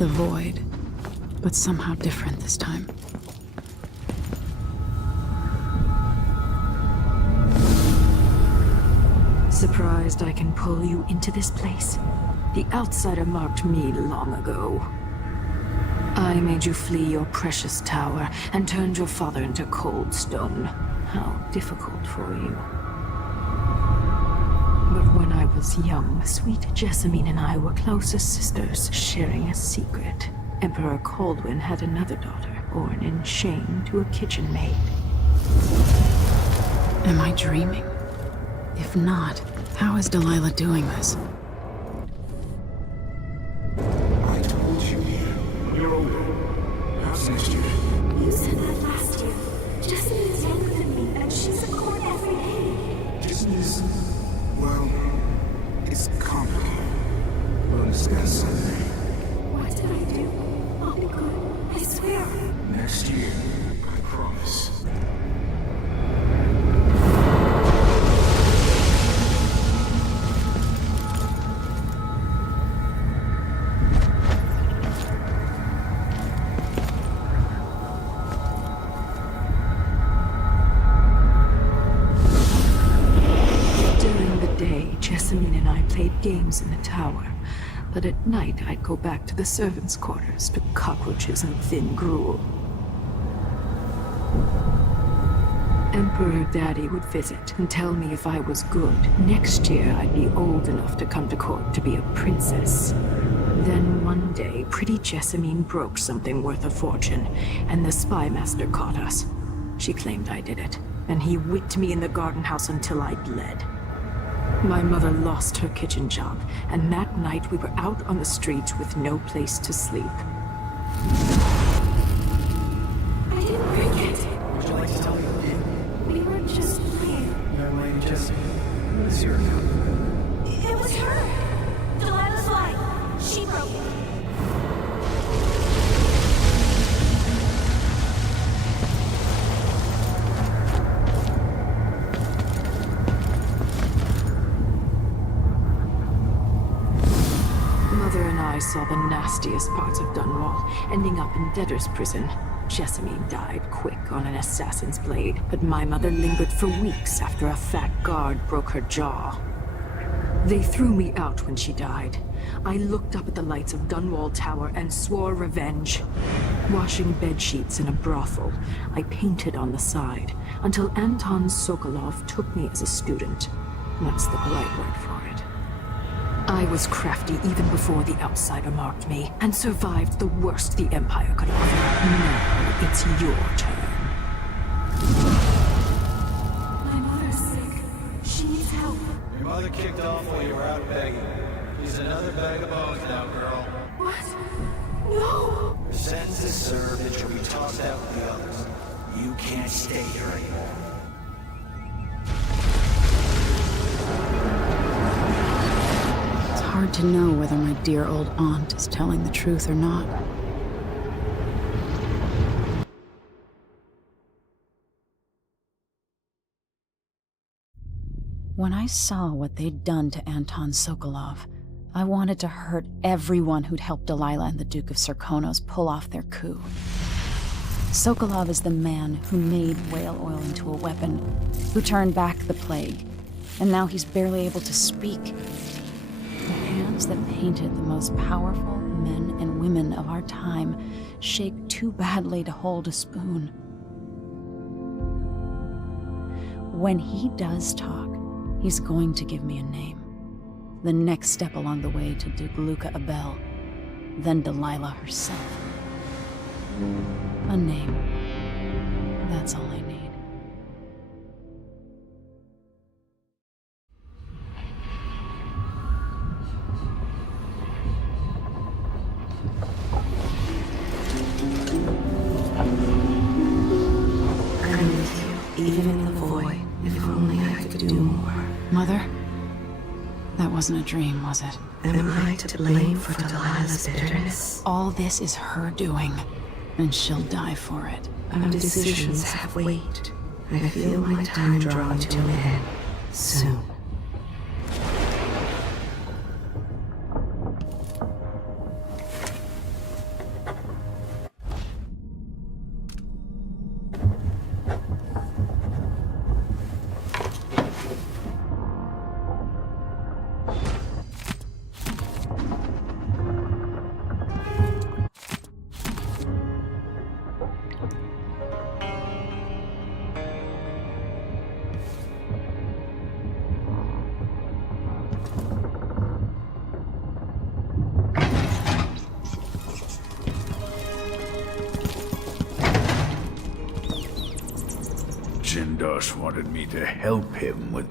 the void, but somehow different this time. Surprised I can pull you into this place? The outsider marked me long ago. I made you flee your precious tower and turned your father into cold stone. How difficult for you. But when I was young, sweet Jessamine and I were close as sisters, sharing a secret. Emperor Kaldwin had another daughter, born in shame to a kitchen maid. Am I dreaming? If not, how is Delilah doing this? I told you. You're older. Perhaps next year. You said that last year. Jessamine is younger than me, and she's at court every day. Disney is... well... it's complicated. We'll discuss Sunday. What did I do? I'll be good. I swear. Next year. I promise. Jessamine and I played games in the tower, but at night I'd go back to the servants' quarters to cockroaches and thin gruel. Emperor Daddy would visit and tell me if I was good. Next year I'd be old enough to come to court to be a princess. Then one day, pretty Jessamine broke something worth a fortune, and the spy master caught us. She claimed I did it, and he whipped me in the garden house until I bled. My mother lost her kitchen job, and that night we were out on the streets with no place to sleep. I didn't forget. Would you like to tell me again? We were just playing. Young lady Jessie, who is your account? It was her. Delilah's lie. She broke it. I saw the nastiest parts of Dunwall, ending up in debtor's prison. Jessamine died quick on an assassin's blade, but my mother lingered for weeks after a fat guard broke her jaw. They threw me out when she died. I looked up at the lights of Dunwall Tower and swore revenge. Washing bedsheets in a brothel, I painted on the side, until Anton Sokolov took me as a student. That's the polite word for it. I was crafty even before the outsider marked me, and survived the worst the Empire could offer. Now it's your turn. My mother's sick. She needs help. Your mother kicked off while you were out begging. She's another bag of bones now, girl. What? No! Your sentence is served and she'll be tossed out with the others. You can't stay here anymore. Hard to know whether my dear old aunt is telling the truth or not. When I saw what they'd done to Anton Sokolov, I wanted to hurt everyone who'd helped Delilah and the Duke of Serkonos pull off their coup. Sokolov is the man who made whale oil into a weapon, who turned back the plague, and now he's barely able to speak. The hands that painted the most powerful men and women of our time shake too badly to hold a spoon. When he does talk, he's going to give me a name. The next step along the way to Duke Luca Abel, then Delilah herself. A name. That's all I need. Even in the void, if only I could do more. Mother? That wasn't a dream, was it? Am I to blame for Delilah's bitterness? All this is her doing, and she'll die for it. Our decisions have weight. I feel my time drawing to an end soon. Jindosh wanted me to help him with...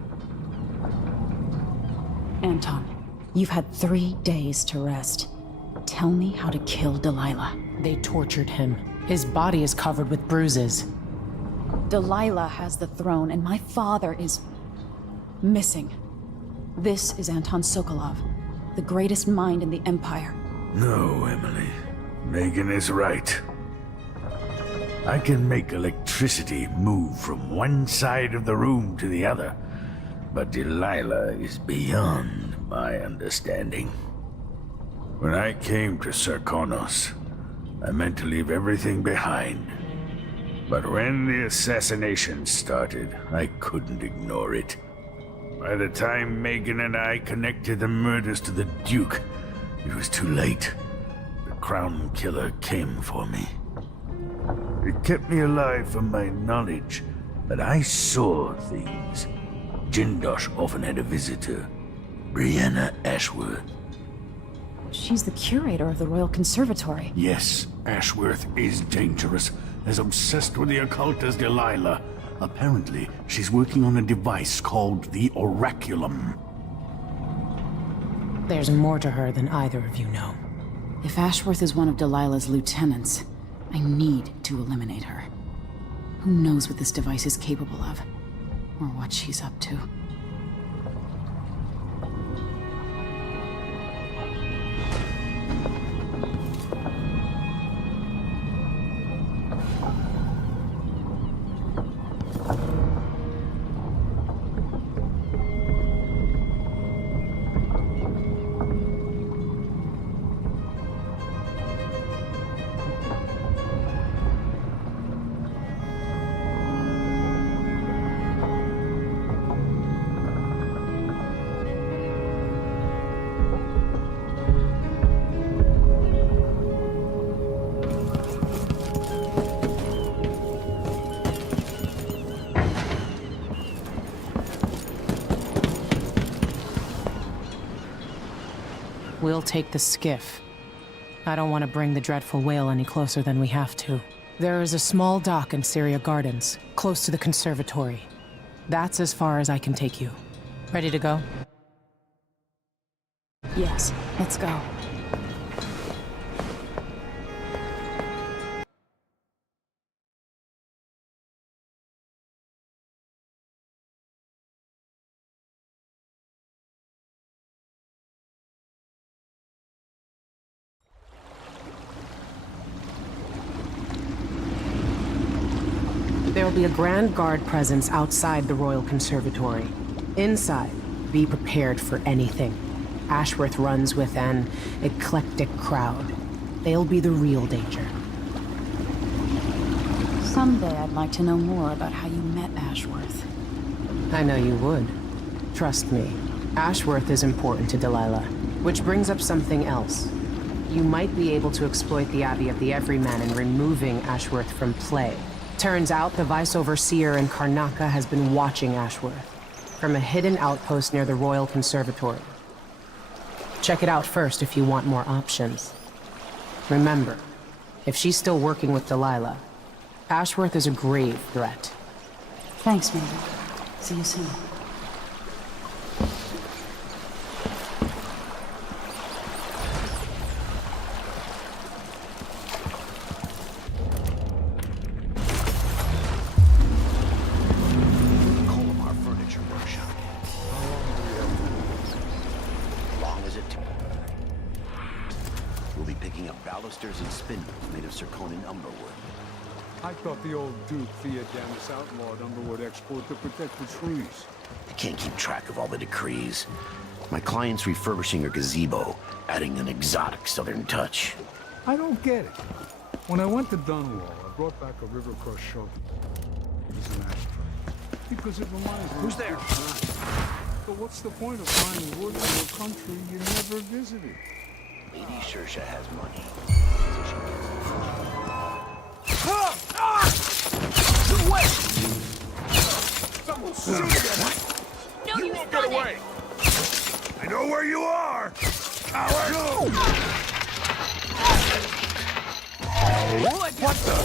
Anton, you've had 3 days to rest. Tell me how to kill Delilah. They tortured him. His body is covered with bruises. Delilah has the throne, and my father is... missing. This is Anton Sokolov, the greatest mind in the Empire. No, Emily. Megan is right. I can make electricity move from one side of the room to the other, but Delilah is beyond my understanding. When I came to Sarkonos, I meant to leave everything behind. But when the assassination started, I couldn't ignore it. By the time Megan and I connected the murders to the Duke, it was too late. The Crown Killer came for me. It kept me alive from my knowledge that I saw things. Jindosh often had a visitor, Brianna Ashworth. She's the curator of the Royal Conservatory. Yes, Ashworth is dangerous, as obsessed with the occult as Delilah. Apparently, she's working on a device called the Oraculum. There's more to her than either of you know. If Ashworth is one of Delilah's lieutenants, I need to eliminate her. Who knows what this device is capable of, or what she's up to. We'll take the skiff. I don't want to bring the dreadful whale any closer than we have to. There is a small dock in Syria Gardens, close to the conservatory. That's as far as I can take you. Ready to go? Yes, let's go. There will be a Grand Guard presence outside the Royal Conservatory. Inside, be prepared for anything. Ashworth runs with an eclectic crowd. They'll be the real danger. Someday I'd like to know more about how you met Ashworth. I know you would. Trust me, Ashworth is important to Delilah. Which brings up something else. You might be able to exploit the Abbey of the Everyman in removing Ashworth from play. Turns out the Vice Overseer in Karnaca has been watching Ashworth from a hidden outpost near the Royal Conservatory. Check it out first if you want more options. Remember, if she's still working with Delilah, Ashworth is a grave threat. Thanks, Megan. See you soon. And spindles made of zirconian umberwood. I thought the old Duke Theodamus outlawed umberwood export to protect the trees. I can't keep track of all the decrees. My client's refurbishing her gazebo, adding an exotic southern touch. I don't get it. When I went to Dunwall, I brought back a River Crush shovel. It was an ashtray. Because it reminds me... Who's there? But what's the point of finding wood in a country you never visited? Lady Shersha has money. Wait! Someone's shooting at me! No, You you won't son get away! I know where you are! Coward! What the?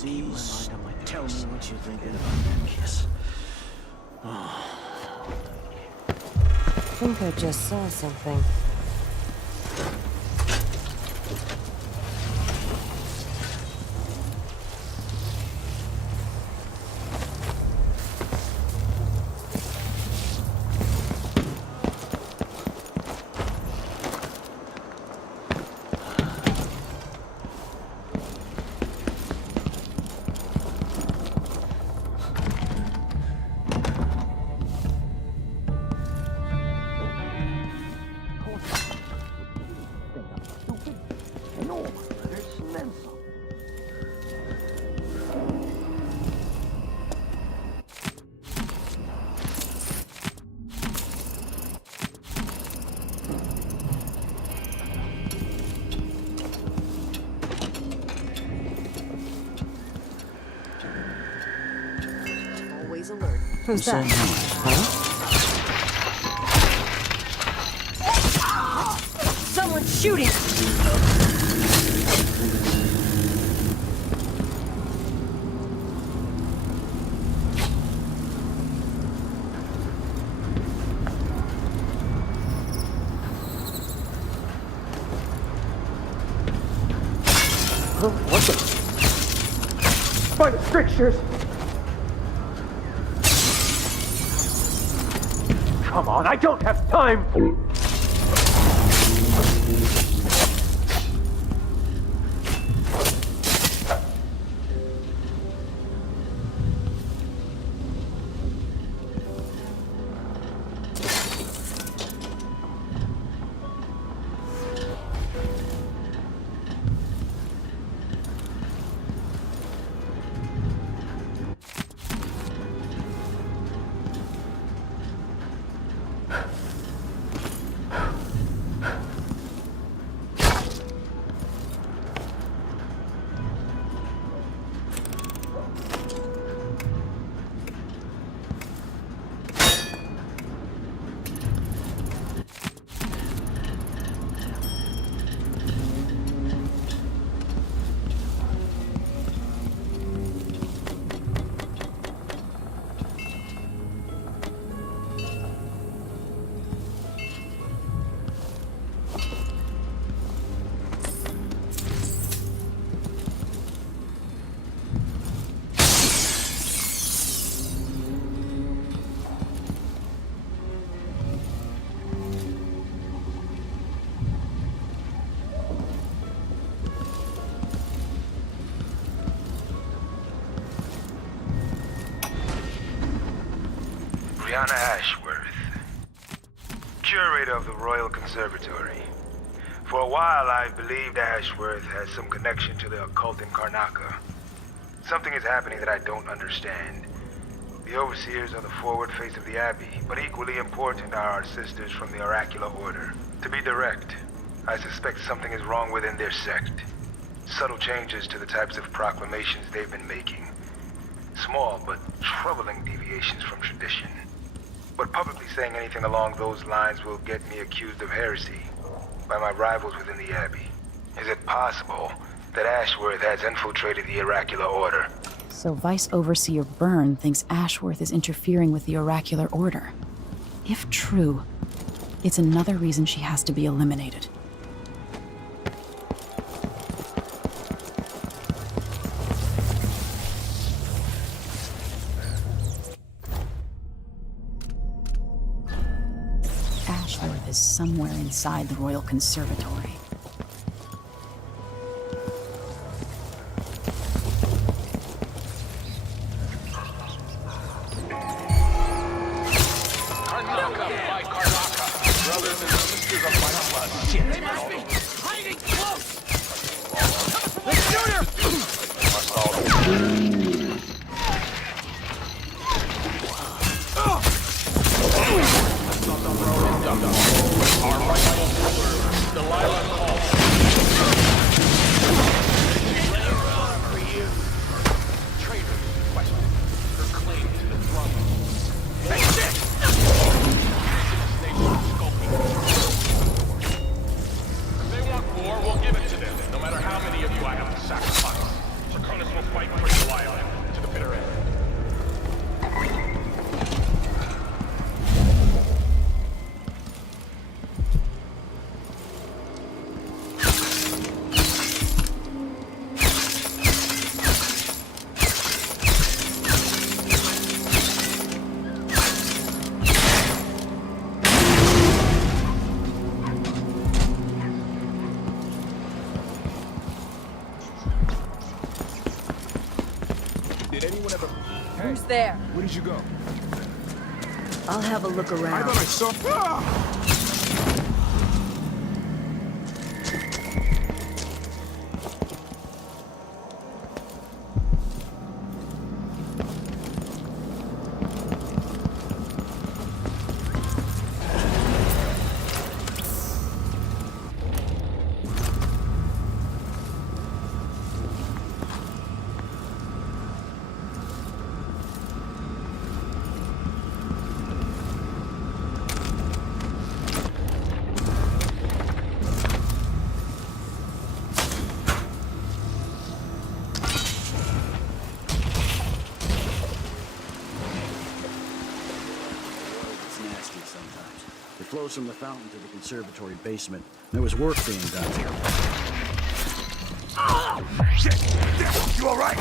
Please tell me what you're thinking about that kiss. I think I just saw something. Who's that? Someone's shooting! What the? By the strictures! Come on, I don't have time! Ashworth, curator of the Royal Conservatory. For a while, I believed Ashworth has some connection to the occult in Karnaca. Something is happening that I don't understand. The overseers are the forward face of the Abbey, but equally important are our sisters from the Oracular Order. To be direct, I suspect something is wrong within their sect. Subtle changes to the types of proclamations they've been making. Small but troubling deviations from tradition. But publicly saying anything along those lines will get me accused of heresy by my rivals within the Abbey. Is it possible that Ashworth has infiltrated the Oracular Order? So Vice Overseer Byrne thinks Ashworth is interfering with the Oracular Order. If true, it's another reason she has to be eliminated. Ashworth is somewhere inside the Royal Conservatory. whatever. Hey, Who's there? where did you go? I'll have a look around. I thought I saw. Ah! It flows from the fountain to the conservatory basement. There was work being done here. Oh, shit! You all right?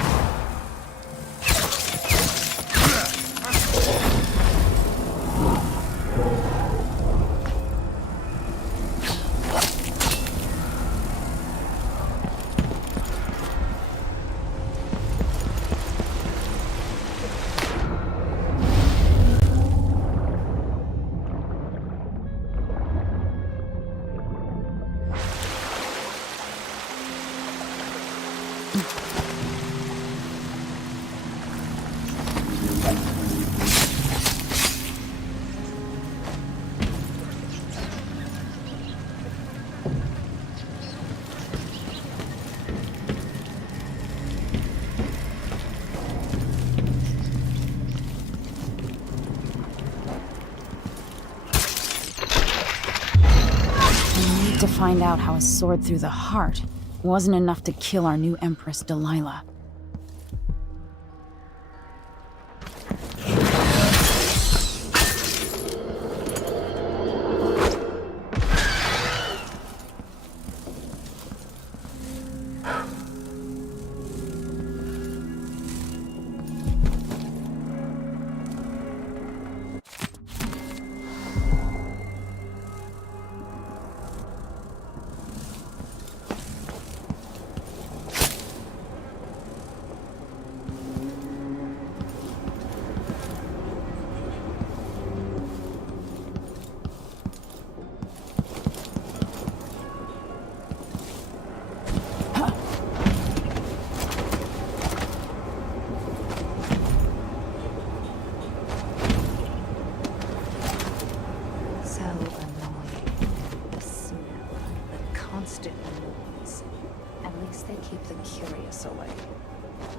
To find out how a sword through the heart wasn't enough to kill our new Empress, Delilah.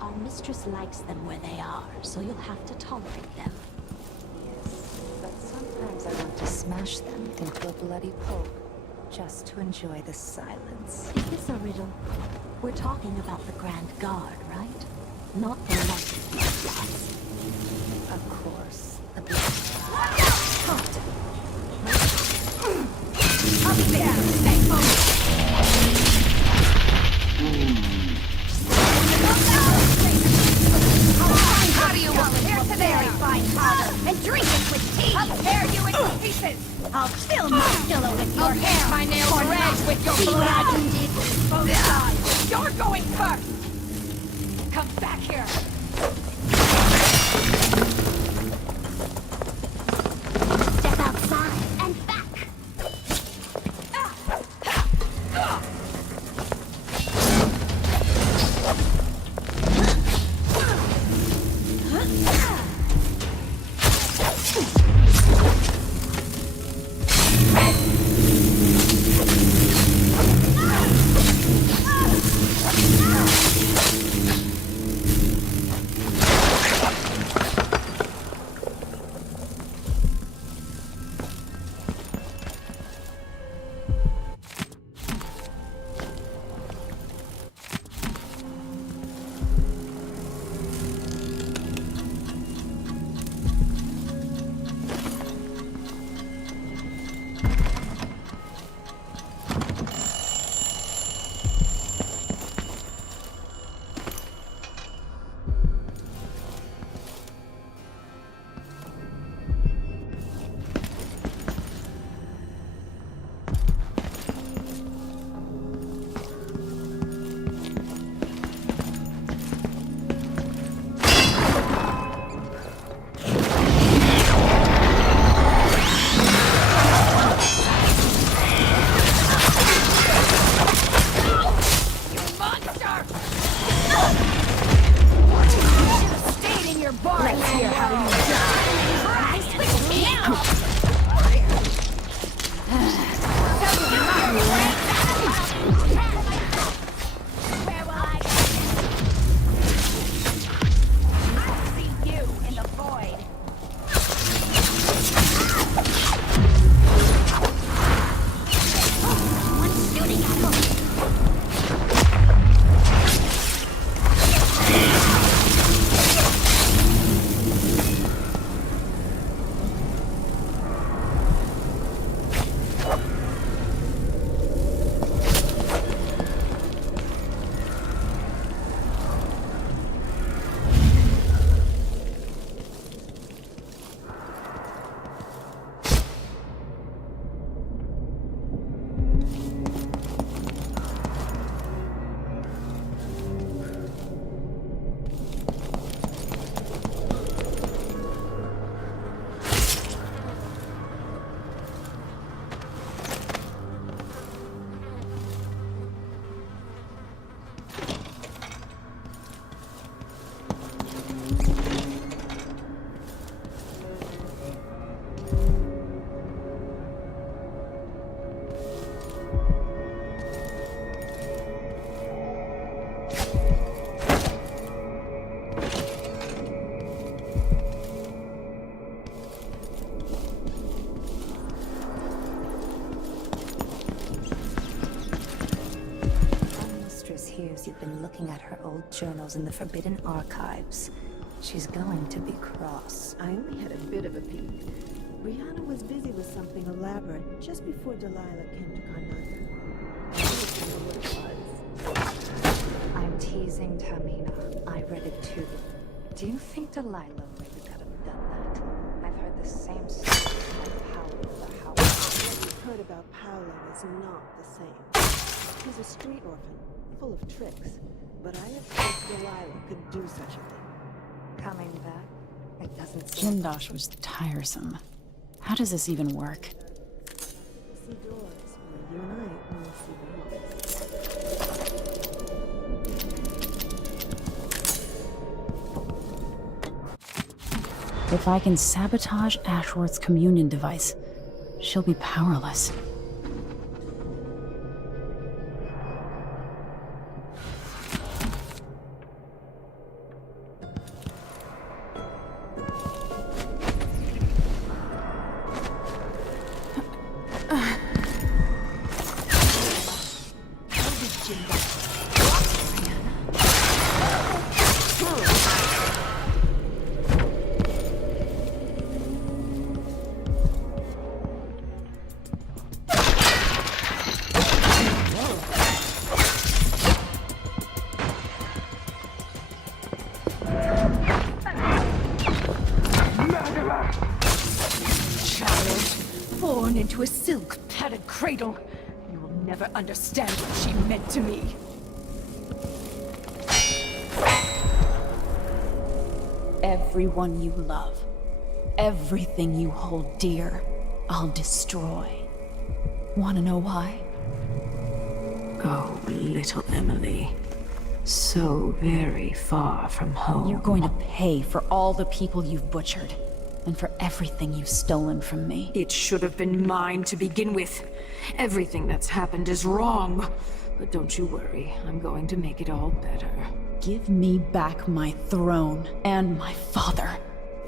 Our mistress likes them where they are, so you'll have to tolerate them. Yes, but sometimes I want to smash them into a bloody pulp, just to enjoy the silence. Is this a riddle? We're talking about the Grand Guard, right? Not the light gods. Of course, the blood. Up there, stay How do you want it? Here's to very fine powder, and drink it with tea! I'll tear you into pieces! I'll fill my pillow with your hair! My nails red with your blood! Both sides! You're going first! Come back here! Step outside and back! appears you've been looking at her old journals in the Forbidden Archives. She's going to be cross. I only had a bit of a peek. Brianna was busy with something elaborate just before Delilah came to Karnaca. I don't know what it was. I'm teasing, Tamina. I read it too. Do you think Delilah really could have done that? I've heard the same story about Paolo the House. What you've heard about Paolo is not the same. He's a street orphan, full of tricks. But I expect Delilah could do such a thing. Coming back? It doesn't seem... Jindosh was tiresome. How does this even work? See doors where you and I only see walls. If I can sabotage Ashworth's communion device, she'll be powerless. Born into a silk-padded cradle. You will never understand what she meant to me. Everyone you love, everything you hold dear, I'll destroy. Wanna know why? Oh, little Emily. So very far from home. You're going to pay for all the people you've butchered, and for everything you've stolen from me. It should have been mine to begin with. Everything that's happened is wrong. But don't you worry, I'm going to make it all better. Give me back my throne and my father.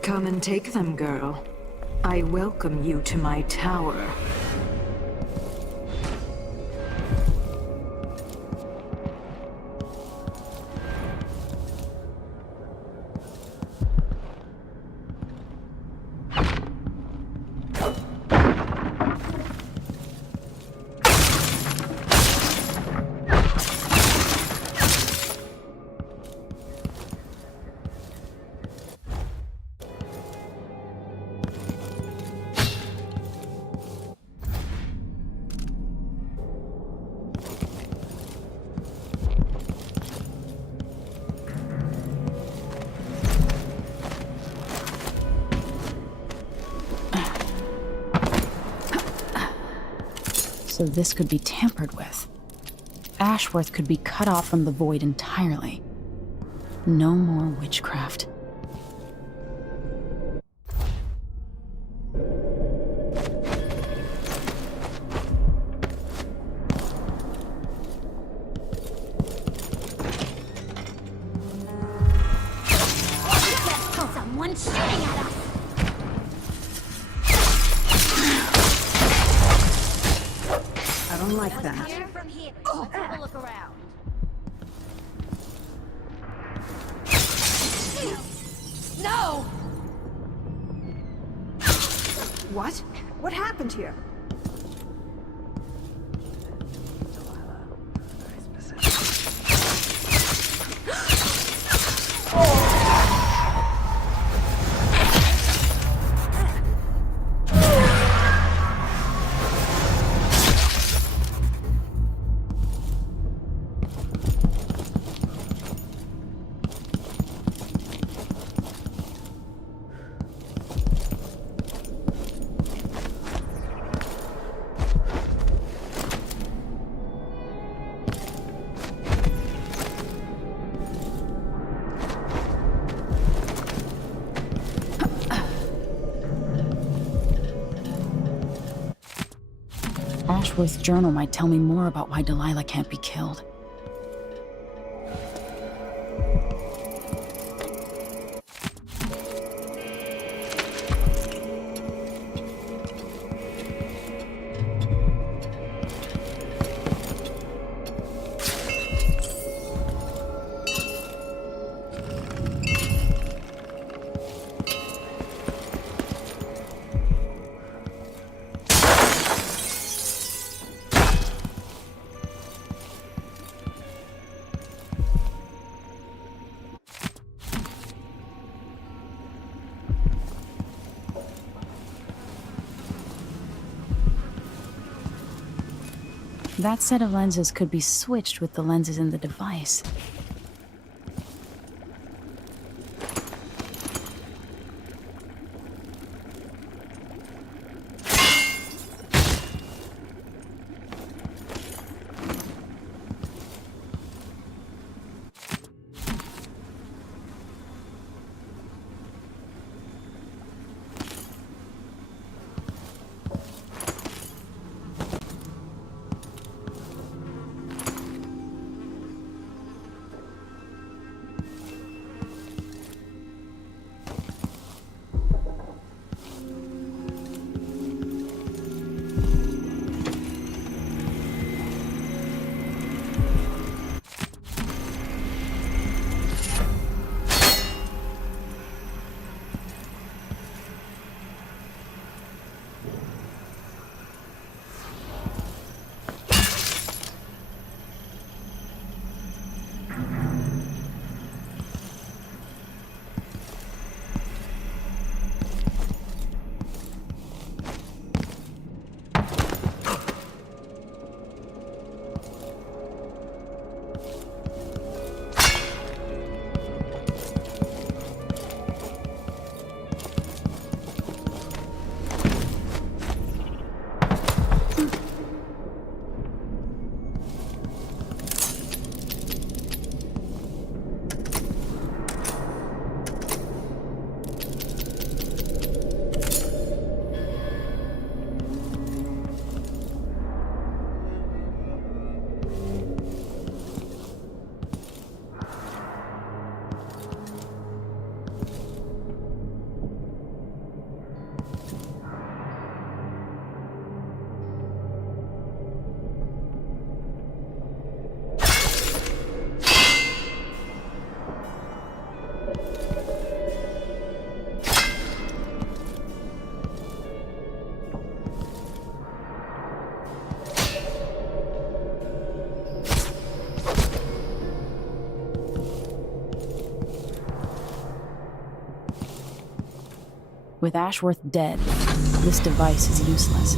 Come and take them, girl. I welcome you to my tower. So this could be tampered with. Ashworth could be cut off from the void entirely. No more witchcraft. Someone's shooting at us! I don't like that. From here. Let's have a look around. No! What? What happened here? Ashworth's journal might tell me more about why Delilah can't be killed. That set of lenses could be switched with the lenses in the device. With Ashworth dead, this device is useless.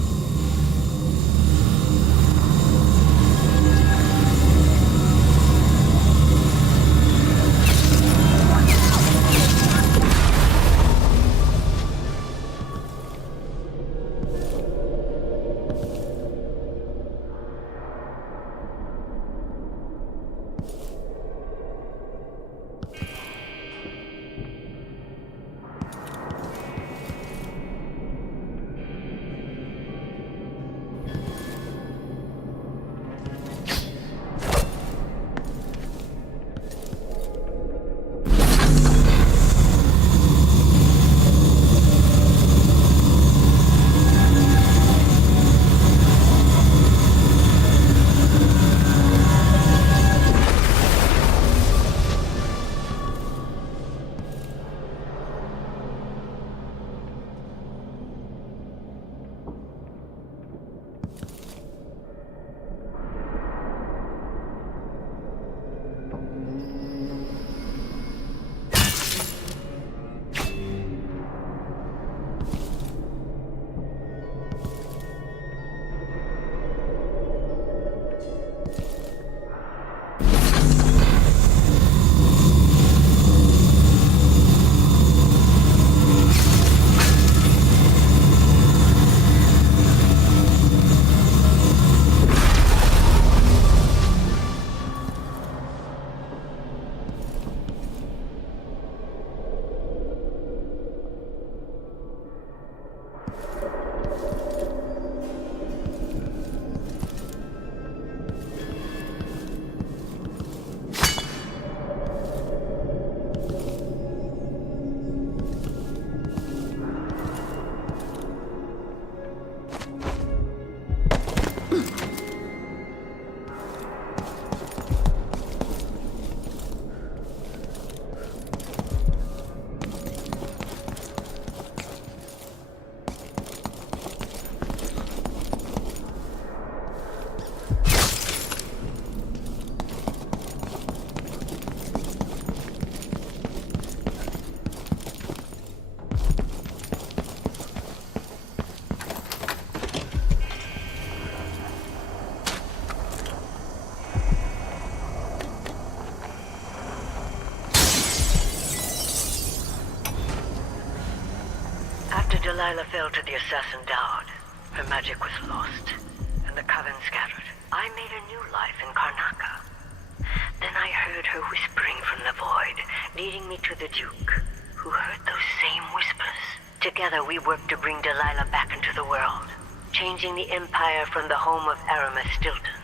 Delilah fell to the assassin Daud, her magic was lost, and the coven scattered. I made a new life in Karnaca. Then I heard her whispering from the void, leading me to the Duke, who heard those same whispers. Together we worked to bring Delilah back into the world, changing the Empire from the home of Aramis Stilton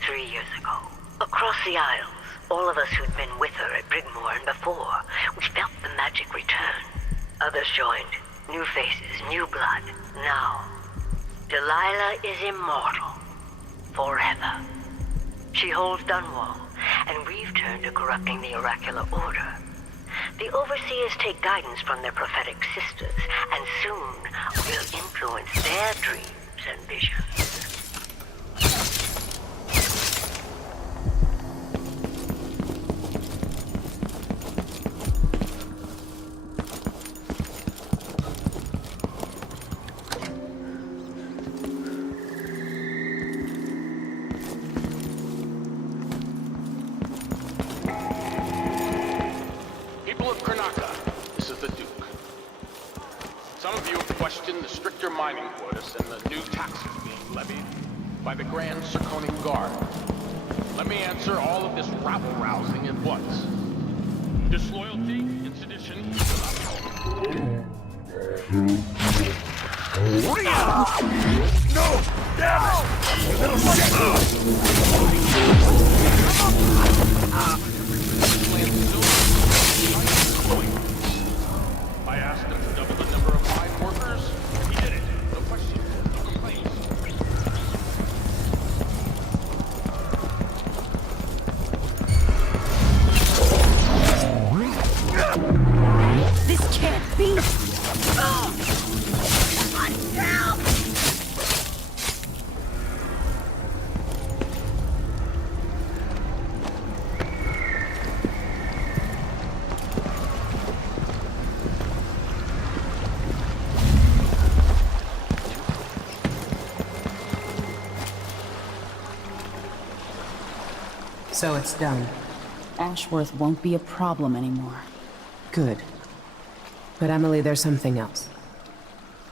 3 years ago. Across the Isles, all of us who'd been with her at Brigmore and before, we felt the magic return. Others joined, new faces, new blood. Now, Delilah is immortal, forever. She holds Dunwall, and we've turned to corrupting the oracular order. The Overseers take guidance from their prophetic sisters, and soon will influence their dreams and visions. The stricter mining quotas and the new taxes being levied by the Grand Circonian Guard. Let me answer all of this rabble-rousing at once. Disloyalty and sedition No! Damn it! You little I asked him to double the number of mine workers. He did it. No questions, no complaints. This can't be! Help! So it's done. Ashworth won't be a problem anymore. Good. But Emily, there's something else.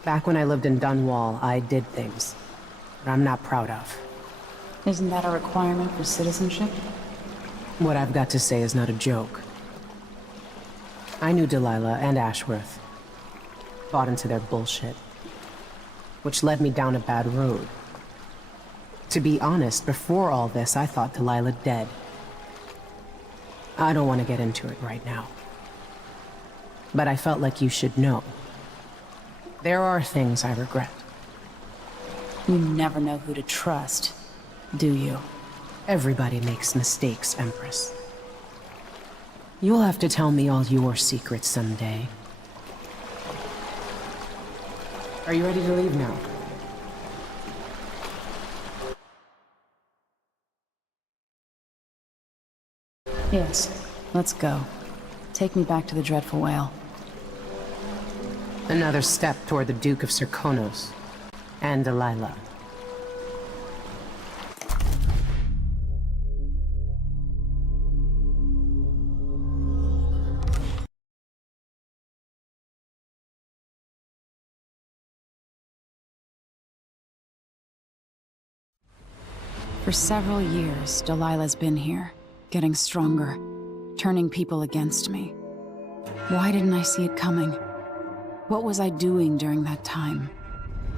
Back when I lived in Dunwall, I did things that I'm not proud of. Isn't that a requirement for citizenship? What I've got to say is not a joke. I knew Delilah and Ashworth. Bought into their bullshit. Which led me down a bad road. To be honest, before all this, I thought Delilah dead. I don't want to get into it right now. But I felt like you should know. There are things I regret. You never know who to trust, do you? Everybody makes mistakes, Empress. You'll have to tell me all your secrets someday. Are you ready to leave now? Yes, let's go. Take me back to the Dreadful Whale. Another step toward the Duke of Serkonos. And Delilah. For several years, Delilah's been here, getting stronger, turning people against me. Why didn't I see it coming? What was I doing during that time?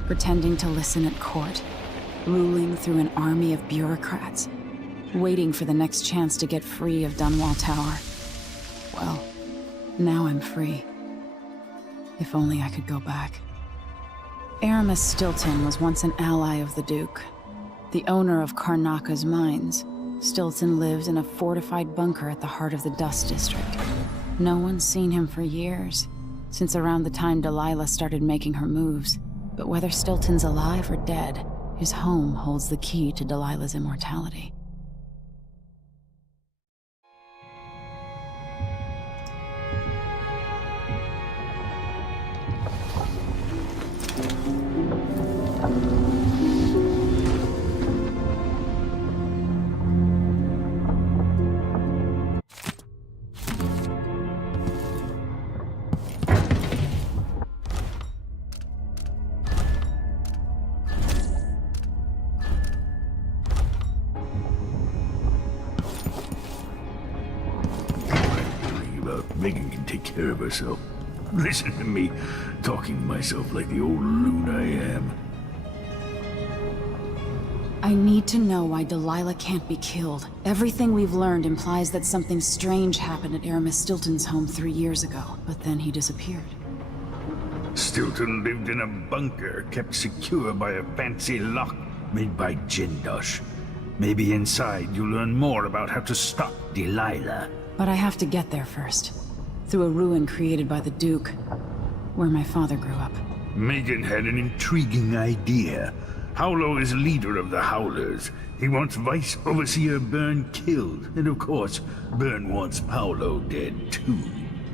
Pretending to listen at court, ruling through an army of bureaucrats, waiting for the next chance to get free of Dunwall Tower. Well, now I'm free. If only I could go back. Aramis Stilton was once an ally of the Duke, the owner of Karnaca's mines. Stilton lived in a fortified bunker at the heart of the Dust District. No one's seen him for years, since around the time Delilah started making her moves. But whether Stilton's alive or dead, his home holds the key to Delilah's immortality. Megan can take care of herself. Listen to me, talking to myself like the old loon I am. I need to know why Delilah can't be killed. Everything we've learned implies that something strange happened at Aramis Stilton's home 3 years ago, but then he disappeared. Stilton lived in a bunker kept secure by a fancy lock made by Jindosh. Maybe inside you'll learn more about how to stop Delilah. But I have to get there first. Through a ruin created by the Duke, where my father grew up. Megan had an intriguing idea. Howlo is leader of the Howlers. He wants Vice Overseer Byrne killed, and of course, Byrne wants Paolo dead too.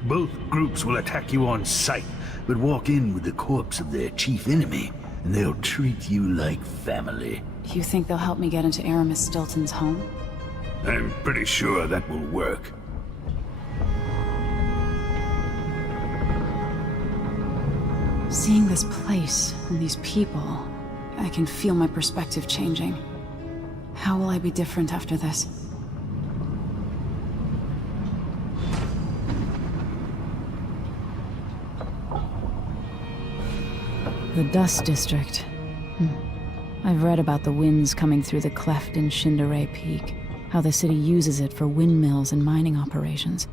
Both groups will attack you on sight, but walk in with the corpse of their chief enemy, and they'll treat you like family. Do you think they'll help me get into Aramis Stilton's home? I'm pretty sure that will work. Seeing this place and these people, I can feel my perspective changing. How will I be different after this? The Dust District. I've read about the winds coming through the cleft in Shindaray Peak, how the city uses it for windmills and mining operations.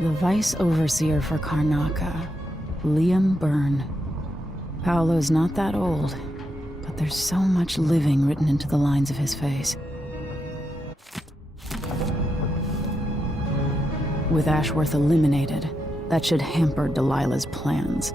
The Vice Overseer for Karnaca, Liam Byrne. Paolo's not that old, but there's so much living written into the lines of his face. With Ashworth eliminated, that should hamper Delilah's plans.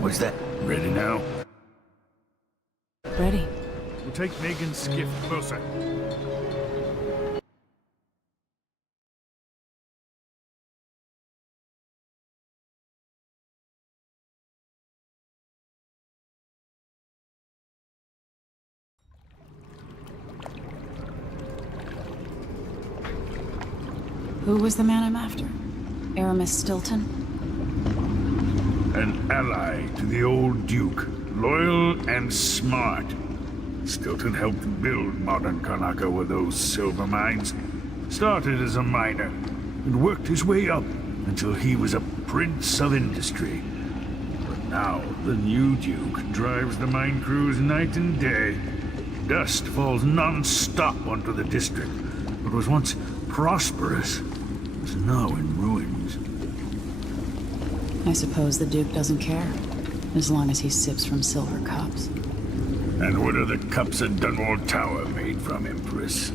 What's that? Ready now? Ready. We'll take Megan's skiff closer. Who was the man I'm after? Aramis Stilton? An ally to the old Duke, loyal and smart. Stilton helped build modern Karnaca with those silver mines. Started as a miner, and worked his way up until he was a prince of industry. But now, the new Duke drives the mine crews night and day. Dust falls non-stop onto the district. What was once prosperous is now in ruins. I suppose the Duke doesn't care, as long as he sips from silver cups. And what are the cups at Dunwall Tower made from, Empress?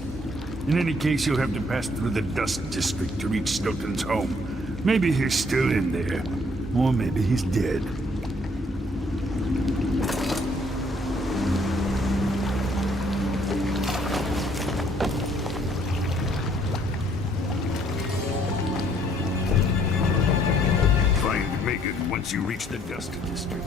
In any case, you'll have to pass through the Dust District to reach Stilton's home. Maybe he's still in there, or maybe he's dead. Find Megan once you reach the Dust District.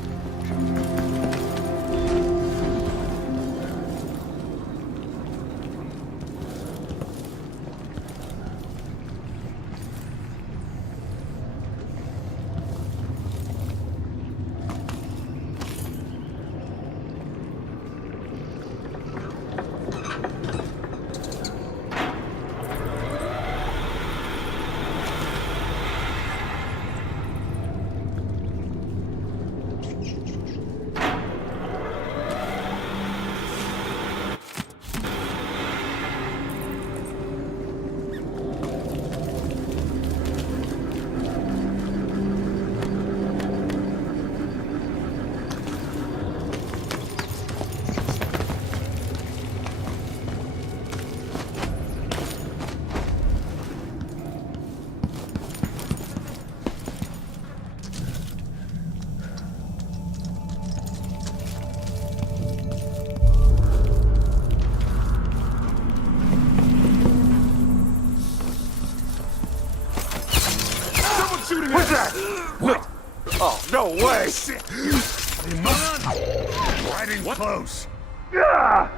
What's that? What? Oh, no way! They must be riding close. Ah!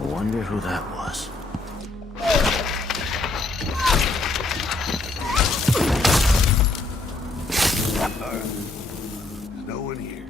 I wonder who that was. There's no one here.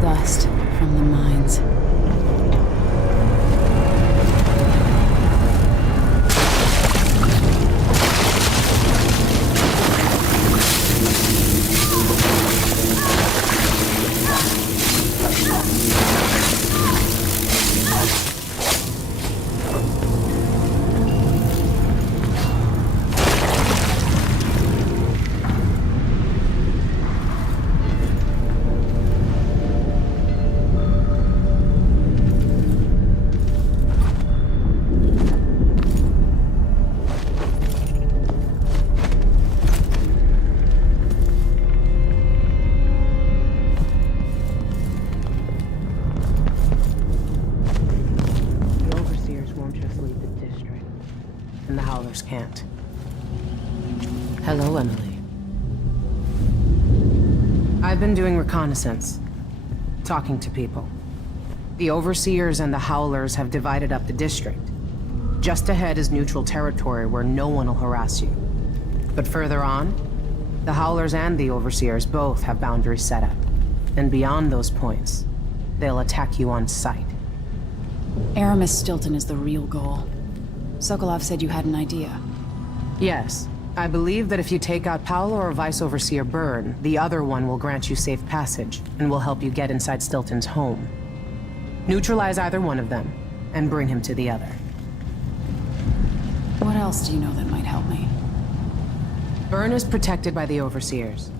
Dust from the mines. The overseers won't just leave the district, and the Howlers can't. Hello, Emily. I've been doing reconnaissance, talking to people. The overseers and the Howlers have divided up the district. Just ahead is neutral territory where no one will harass you. But further on, the Howlers and the overseers both have boundaries set up. And beyond those points, they'll attack you on sight. Aramis Stilton is the real goal. Sokolov said you had an idea. Yes. I believe that if you take out Paolo or Vice Overseer Byrne, the other one will grant you safe passage, and will help you get inside Stilton's home. Neutralize either one of them, and bring him to the other. What else do you know that might help me? Byrne is protected by the Overseers.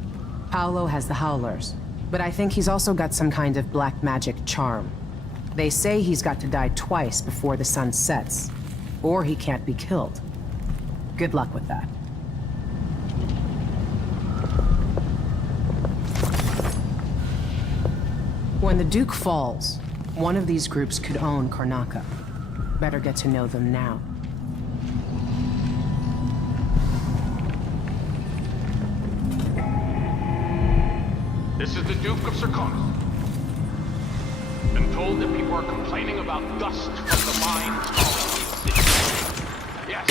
Paolo has the Howlers, but I think he's also got some kind of black magic charm. They say he's got to die twice before the sun sets, or he can't be killed. Good luck with that. When the Duke falls, one of these groups could own Karnaca. Better get to know them now. This is the Duke of Serkonos. Been told that people are complaining about dust from the mines all over the city. Yes.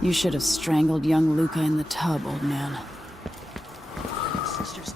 You should have strangled young Luca in the tub, old man. Sisters.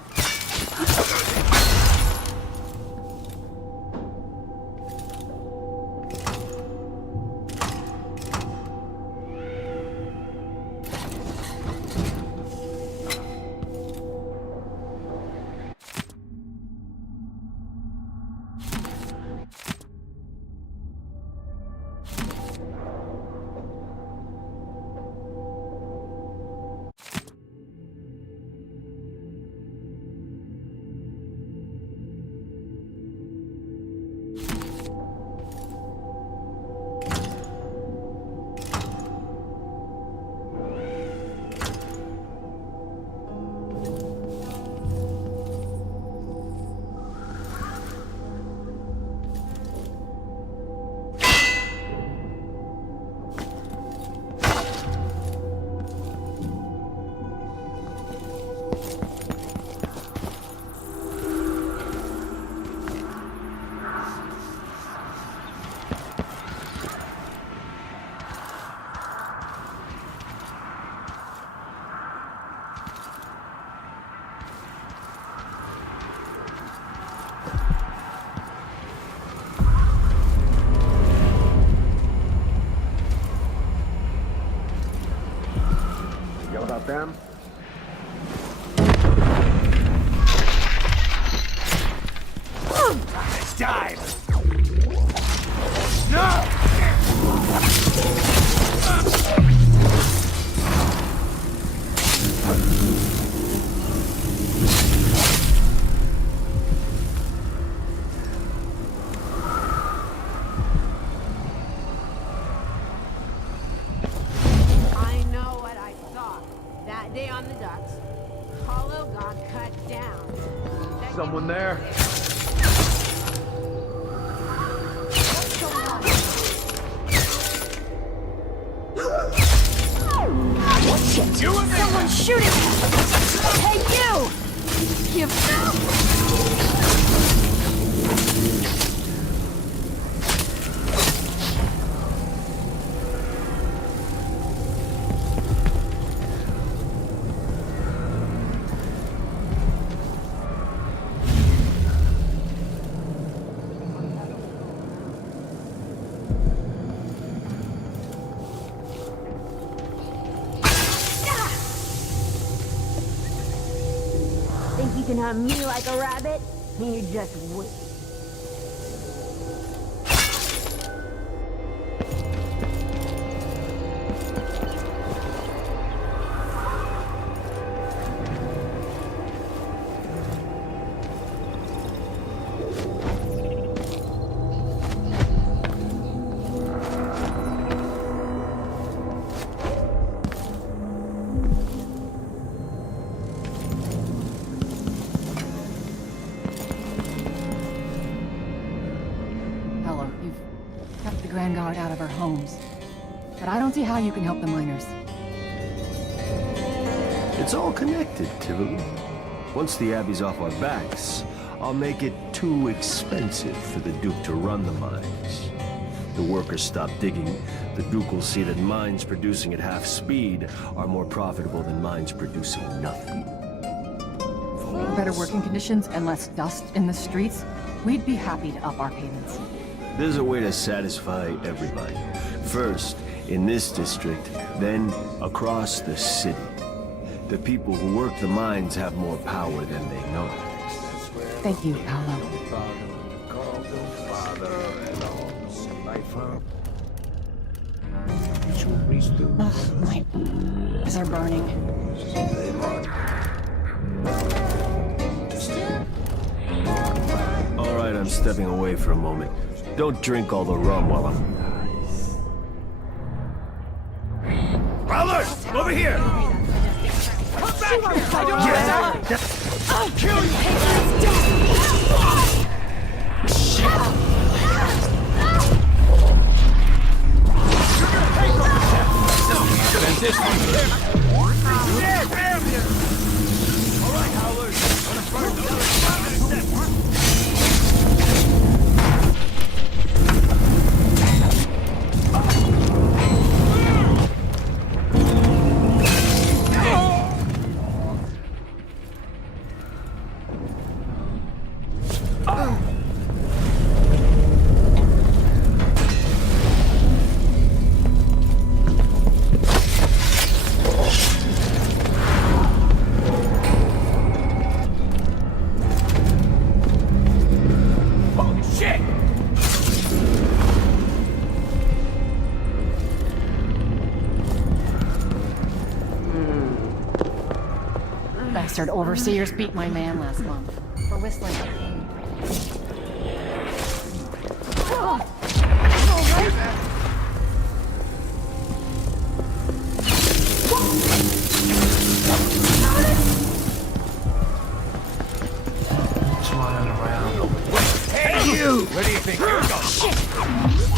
About them? Nice dive! No! day on the docks. Hollow got cut down. Someone there? What's going on? Shit! Someone's shooting me! Hey, you! Give up! You can hunt me like a rabbit? You just wait. Grand Guard out of our homes. But I don't see how you can help the miners. It's all connected, Tivoli. Once the Abbey's off our backs, I'll make it too expensive for the Duke to run the mines. The workers stop digging, the Duke will see that mines producing at half speed are more profitable than mines producing nothing. For better working conditions and less dust in the streets, we'd be happy to up our payments. There's a way to satisfy everybody. First, in this district, then across the city. The people who work the mines have more power than they know. Thank you, Paolo. Ugh, my eyes are burning. All right, I'm stepping away for a moment. Don't drink all the rum while I'm... Prowler! Over here! Come back here! I'll kill you! Then this one here. Yeah, damn you! All right, Howlers. On the front of the other Bastard overseers beat my man last month for whistling. Hey, you! Where do you think you're going? Shit!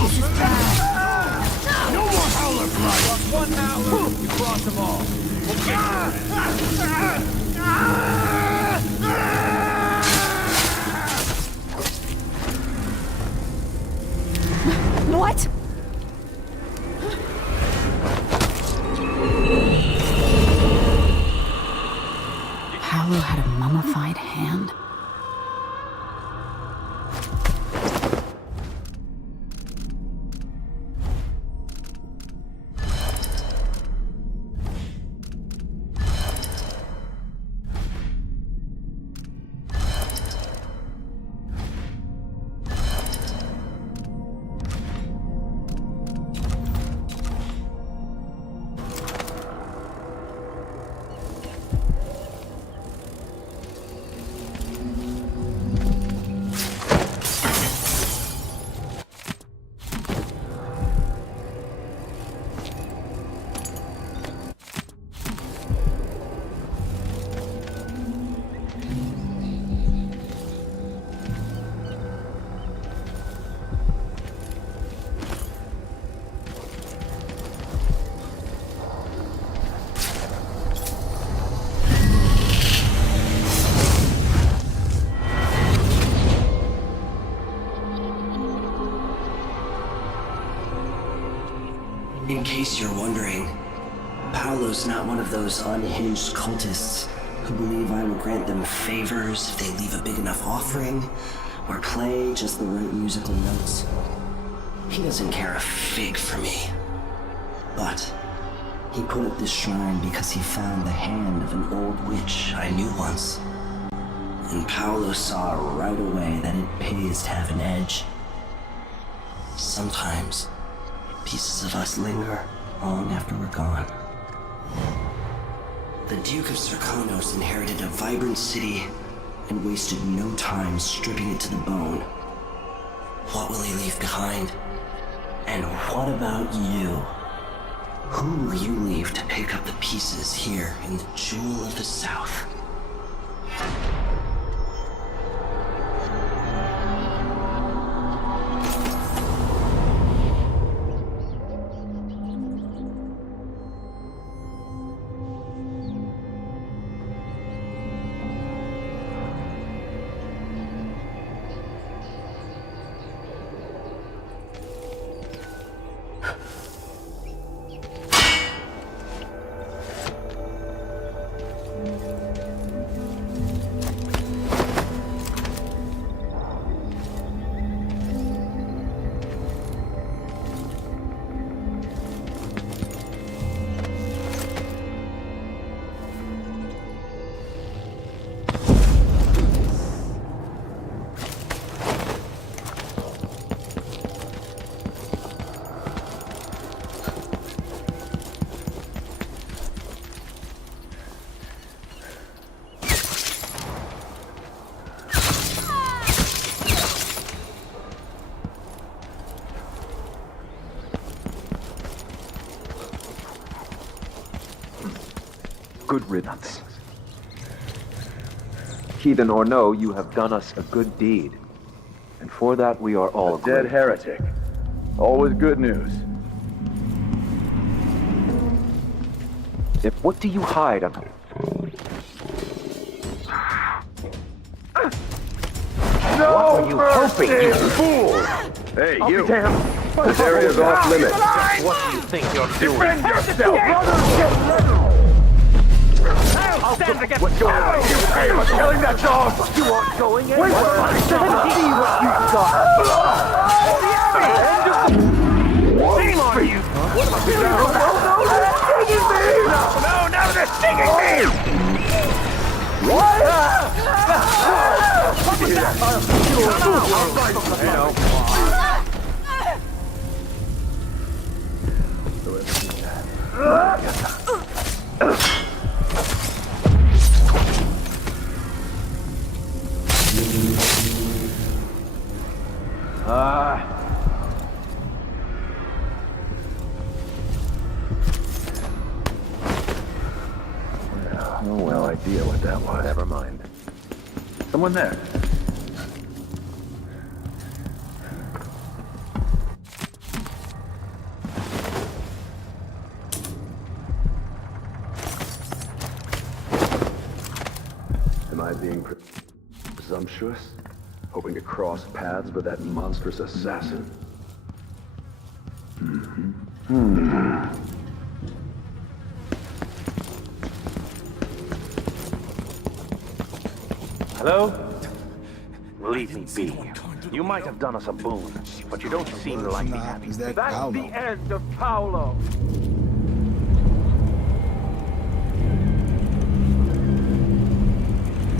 This is bad! No more Howler blood! Lost one Howler, we cross them all. We'll get What? Paolo had a mummified hand? case you're wondering, Paolo's not one of those unhinged cultists who believe I will grant them favors if they leave a big enough offering or play just the right musical notes. He doesn't care a fig for me. But he put up this shrine because he found the hand of an old witch I knew once. And Paolo saw right away that it pays to have an edge. Sometimes, pieces of us linger long after we're gone. The Duke of Serkonos inherited a vibrant city and wasted no time stripping it to the bone. What will he leave behind? And what about you? Who will you leave to pick up the pieces here in the Jewel of the South? Good riddance. Heathen or no, you have done us a good deed. And for that we are all grateful. Dead heretic. Always good news. What do you hide under? No what were you hoping, you fool! Hey, I'll you! be damned. This area's off limits. What do you think you're doing? Defend yourself! I'll stand against what you're doing. Hey, I'm killing that dog! You aren't going anywhere. Wait, Let's see what you've got. Shame on you! What am I doing? No, now they're stinging me! What? You know. No idea what that was. Never mind. Someone there. Am I being presumptuous? Hoping to cross paths with that monstrous assassin? Hello? Leave me be. You might have done us a boon, but you don't seem to like me happy. That's the end of Paolo.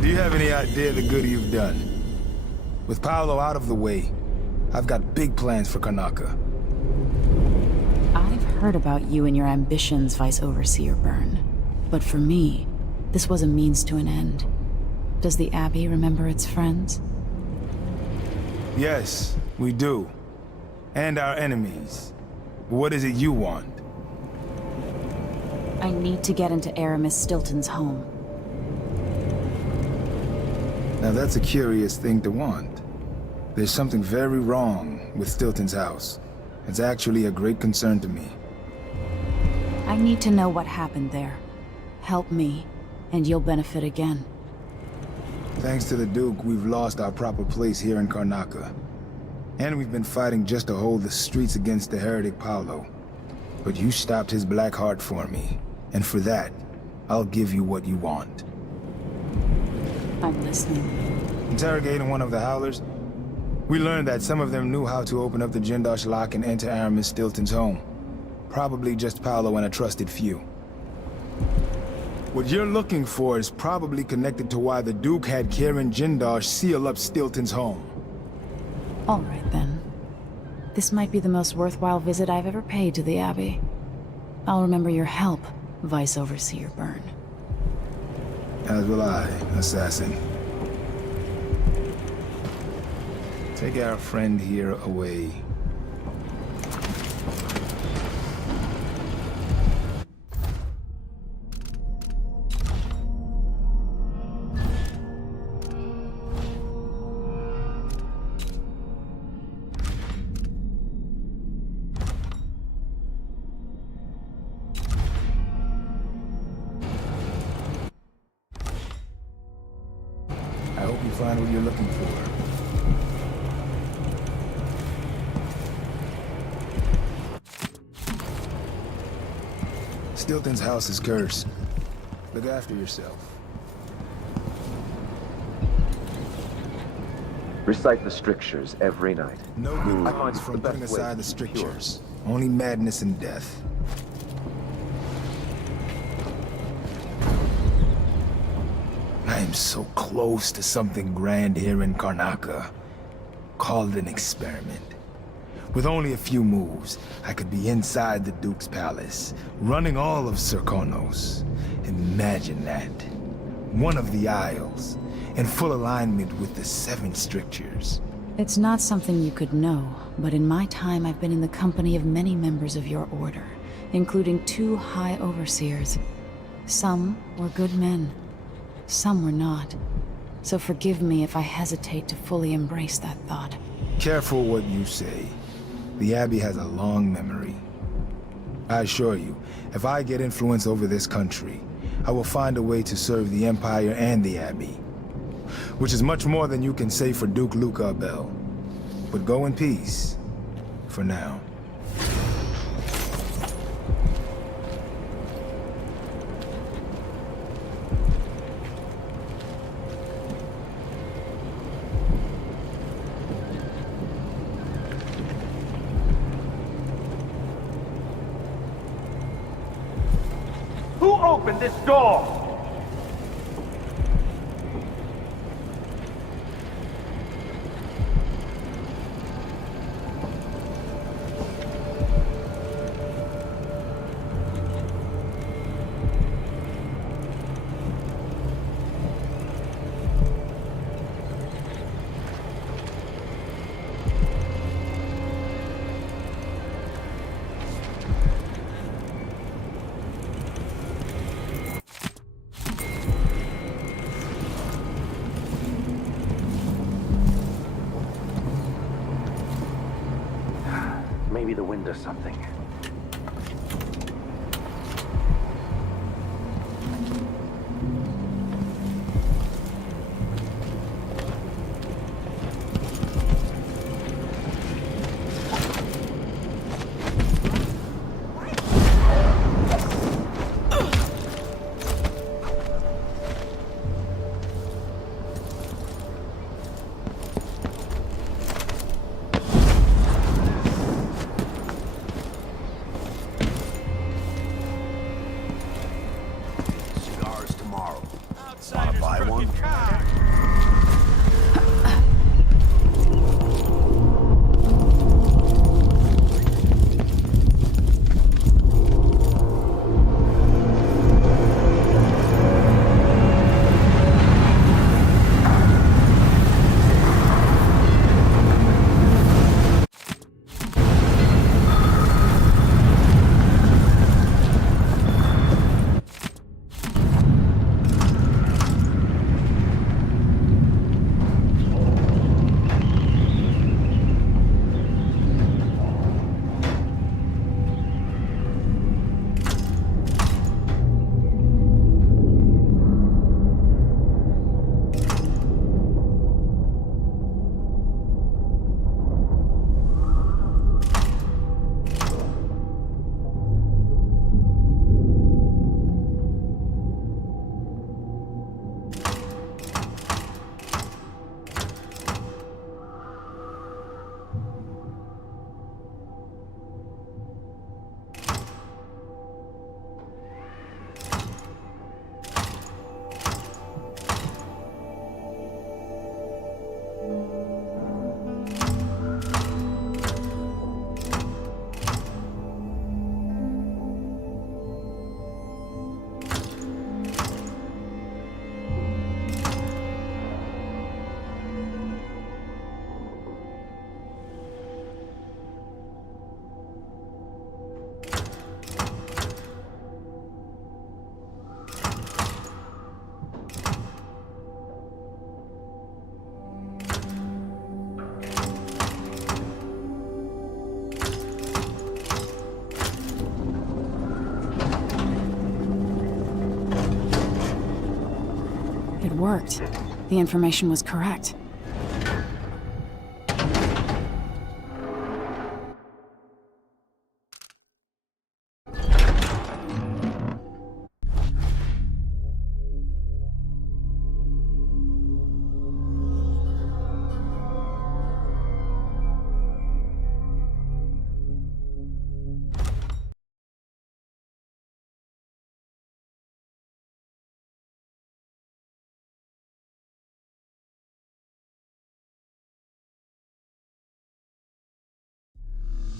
Do you have any idea the good you've done? With Paolo out of the way, I've got big plans for Karnaca. I've heard about you and your ambitions, Vice Overseer Byrne. But for me, this was a means to an end. Does the Abbey remember its friends? Yes, we do. And our enemies. What is it you want? I need to get into Aramis Stilton's home. Now that's a curious thing to want. There's something very wrong with Stilton's house. It's actually a great concern to me. I need to know what happened there. Help me, and you'll benefit again. Thanks to the Duke, we've lost our proper place here in Karnaca. And we've been fighting just to hold the streets against the heretic Paolo. But you stopped his black heart for me, and for that, I'll give you what you want. I'm listening. Interrogating one of the Howlers, we learned that some of them knew how to open up the Jindosh lock and enter Aramis Stilton's home. Probably just Paolo and a trusted few. What you're looking for is probably connected to why the Duke had Kieran Jindosh seal up Stilton's home. All right, then. This might be the most worthwhile visit I've ever paid to the Abbey. I'll remember your help, Vice Overseer Byrne. As will I, Assassin. Take our friend here away. I hope you find what you're looking for. Stilton's house is cursed. Look after yourself. Recite the strictures every night. No good I find comes it's from the putting best way aside to the be strictures. Only madness and death. I am so close to something grand here in Karnaca. Call it an experiment. With only a few moves, I could be inside the Duke's palace, running all of Serkonos. Imagine that. One of the Isles, in full alignment with the 7 strictures. It's not something you could know, but in my time I've been in the company of many members of your order, including 2 High Overseers. Some were good men, some were not. So forgive me if I hesitate to fully embrace that thought. Careful what you say. The Abbey has a long memory. I assure you, if I get influence over this country, I will find a way to serve the Empire and the Abbey. Which is much more than you can say for Duke Luca Bell. But go in peace, for now. Who opened this door? Maybe the wind or something. Wanna buy one? worked. The information was correct.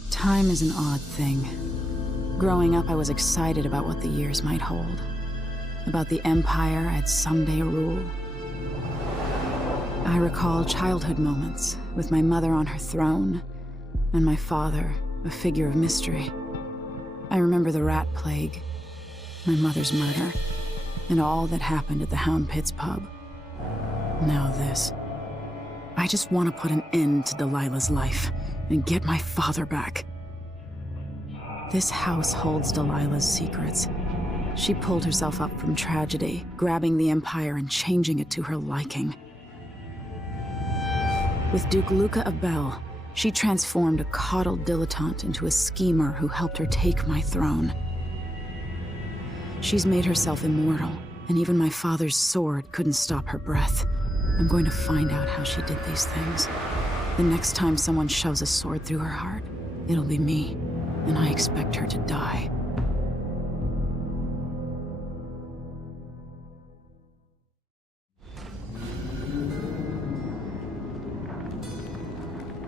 Time is an odd thing. Growing up, I was excited about what the years might hold. About the empire I'd someday rule. I recall childhood moments, with my mother on her throne, and my father, a figure of mystery. I remember the rat plague, my mother's murder, and all that happened at the Hound Pits pub. Now this. I just want to put an end to Delilah's life, and get my father back. This house holds Delilah's secrets. She pulled herself up from tragedy, grabbing the Empire and changing it to her liking. With Duke Luca Abel, she transformed a coddled dilettante into a schemer who helped her take my throne. She's made herself immortal, and even my father's sword couldn't stop her breath. I'm going to find out how she did these things. The next time someone shoves a sword through her heart, it'll be me, and I expect her to die.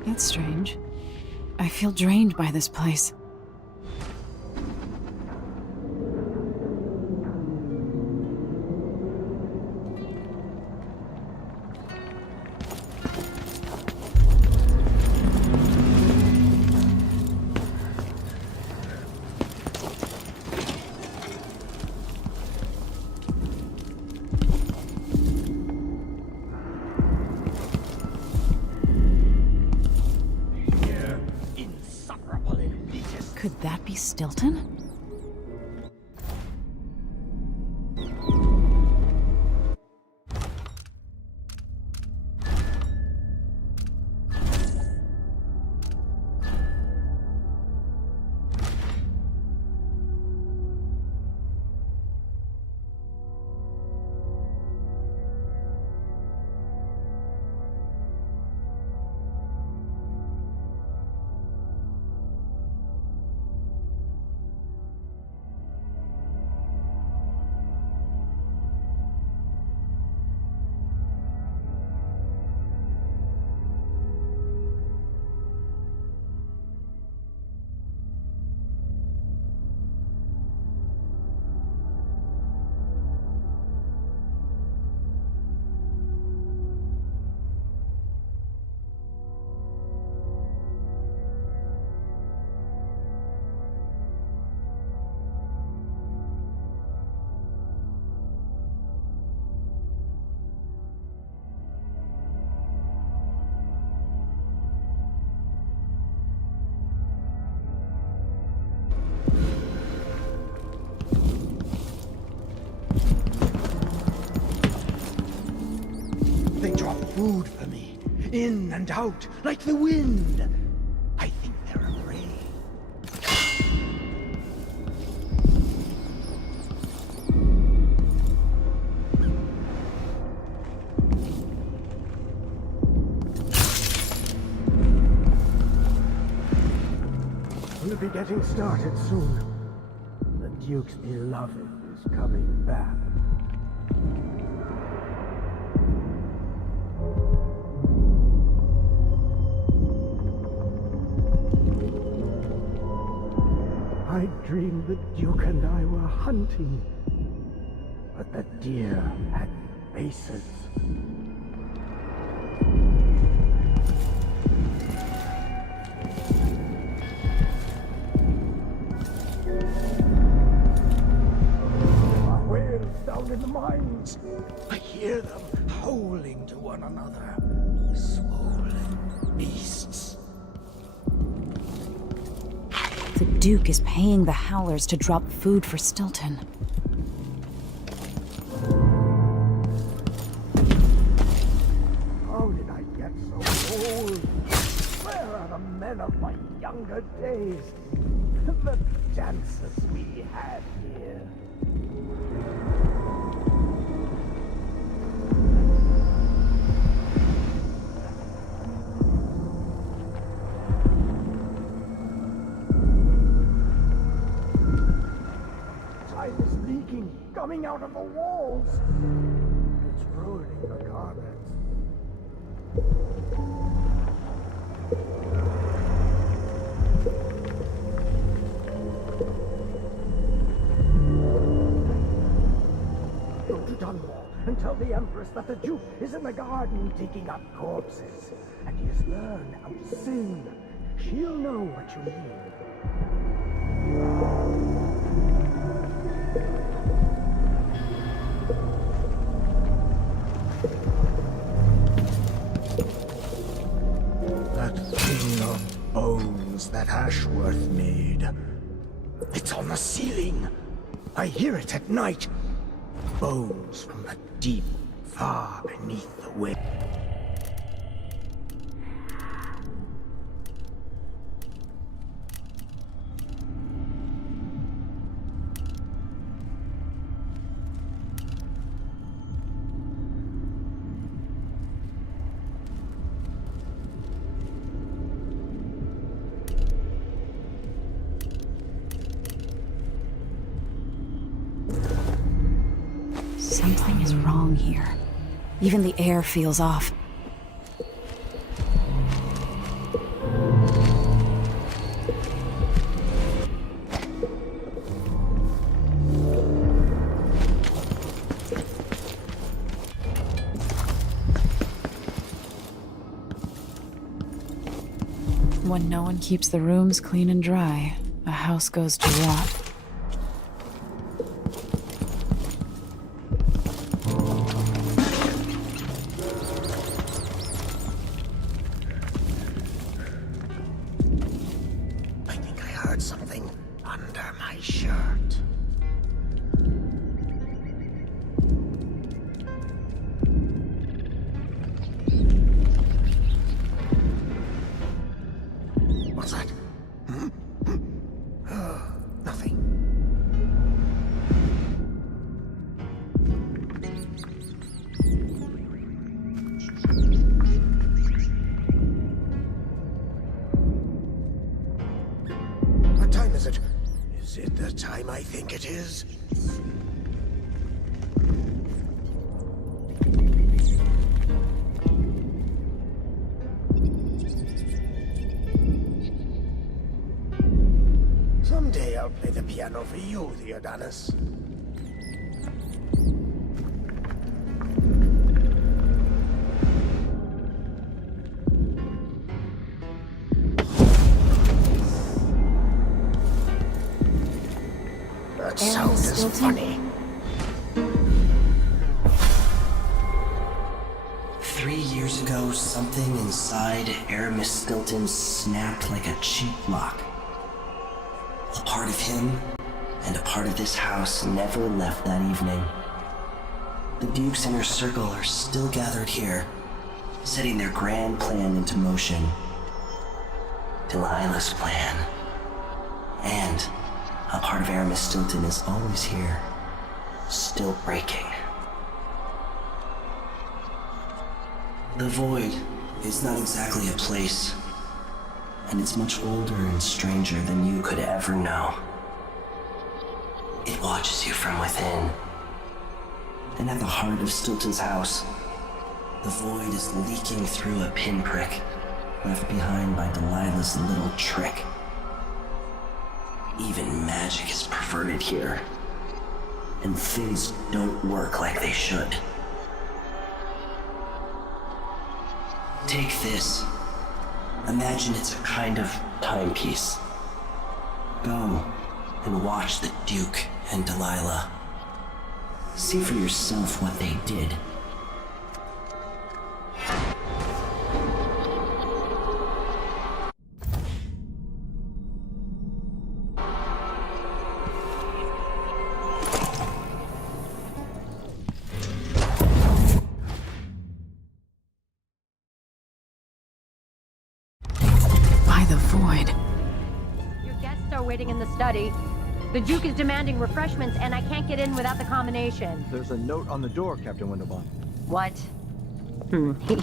It's strange. I feel drained by this place. Could that be Stilton? They drop food for me, in and out, like the wind. I think they're afraid. We'll be getting started soon. The Duke's beloved is coming back. I dreamed the Duke and I were hunting, but the deer had faces. There are whales down in the mines. I hear them howling to one another. Swollen beasts. The Duke is paying the Howlers to drop food for Stilton. younger days. The dances we had here. Time is leaking, coming out of the walls. It's ruining the gardens. Go to Dunwall and tell the Empress that the Duke is in the garden digging up corpses. And he has learned how to sing. She'll know what you mean. That thing of bones that Ashworth made. It's on the ceiling. I hear it at night. Bones from the deep, far beneath the wind. Something is wrong here. Even the air feels off. When no one keeps the rooms clean and dry, a house goes to rot. Something under my shirt. What's that? Oh, nothing. What time is it? Is it the time I think it is? Someday I'll play the piano for you, Theodonis. That sound is funny. 3 years ago, something inside Aramis Stilton snapped like a cheap lock. A part of him and a part of this house never left that evening. The Duke's inner circle are still gathered here, setting their grand plan into motion. Delilah's plan. And a part of Aramis Stilton is always here, still breaking. The Void is not exactly a place, and it's much older and stranger than you could ever know. It watches you from within. And at the heart of Stilton's house, the Void is leaking through a pinprick left behind by Delilah's little trick. Even magic is perverted here, and things don't work like they should. Take this. Imagine it's a kind of timepiece. Go and watch the Duke and Delilah. See for yourself what they did. By the Void. waiting in the study. The Duke is demanding refreshments, and I can't get in without the combination. There's a note on the door, Captain Windelband. What?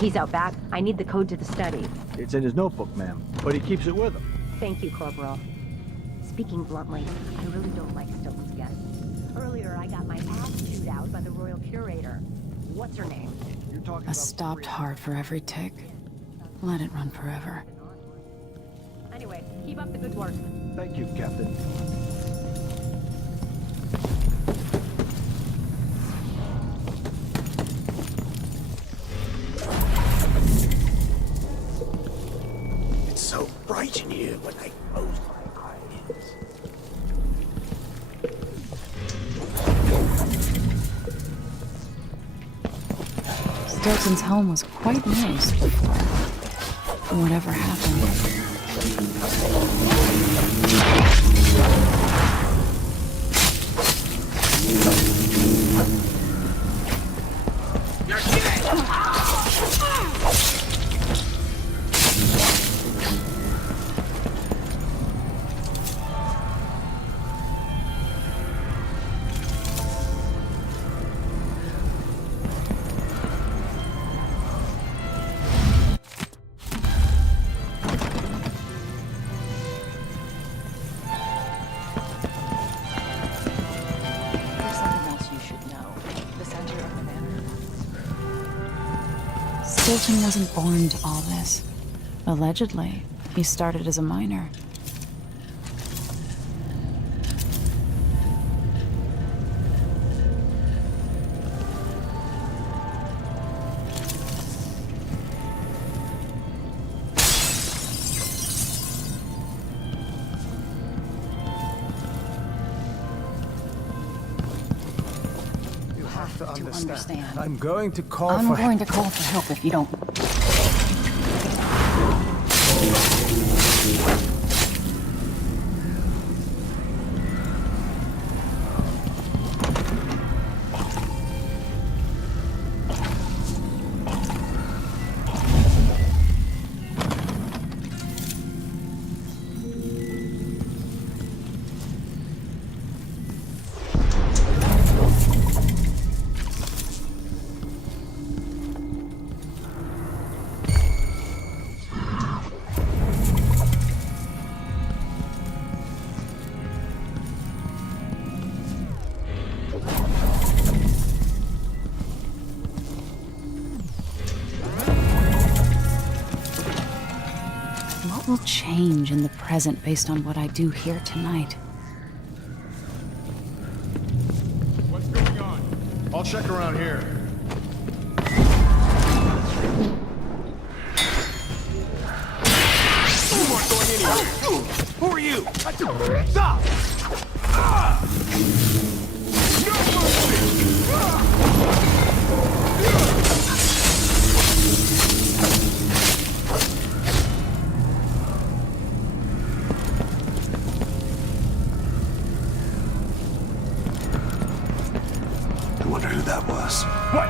He's out back. I need the code to the study. It's in his notebook, ma'am, but he keeps it with him. Thank you, Corporal. Speaking bluntly, I really don't like Stone's guests. Earlier, I got my ass chewed out by the Royal Curator. What's her name? A stopped heart for every tick. Let it run forever. Anyway, keep up the good work. Thank you, Captain. It's so bright in here when I close my eyes. Stilton's home was quite nice before whatever happened. Stilton wasn't born to all this. Allegedly, he started as a miner. To understand. I'm going to call for... I'm going to call for help if you don't... What will change in the present based on what I do here tonight? What's going on? I'll check around here. You weren't going anywhere. Who are you? Stop! No mercy! I wonder who that was. What?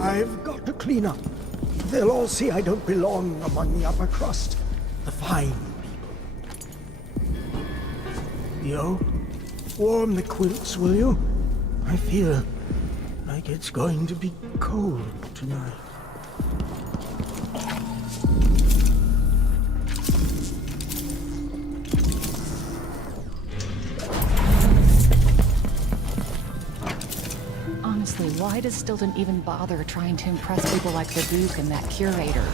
I've got to clean up. They'll all see I don't belong among the upper crust. The fine people. Yo, warm the quilts, will you? I feel like it's going to be cold tonight. Honestly, why does Stilton even bother trying to impress people like the Duke and that curator?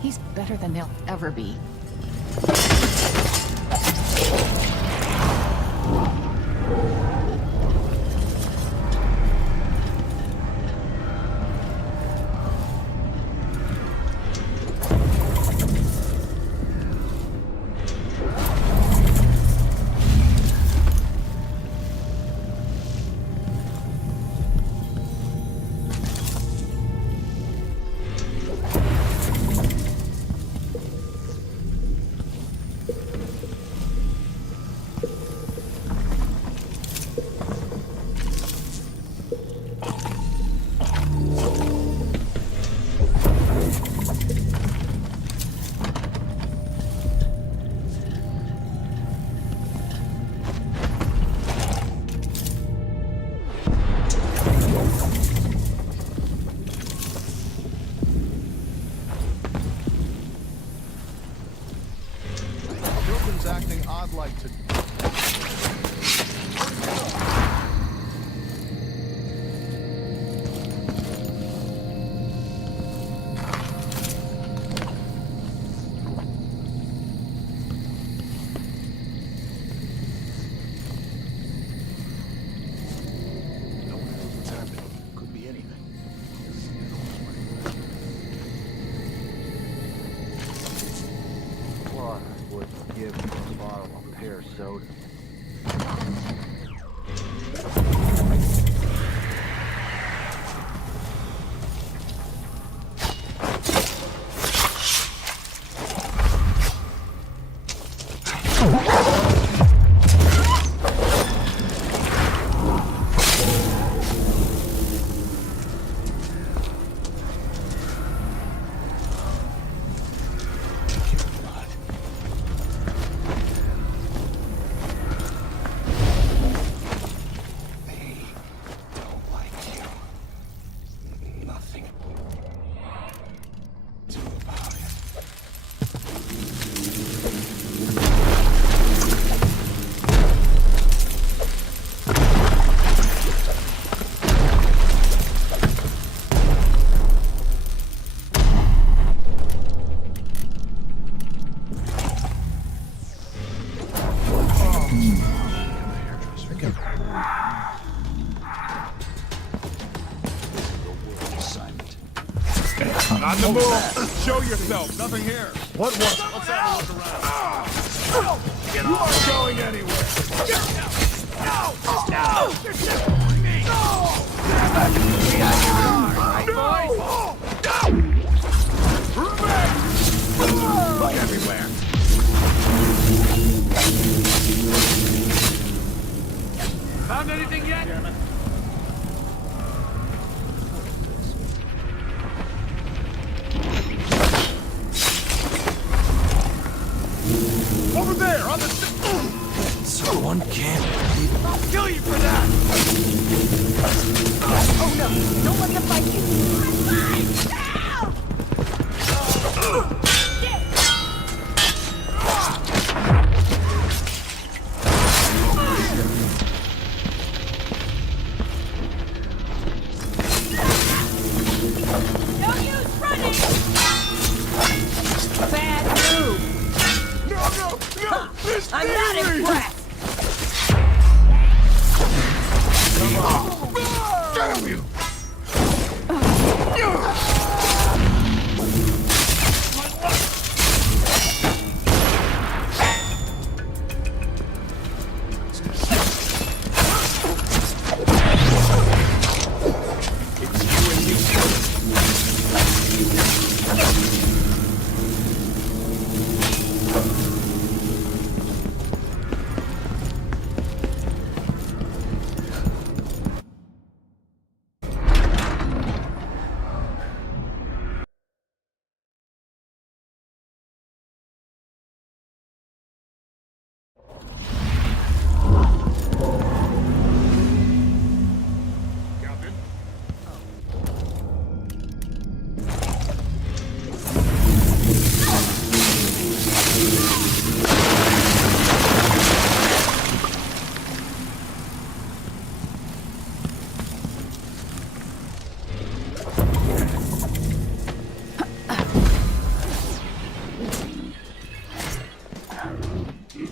He's better than they'll ever be. Acting odd like to... Soda. On the move! Show yourself! Nothing here! What was? Let's have a look around. You aren't going anywhere! No! No! You're tickling me! No! Look everywhere! Found anything yet? Damn it. Over there, on the... Someone can't believe it. I'll kill you for that! Oh no! Don't let them fight you! No use running! Bad move! No! I'm not impressed! Come on! Damn you!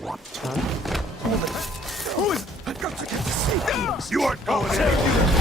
Who is... I've got to get to see. You aren't going anywhere.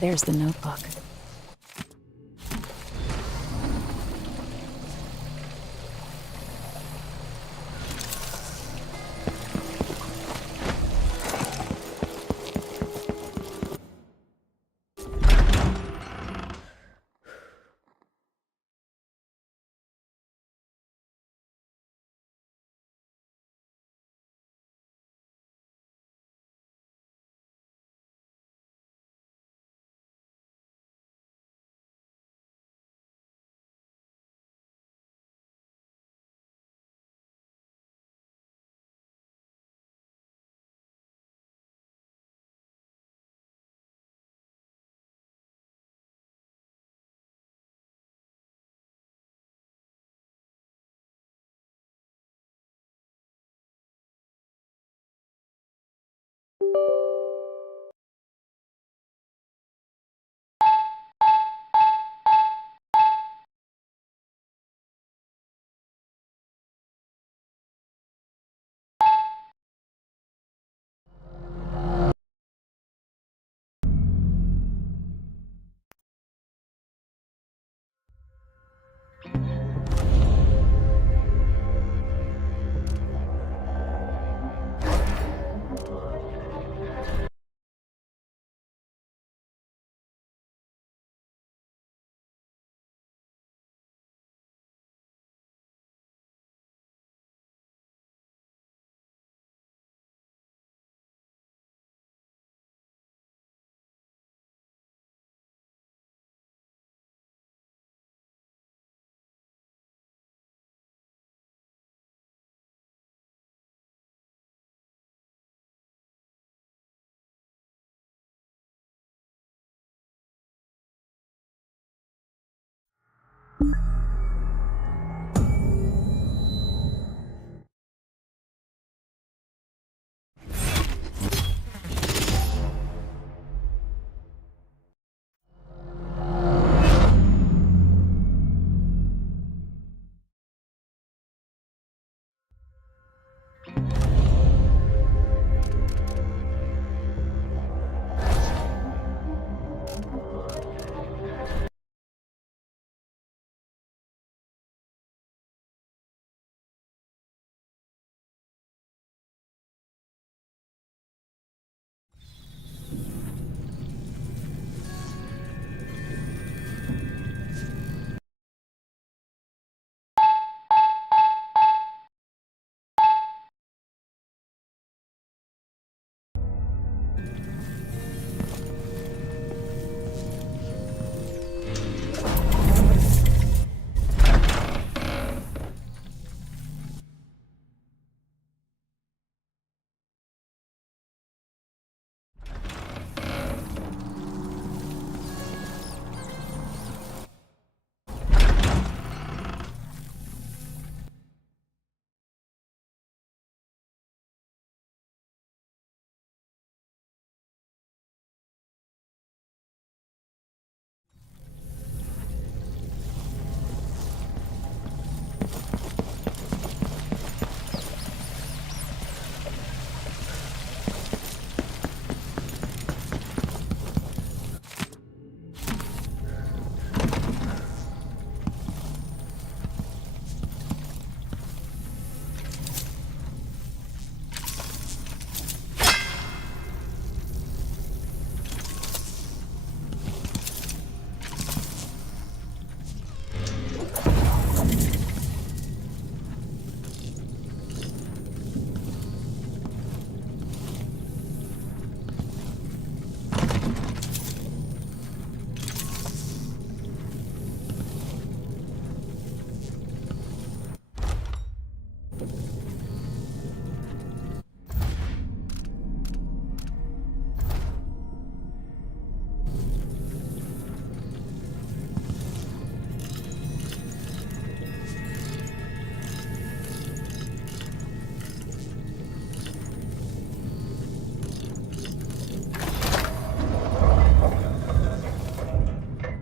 There's the notebook.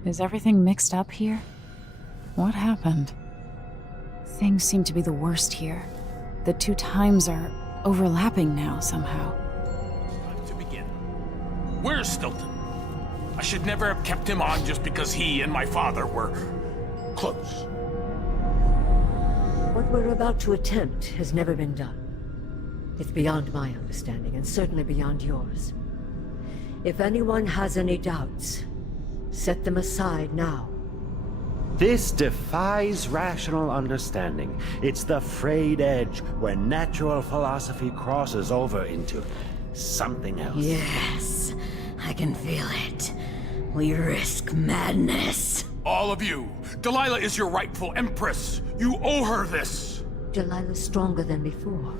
Is everything mixed up here? What happened? Things seem to be the worst here. The two times are overlapping now somehow. To begin, where's Stilton? I should never have kept him on just because he and my father were close. What we're about to attempt has never been done. It's beyond my understanding, and certainly beyond yours. If anyone has any doubts, set them aside now. This defies rational understanding. It's the frayed edge where natural philosophy crosses over into something else. Yes, I can feel it. We risk madness. All of you, Delilah is your rightful empress. You owe her this. Delilah's stronger than before.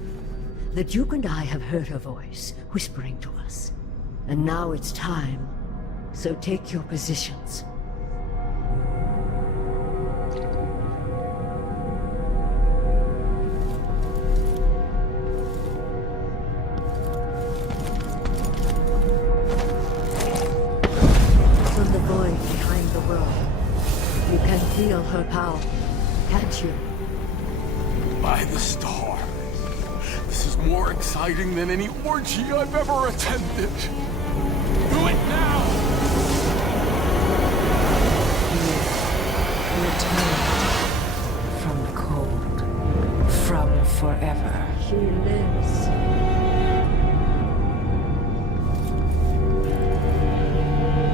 The Duke and I have heard her voice, whispering to us. And now it's time. So take your positions. From the void behind the world, you can feel her power, can't you? By the stars. This is more exciting than any orgy I've ever attended. Do it now! Returned from the cold, from forever. She lives.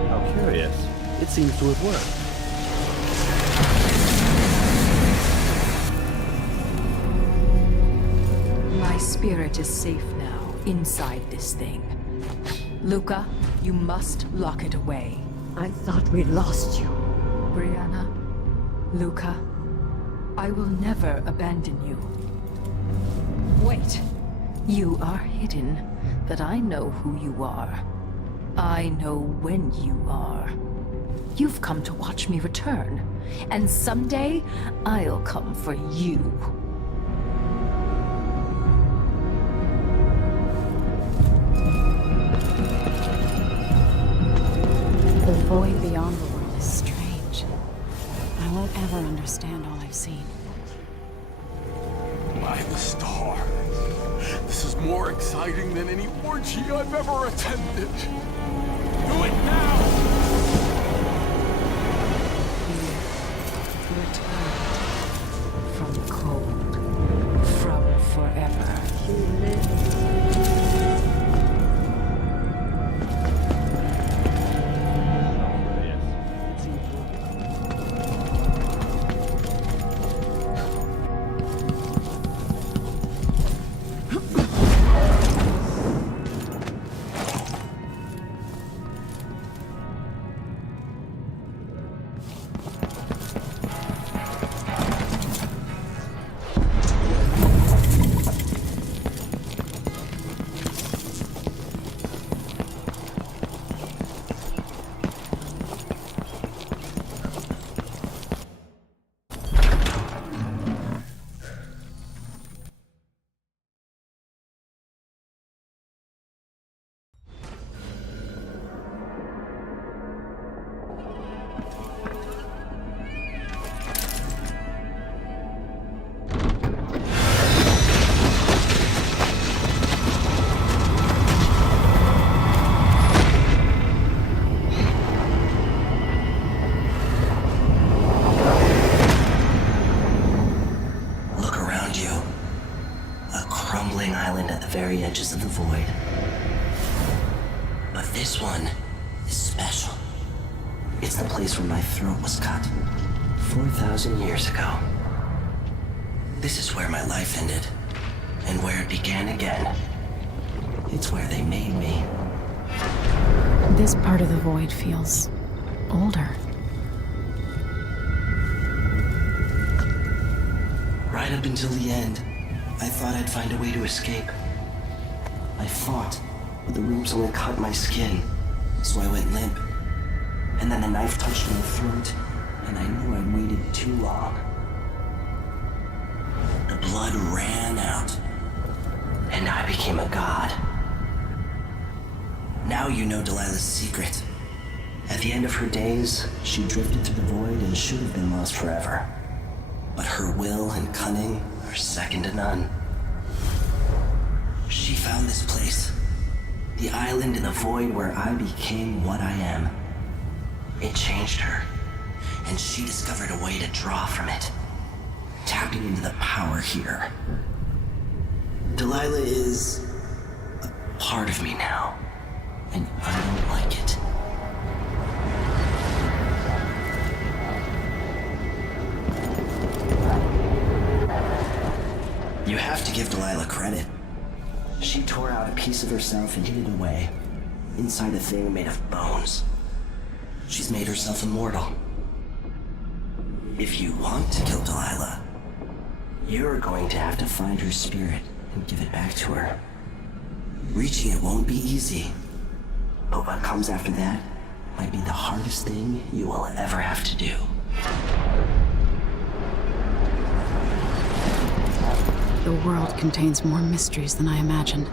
How curious. It seems to have worked. My spirit is safe now, inside this thing. Luca, you must lock it away. I thought we'd lost you. Brianna, Luca, I will never abandon you. Wait. You are hidden, but I know who you are. I know when you are. You've come to watch me return, and someday I'll come for you. The void beyond the world is strange. I won't ever understand all I've seen. By the stars. This is more exciting than any orgy I've ever attended. Do it now! Returned from the cold, from forever. She lives. Very edges of the void. But this one is special. It's the place where my throat was cut 4,000 years ago. This is where my life ended, and where it began again. It's where they made me. This part of the void feels older. Right up until the end, I thought I'd find a way to escape. I fought, but the rooms only cut my skin, so I went limp. And then the knife touched my throat, and I knew I'd waited too long. The blood ran out, and I became a god. Now you know Delilah's secret. At the end of her days, she drifted through the void and should have been lost forever. But her will and cunning are second to none. She found this place, the island in the void where I became what I am. It changed her, and she discovered a way to draw from it, tapping into the power here. Delilah is a part of me now, and I don't like it. You have to give Delilah credit. She tore out a piece of herself and hid it away, inside a thing made of bones. She's made herself immortal. If you want to kill Delilah, you're going to have to find her spirit and give it back to her. Reaching it won't be easy, but what comes after that might be the hardest thing you will ever have to do. The world contains more mysteries than I imagined.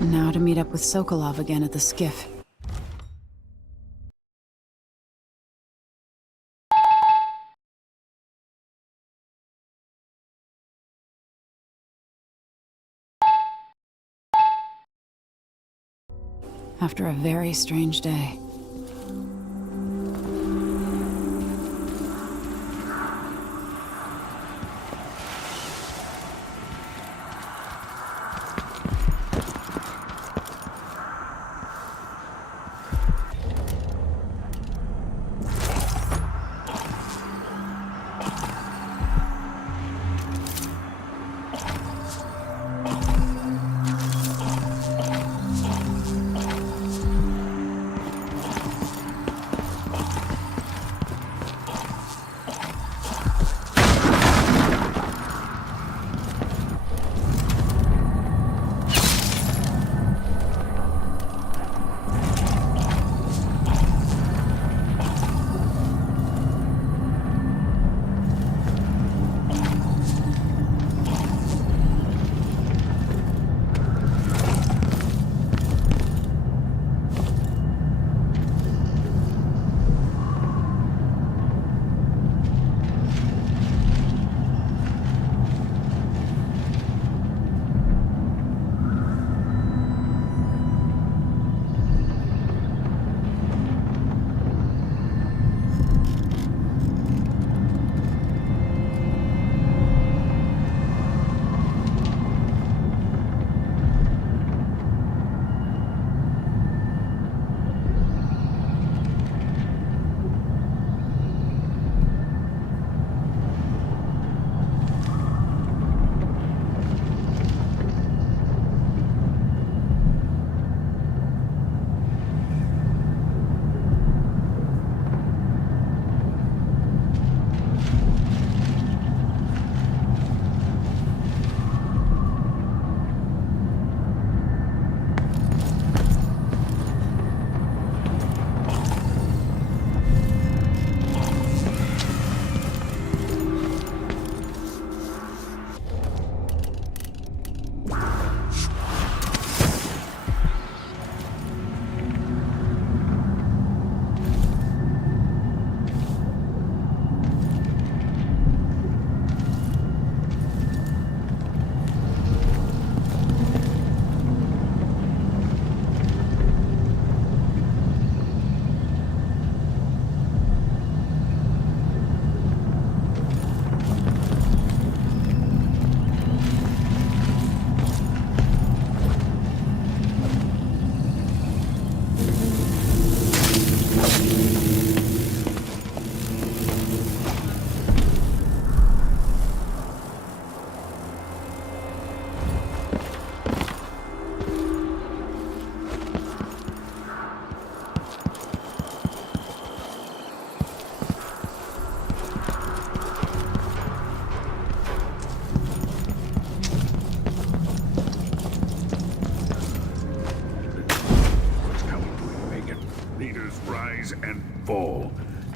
Now to meet up with Sokolov again at the skiff. After a very strange day.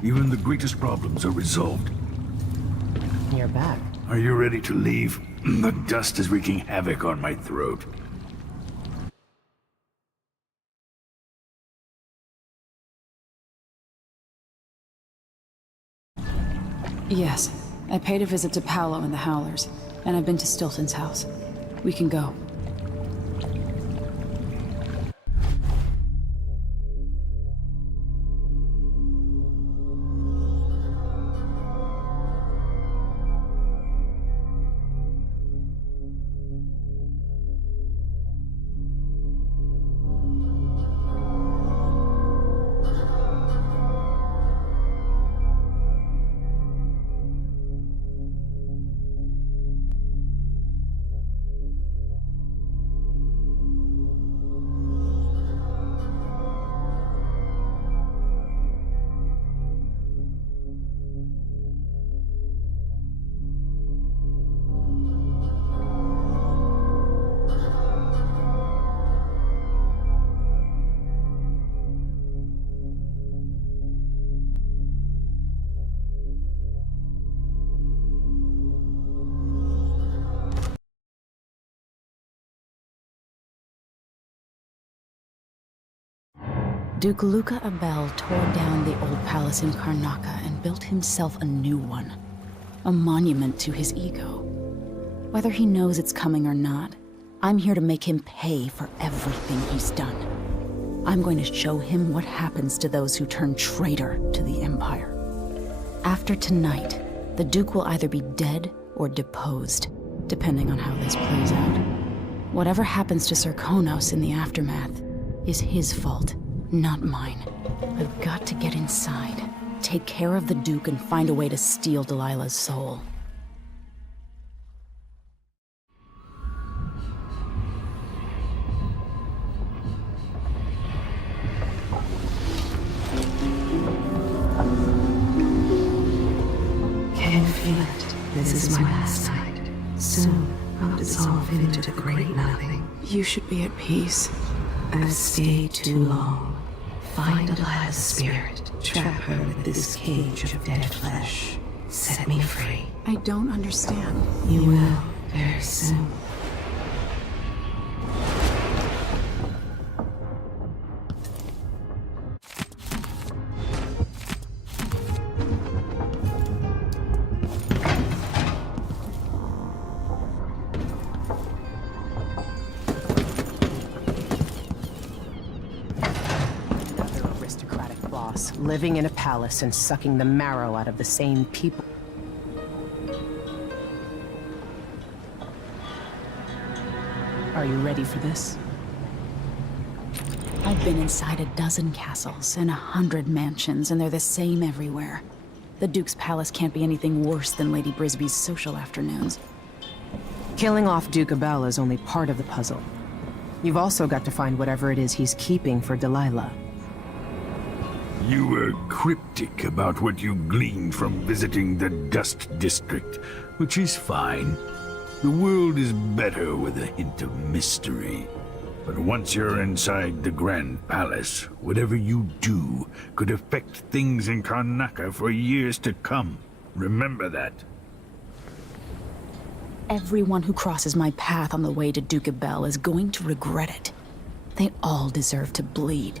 Even the greatest problems are resolved. You're back. Are you ready to leave? The dust is wreaking havoc on my throat. Yes. I paid a visit to Paolo and the Howlers, and I've been to Stilton's house. We can go. Duke Luca Abel tore down the old palace in Karnaca and built himself a new one. A monument to his ego. Whether he knows it's coming or not, I'm here to make him pay for everything he's done. I'm going to show him what happens to those who turn traitor to the Empire. After tonight, the Duke will either be dead or deposed, depending on how this plays out. Whatever happens to Serkonos in the aftermath is his fault. Not mine. I've got to get inside, take care of the Duke, and find a way to steal Delilah's soul. Can feel it. This is my last night. Soon, I'll dissolve into the great nothing. You should be at peace. I've stayed too long. Find Delilah's spirit. Trap her with this cage of dead flesh. Set me free. I don't understand. You will, very soon. Living in a palace and sucking the marrow out of the same people. Are you ready for this? I've been inside a dozen castles and 100 mansions, and they're the same everywhere. The Duke's palace can't be anything worse than Lady Brisby's social afternoons. Killing off Duke Abel is only part of the puzzle. You've also got to find whatever it is he's keeping for Delilah. You were cryptic about what you gleaned from visiting the Dust District, which is fine. The world is better with a hint of mystery. But once you're inside the Grand Palace, whatever you do could affect things in Karnaca for years to come. Remember that. Everyone who crosses my path on the way to Duke Abel is going to regret it. They all deserve to bleed.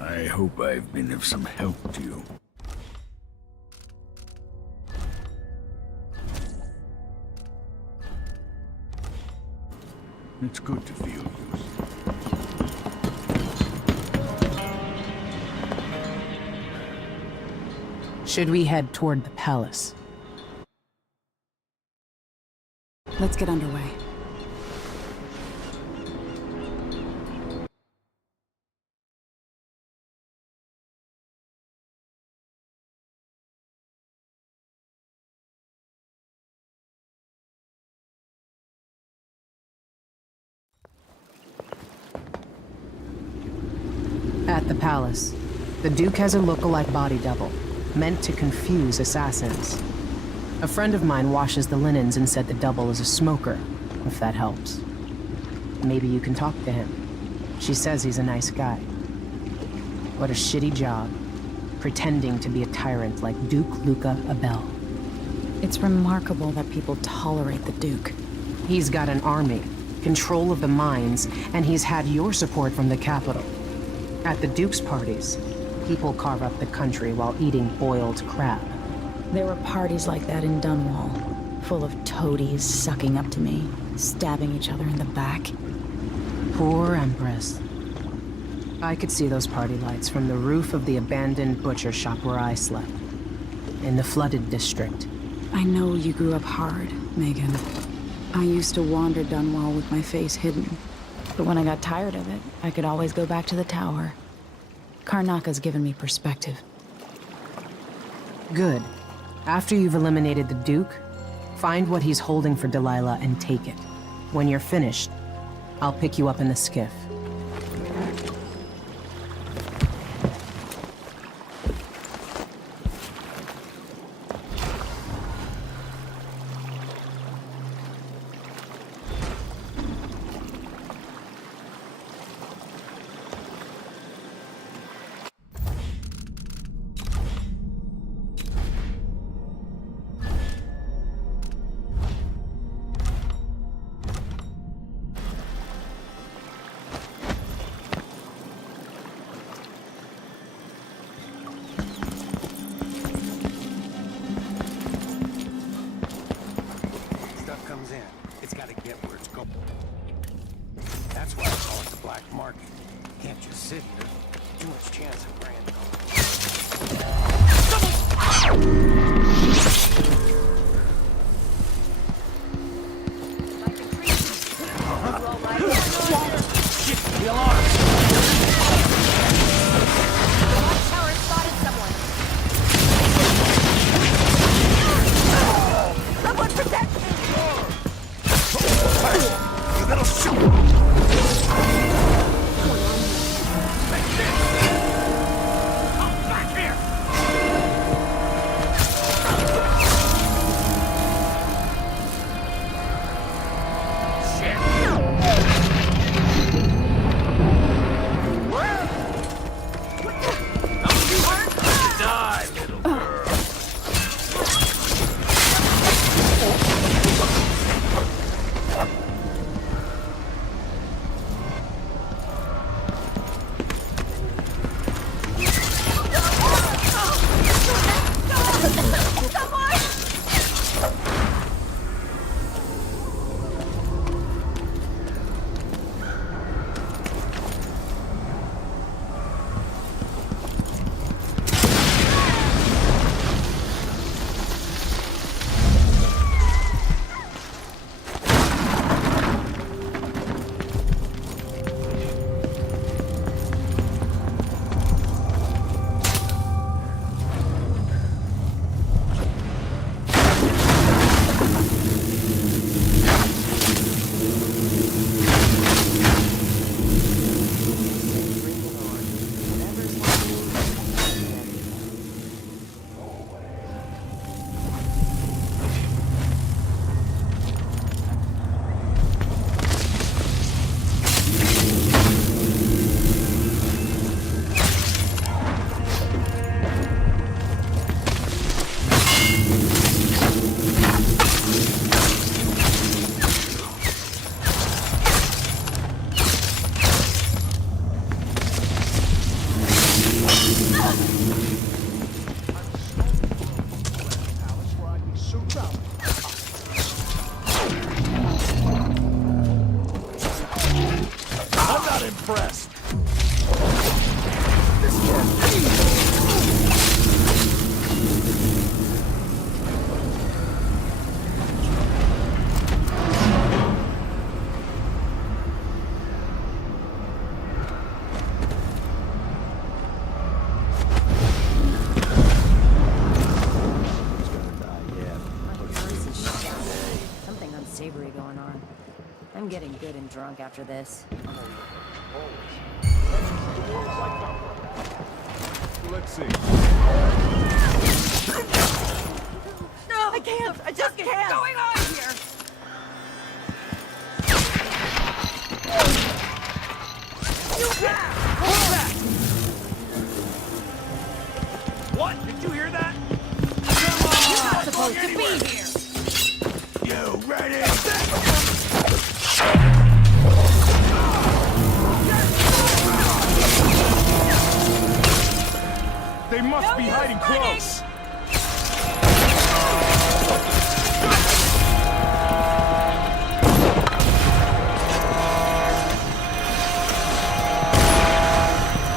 I hope I've been of some help to you. It's good to feel useful. Should we head toward the palace? Let's get underway. At the palace, the Duke has a look-alike body double, meant to confuse assassins. A friend of mine washes the linens and said the double is a smoker, if that helps. Maybe you can talk to him. She says he's a nice guy. What a shitty job, pretending to be a tyrant like Duke Luca Abel. It's remarkable that people tolerate the Duke. He's got an army, control of the mines, and he's had your support from the capital. At the Duke's parties, people carve up the country while eating boiled crab. There were parties like that in Dunwall, full of toadies sucking up to me, stabbing each other in the back. Poor Empress. I could see those party lights from the roof of the abandoned butcher shop where I slept, in the flooded district. I know you grew up hard, Megan. I used to wander Dunwall with my face hidden, but when I got tired of it, I could always go back to the tower. Karnaka's given me perspective. Good. After you've eliminated the Duke, find what he's holding for Delilah and take it. When you're finished, I'll pick you up in the skiff. I'm getting good and drunk after this. Let's see. No! I can't! I just can't! What's going on here? You can't! Hold back! What? Did you hear that? Come on! You're not supposed to be here! You ready? They must be hiding close.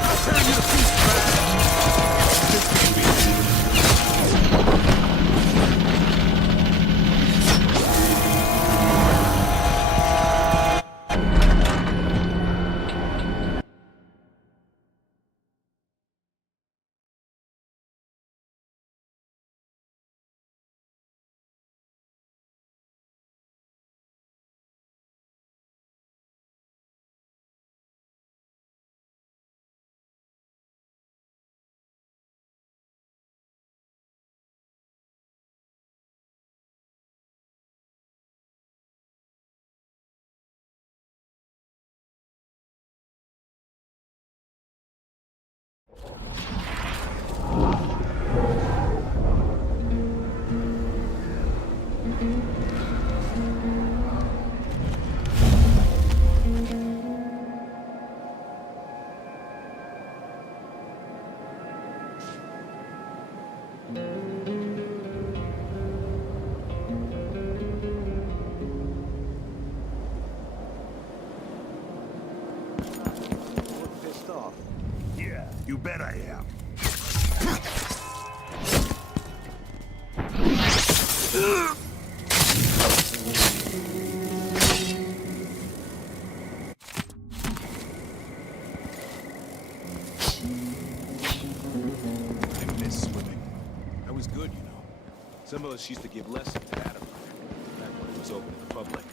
I'll turn you to pieces, man. This could be Pissed off. Yeah, you bet I am. I miss swimming. I was good, you know. Some of us used to give lessons at Adam. Back when it was open to the public.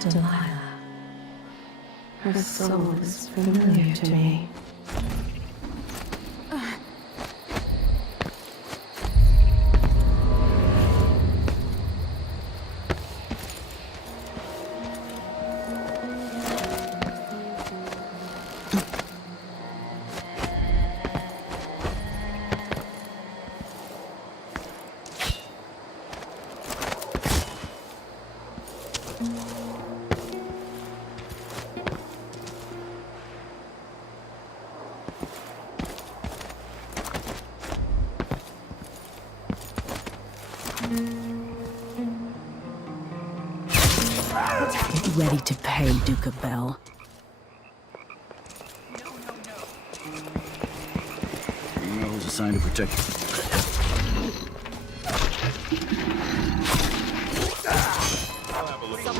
Delilah. Her soul is familiar to me. Get ready to pay, Duke of Bell. Well, it's a sign to protect. I'll have a look around.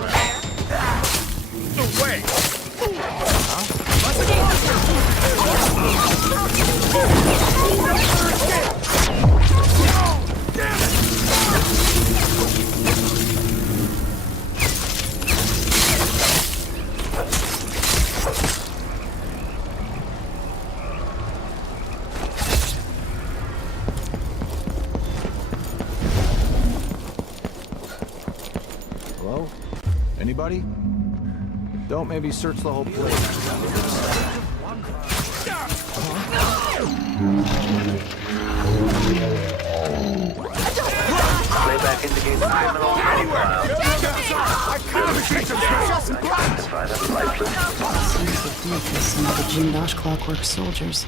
No way! Damn it! Hello? Anybody? Don't maybe search the whole place. Playback indicates criminal profile. Seems to deal with some of the Jindosh Clockwork soldiers.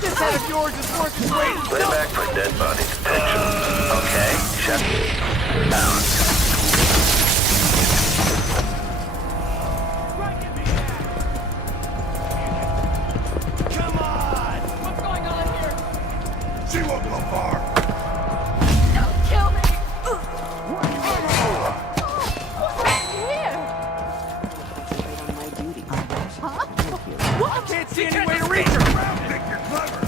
This head of yours is worth its weight. Playback for dead body detection. Okay, check. Down. Can't see any way to reach her! Think you're clever!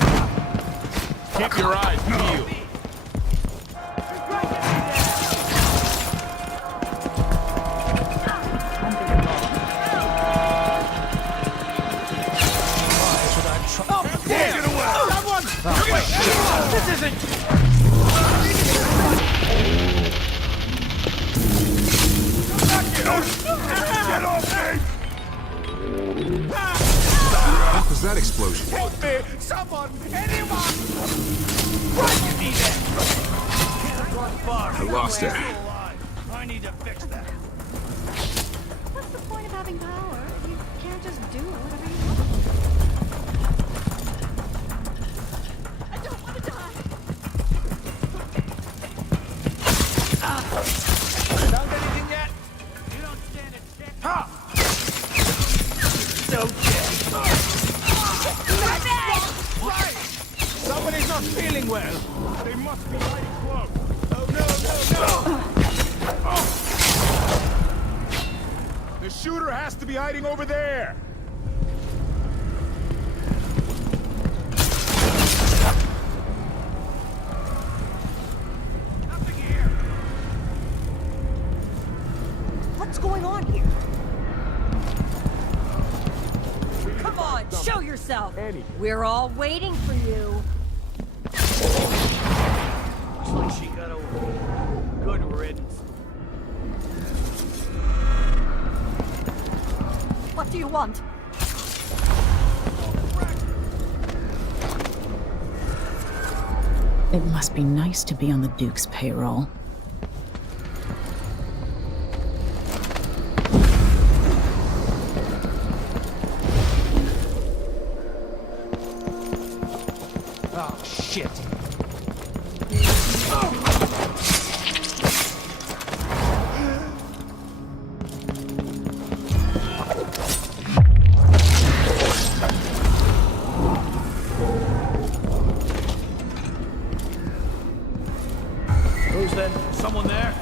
Keep your eyes peeled. Oh, damn! Get away! Someone! This isn't... Get off me! What was that explosion? Help me! Someone! Anyone! Why you need that? Can't have gone far. I lost her. I need to fix that. What's the point of having power? You can't just do whatever you want. I don't want to die. Found anything yet? You don't stand a chance. Ha! So dead. Right! Somebody's not feeling well. They must be hiding close. Oh, no. The shooter has to be hiding over there! Nothing here. What's going on here? Come on, show yourself! We're all waiting for you. Looks like she got away. Good riddance. What do you want? It must be nice to be on the Duke's payroll. Oh, shit. Who's there? Someone there?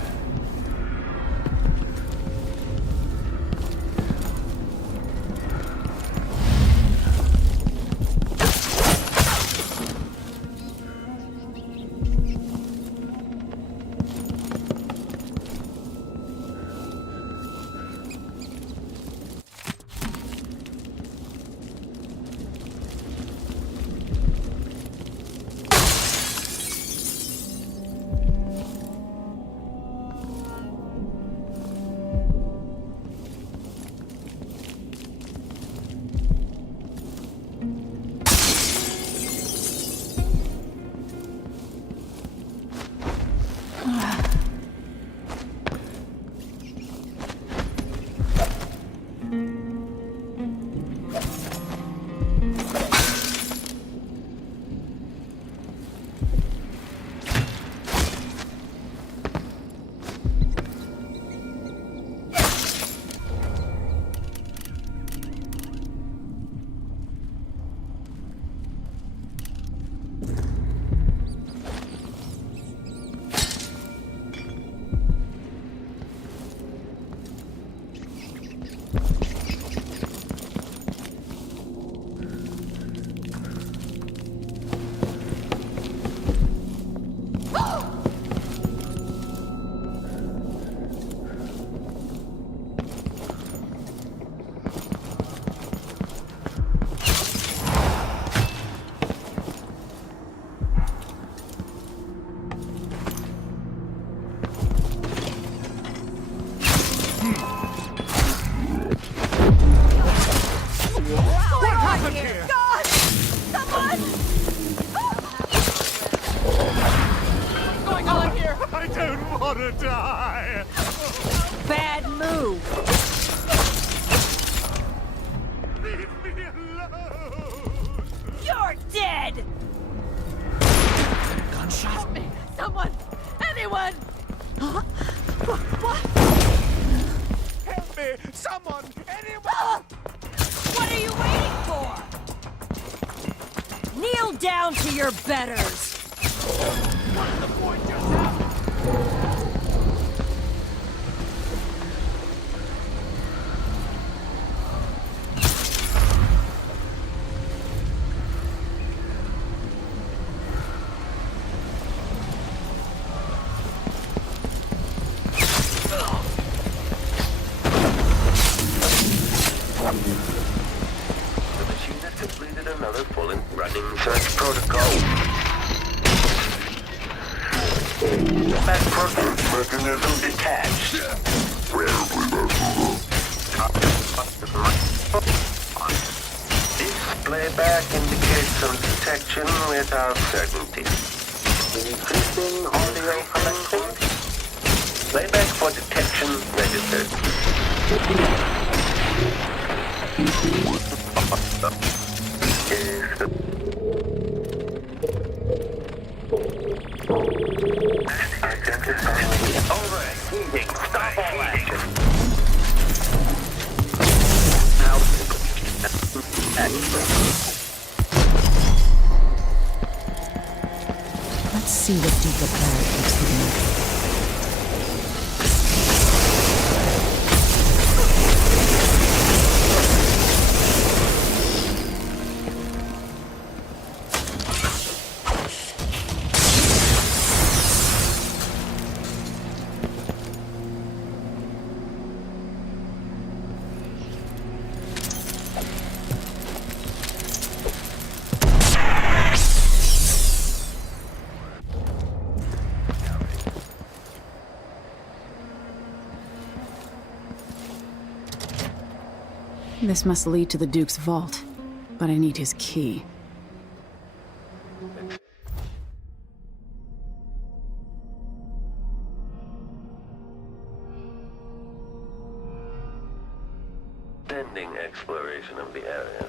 to die! Bad move! Leave me alone! You're dead! Gunshot? Help me! Someone! Anyone! Huh? What? Help me! Someone! Anyone! What are you waiting for? Kneel down to your betters! What is the point just happened? The machine has completed another full and running search protocol. Back mechanism detached. Playback indicates some detection without certainty. Increasing audio collection. Playback for detection registered. Overheating. Stop all action. Let's see what Duke Barrett thinks of me. This must lead to the Duke's vault, but I need his key. Pending exploration of the area.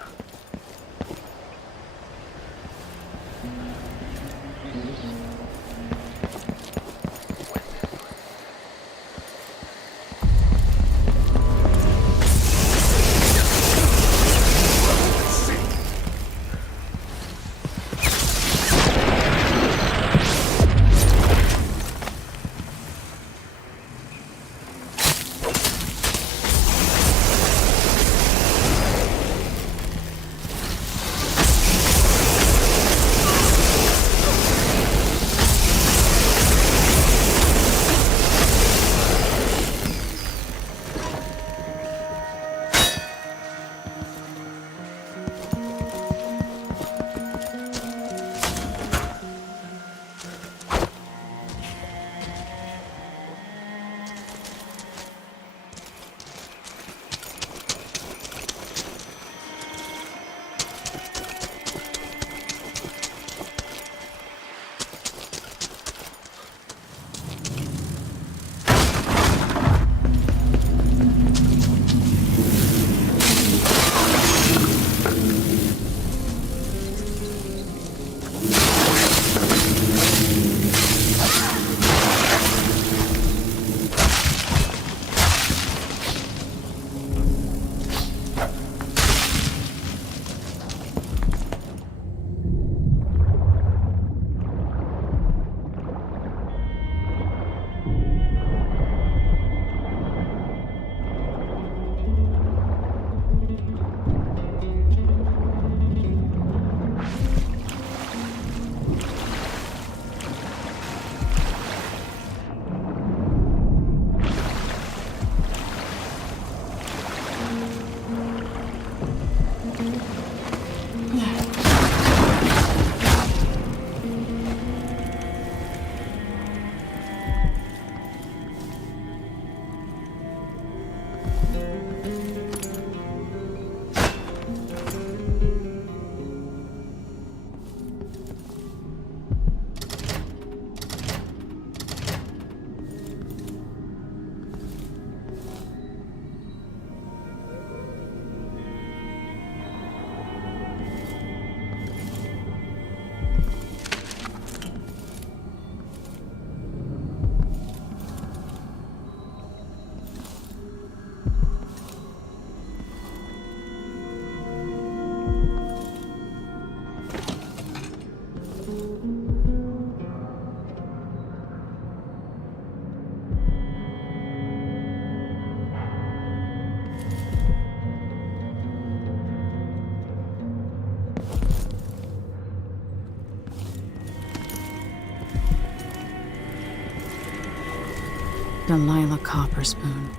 Delilah Copperspoon.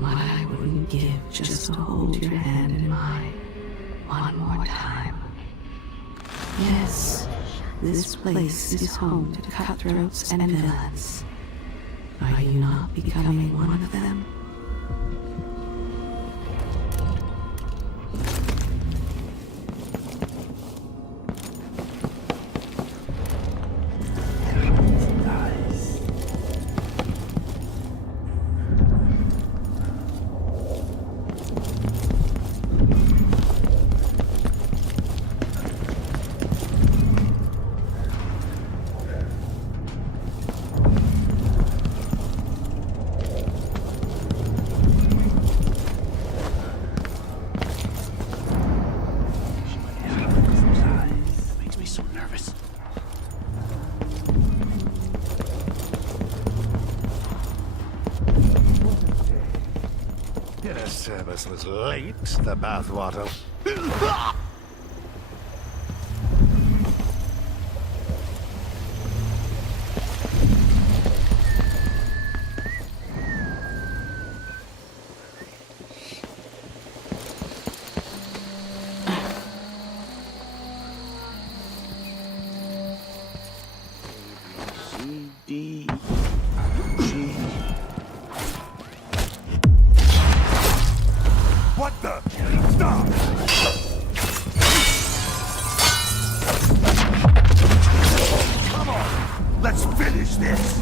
What I wouldn't give just to hold your hand in mine one more time. Yes, this place is home to cutthroats and villains. Are you not becoming one of them? Service was late, the bathwater. C, D, G. What the? Stop! Come on! Let's finish this!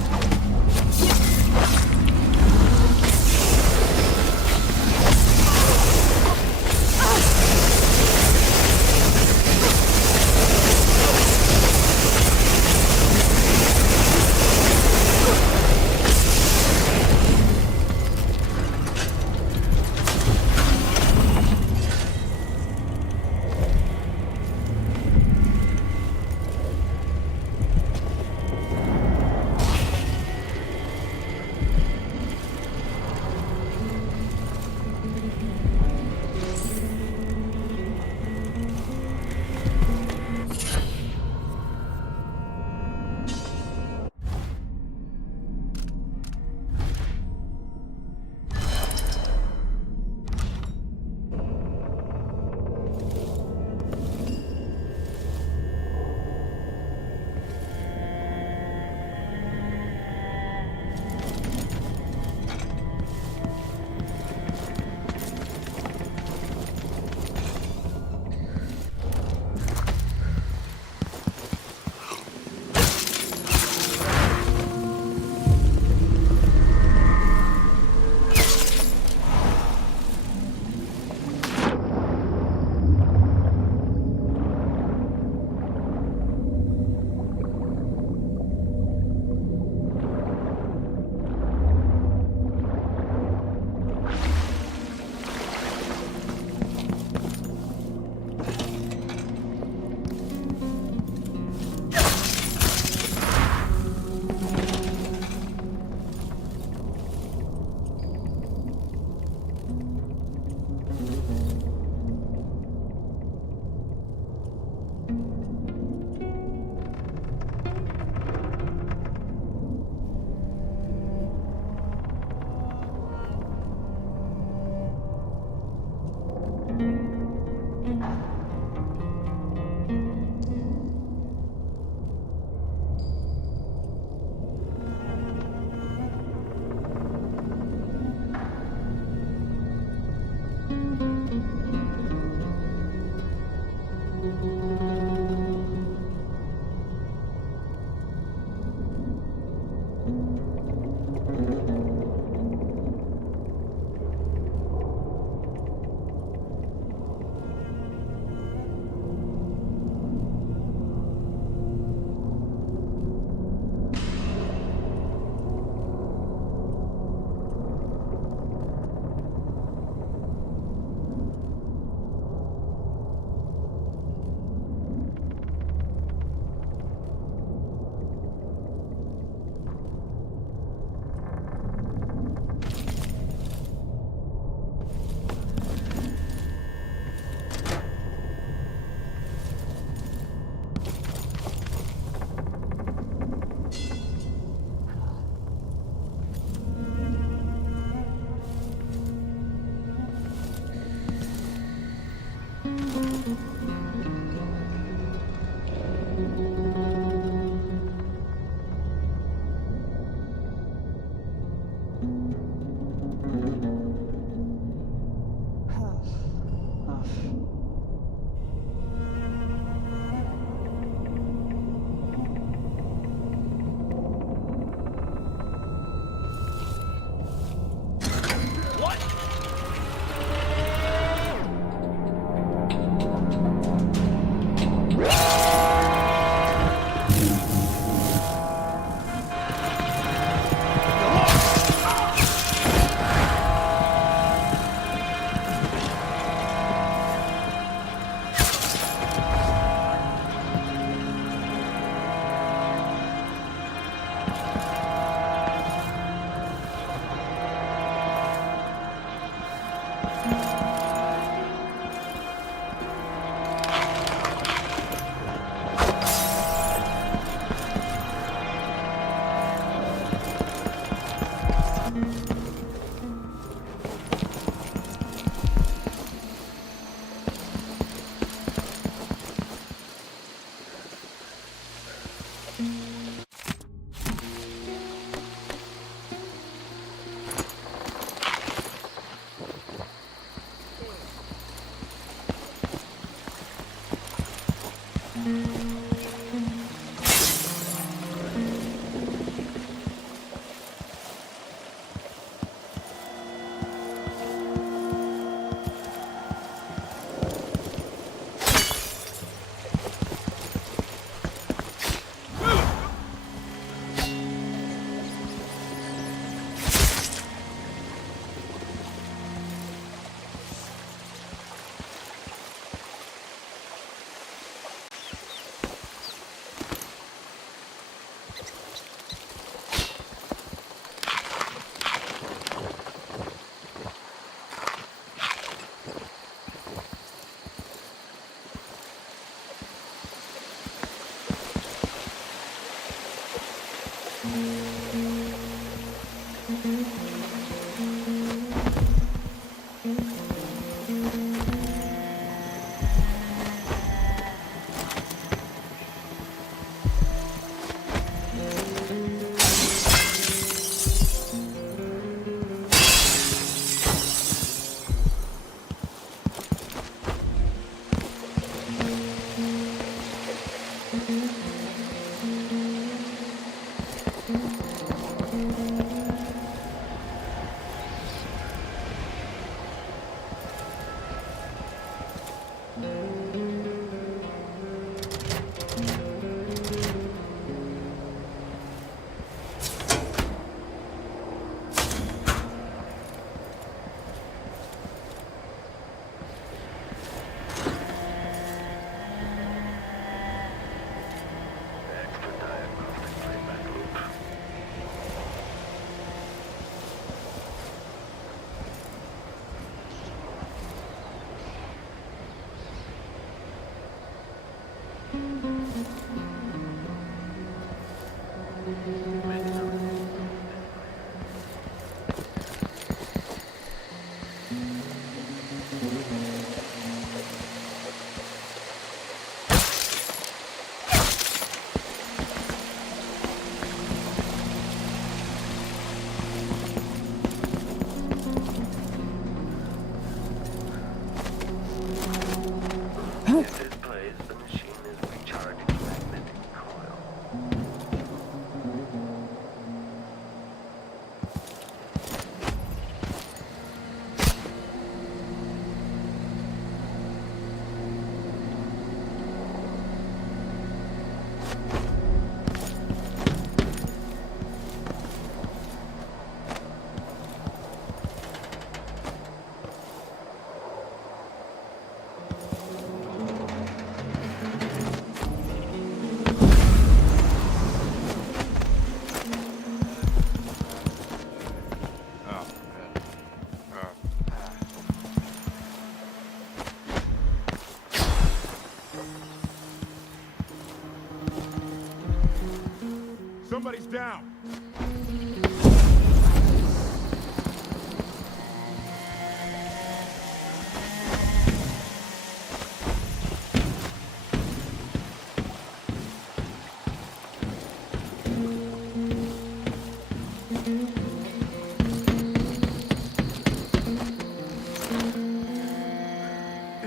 Somebody's down.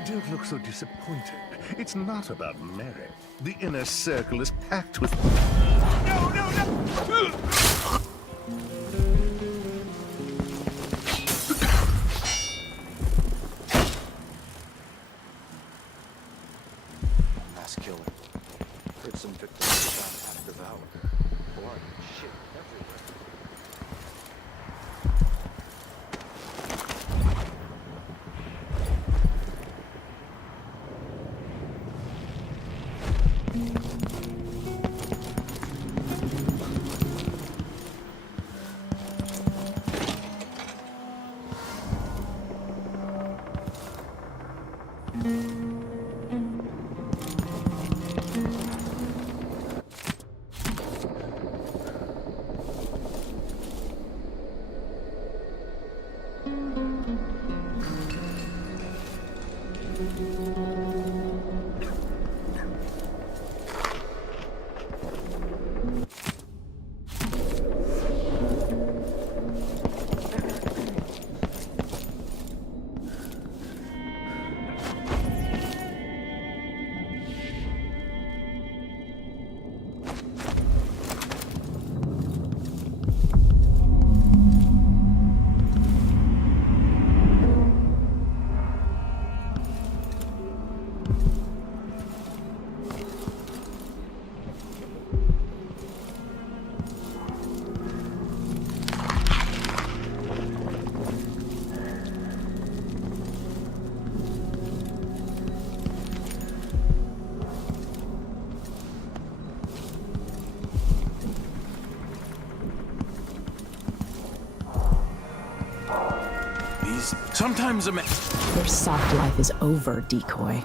Don't look so disappointed. It's not about merit. The inner circle is packed with... No, no, no! Mass killer. Heard some victims found half devoured. Blood and shit everywhere. please. Sometimes a man... Your soft life is over, decoy.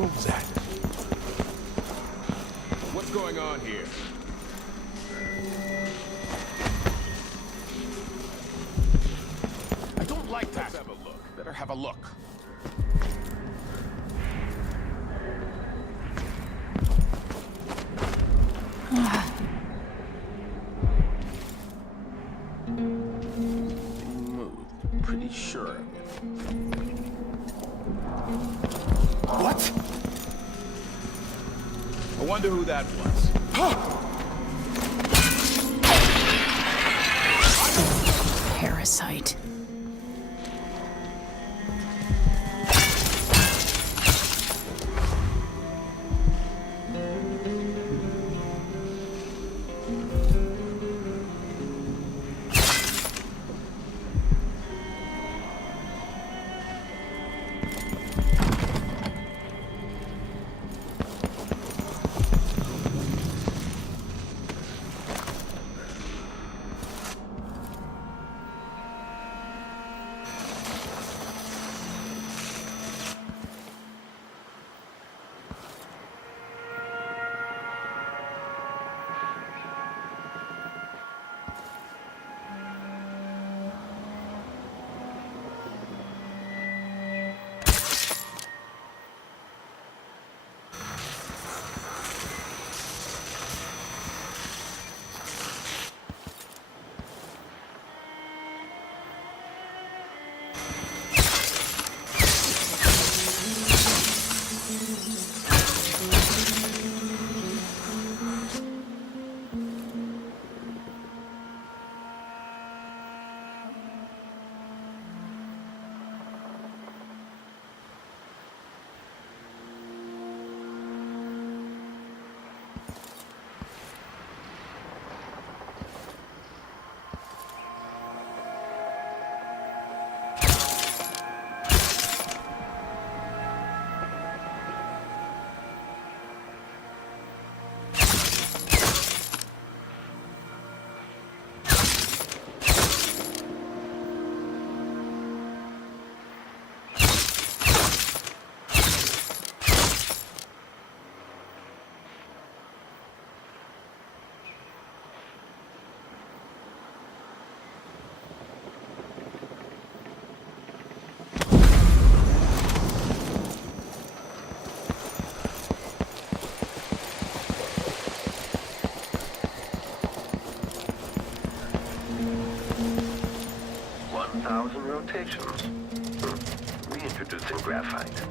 What was that? What's going on here? I don't like that. Let's have a look. Better have a look. Moved. Pretty sure. What? I wonder who that was. Parasite. Rotations. Reintroducing graphite.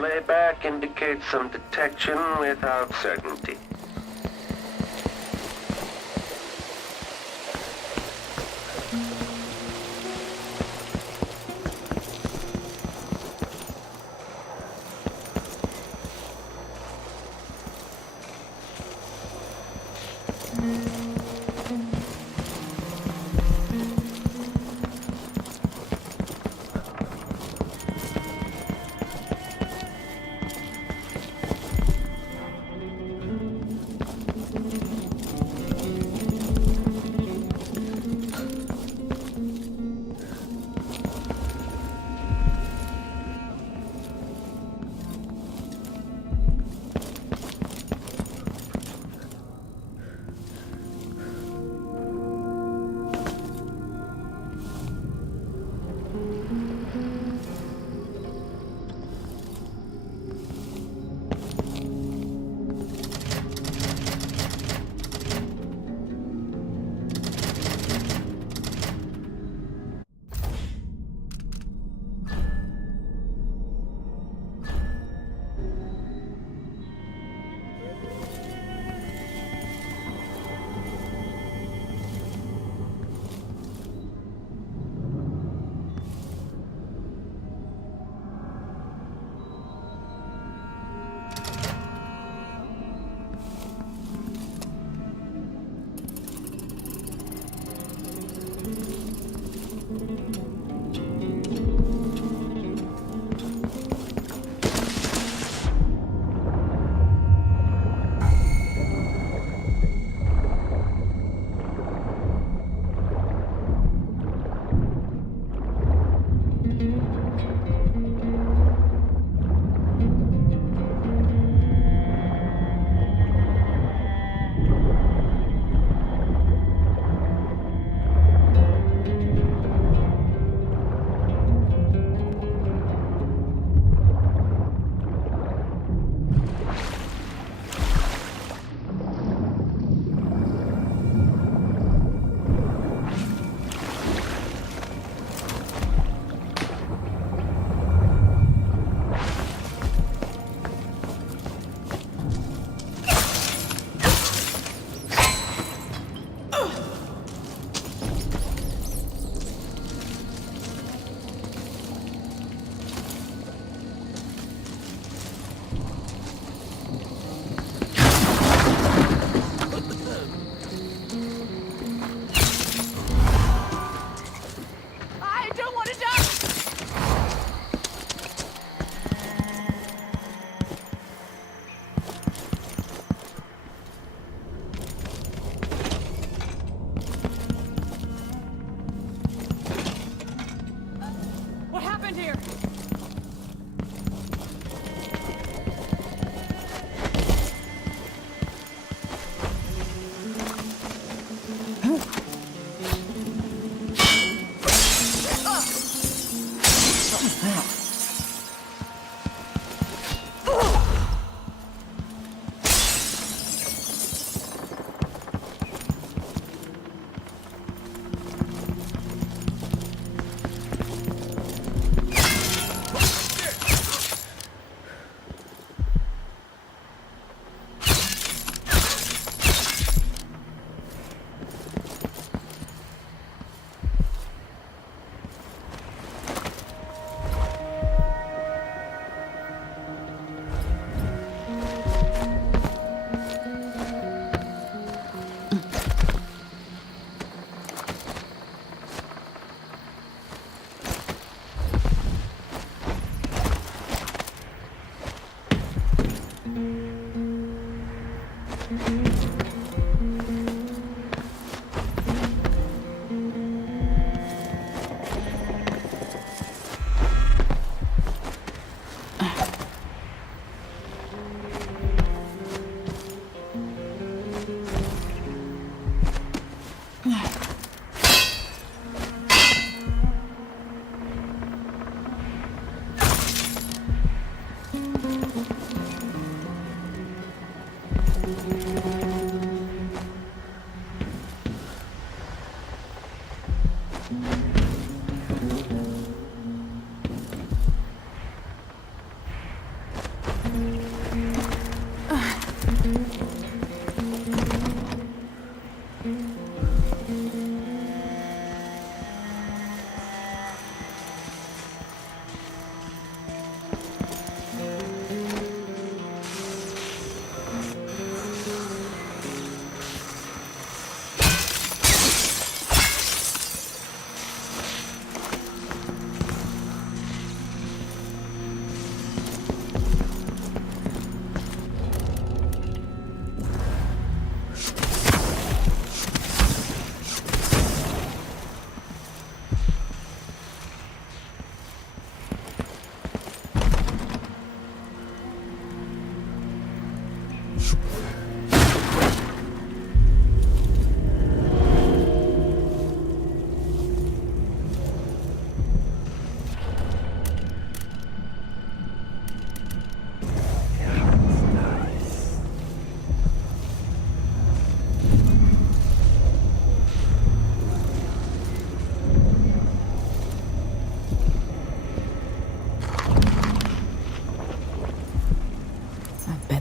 Playback indicates some detection without certainty.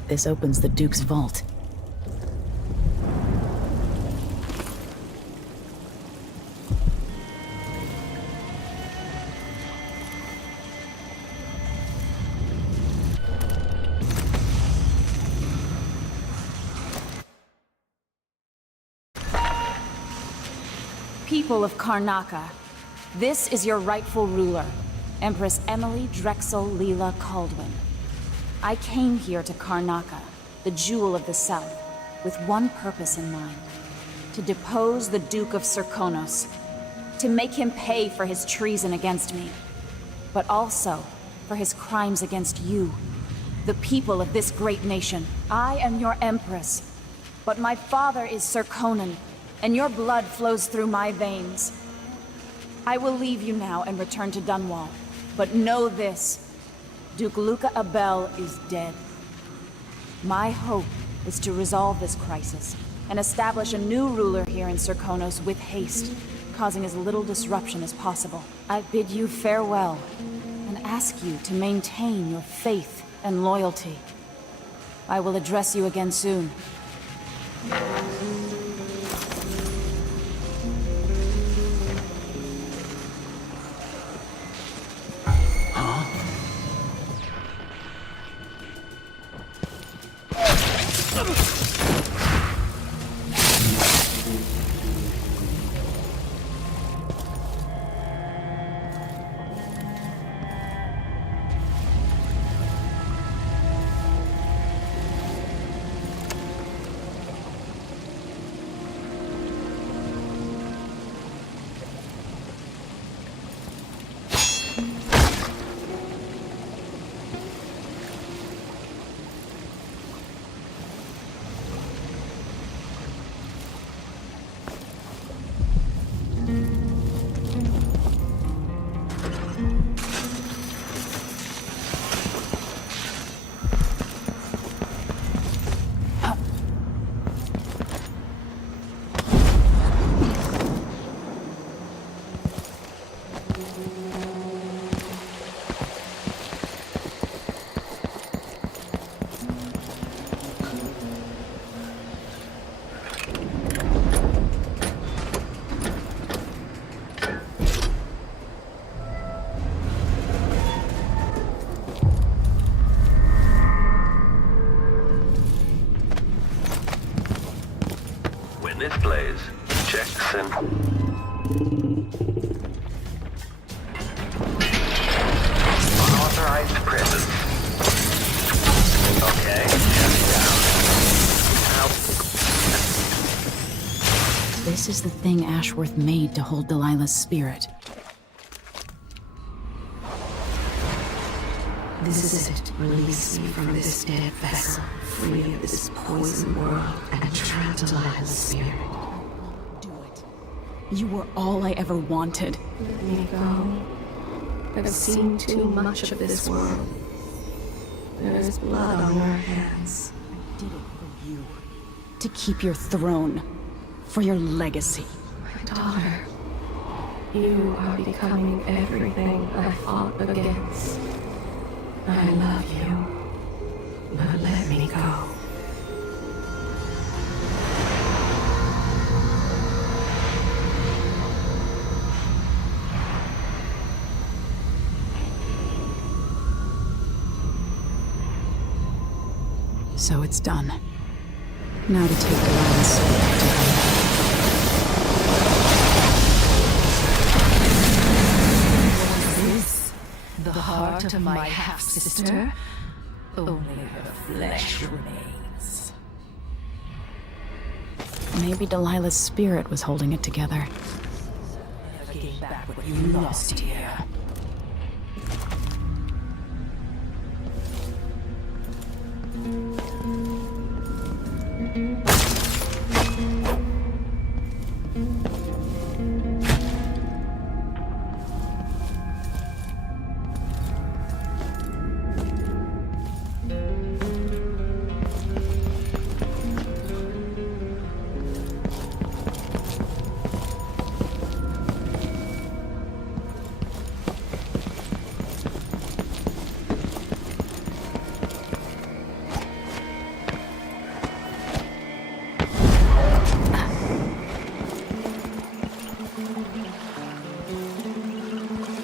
This opens the Duke's vault. People of Karnaca, this is your rightful ruler, Empress Emily Drexel Leela Caldwin. I came here to Karnaca, the jewel of the South, with one purpose in mind. To depose the Duke of Serkonos, to make him pay for his treason against me, but also for his crimes against you, the people of this great nation. I am your Empress, but my father is Serkonan, and your blood flows through my veins. I will leave you now and return to Dunwall, but know this. Duke Luca Abel is dead. My hope is to resolve this crisis and establish a new ruler here in Serkonos with haste, causing as little disruption as possible. I bid you farewell and ask you to maintain your faith and loyalty. I will address you again soon. This plays checks and unauthorized presence. Okay, shut it down. This is the thing Ashworth made to hold Delilah's spirit. This is it. Release me from this dead vessel, free of this poison world, and trap Delilah's spirit. Do it. You were all I ever wanted. Let me go. I've seen too much of this world. There's blood on our hands. I did it for you. To keep your throne. For your legacy. My daughter, you are becoming everything I fought against. I love you, but let me go. So it's done. Now to take Delilah's spirit to her. The heart of my half-sister? Only her flesh remains. Maybe Delilah's spirit was holding it together. Never gain back what you lost here.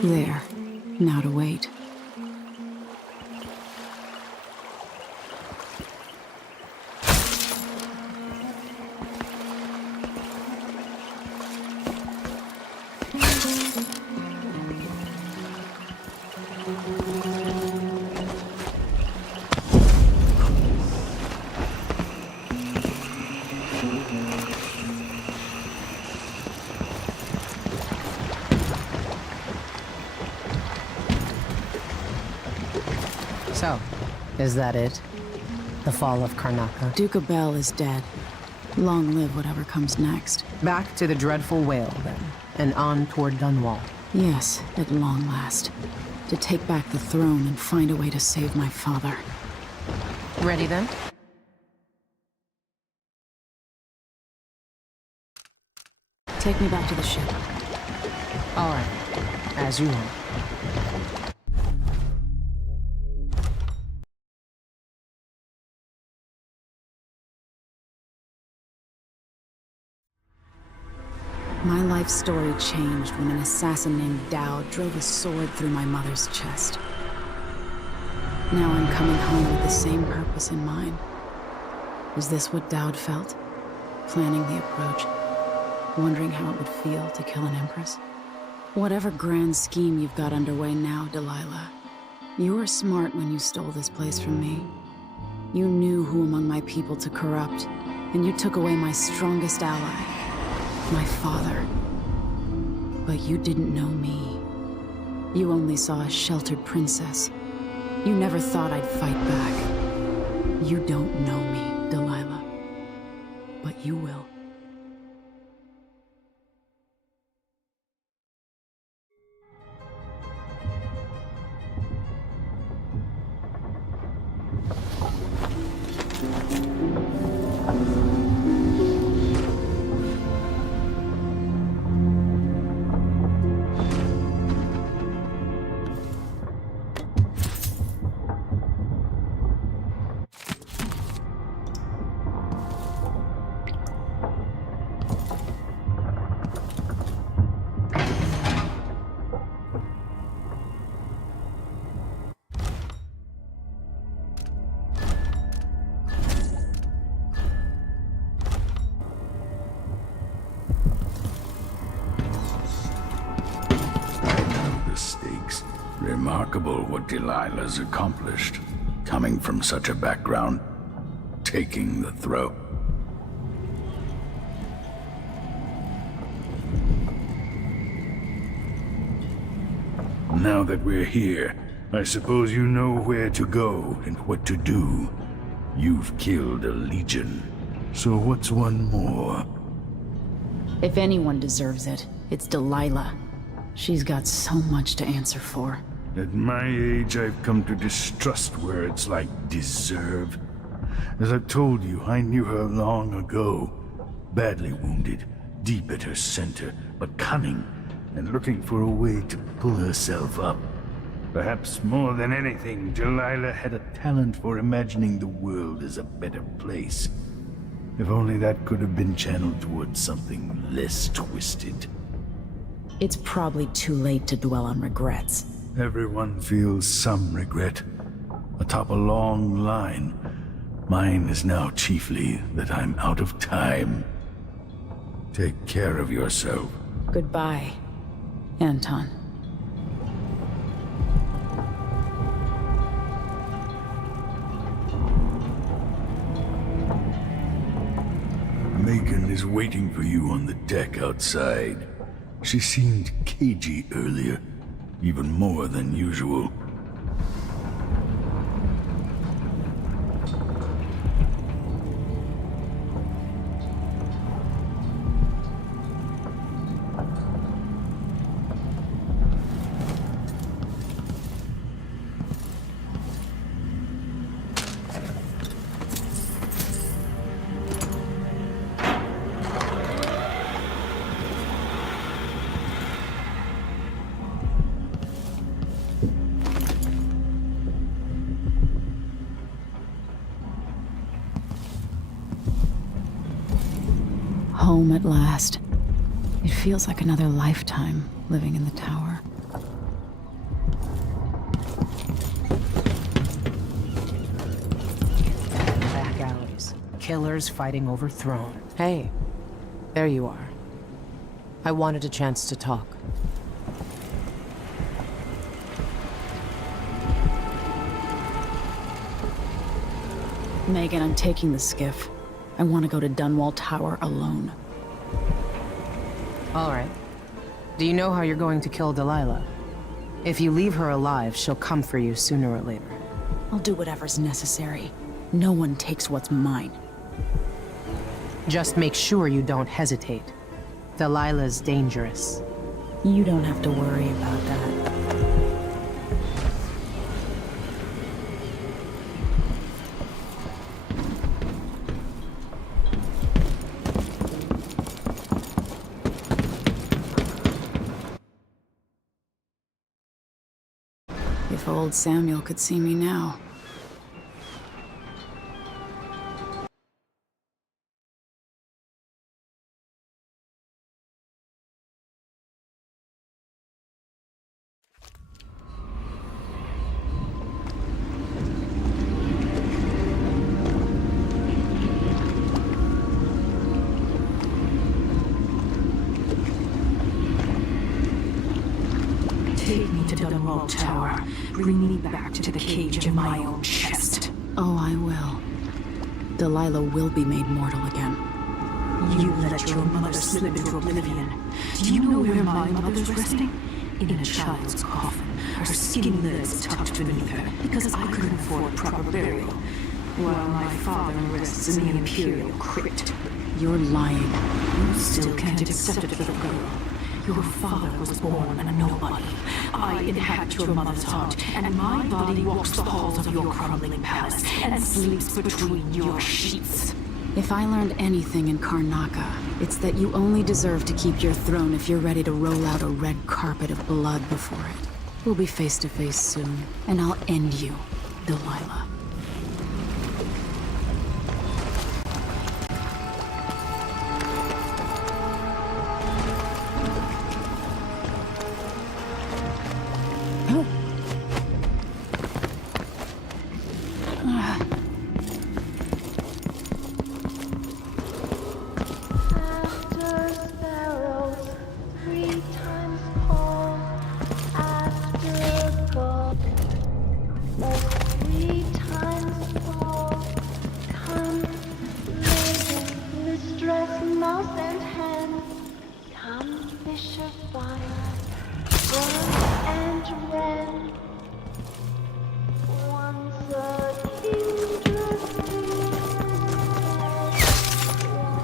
There. Now to wait. So, is that it? The fall of Karnaca? Duke Abel is dead. Long live whatever comes next. Back to the dreadful whale, then, and on toward Dunwall. Yes, at long last. To take back the throne and find a way to save my father. Ready, then? Take me back to the ship. All right. As you want. My life story changed when an assassin named Dowd drove a sword through my mother's chest. Now I'm coming home with the same purpose in mind. Was this what Dowd felt? Planning the approach, wondering how it would feel to kill an empress? Whatever grand scheme you've got underway now, Delilah, you were smart when you stole this place from me. You knew who among my people to corrupt, and you took away my strongest ally. My father. But you didn't know me. You only saw a sheltered princess. You never thought I'd fight back. You don't know me, Delilah. But you will. Remarkable what Delilah's accomplished. Coming from such a background, taking the throat. Now that we're here, I suppose you know where to go and what to do. You've killed a legion, so what's one more? If anyone deserves it, it's Delilah. She's got so much to answer for. At my age, I've come to distrust words like deserve. As I've told you, I knew her long ago. Badly wounded, deep at her center, but cunning, and looking for a way to pull herself up. Perhaps more than anything, Delilah had a talent for imagining the world as a better place. If only that could have been channeled towards something less twisted. It's probably too late to dwell on regrets. Everyone feels some regret, atop a long line. Mine is now chiefly that I'm out of time. Take care of yourself. Goodbye, Anton. Megan is waiting for you on the deck outside. She seemed cagey earlier, even more than usual. Home at last. It feels like another lifetime living in the tower. killers fighting over throne. Hey, there you are. I wanted a chance to talk. Megan, I'm taking the skiff. I want to go to Dunwall Tower alone. All right. Do you know how you're going to kill Delilah? If you leave her alive, she'll come for you sooner or later. I'll do whatever's necessary. No one takes what's mine. Just make sure you don't hesitate. Delilah's dangerous. You don't have to worry about that. If old Samuel could see me now. Take me to Dunwall Tower. Bring me back to the cage in my own chest. Oh, I will. Delilah will be made mortal again. You let your mother slip into oblivion. Do you know where my mother's resting? In a child's coffin, her skinny legs tucked beneath her, because I couldn't afford proper burial, while my father rests in the Imperial crypt. You're lying. You still can't accept it, little girl. Your father was born a nobody. I inhabit your mother's heart, and my body walks the halls of your crumbling palace and sleeps between your sheets. If I learned anything in Karnaca, it's that you only deserve to keep your throne if you're ready to roll out a red carpet of blood before it. We'll be face to face soon, and I'll end you, Delilah.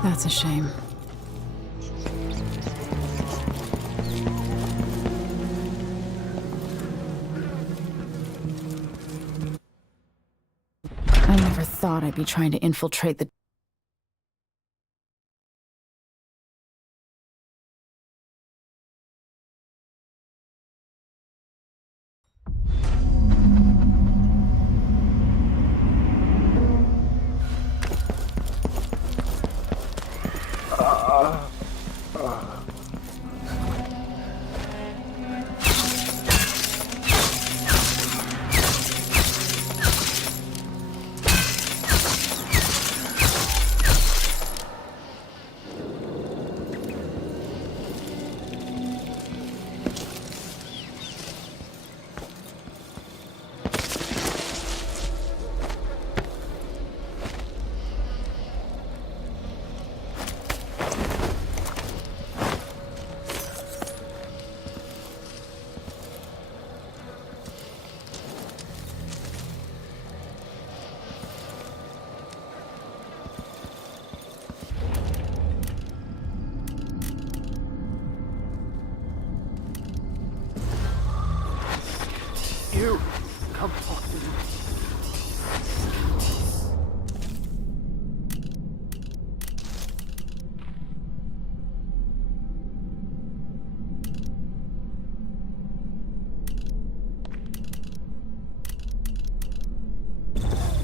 That's a shame. I never thought I'd be trying to infiltrate the... You, come talk to me.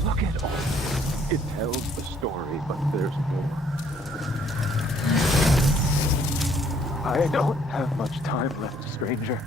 Look at all this. It tells the story, but there's more. I don't have much time left, stranger.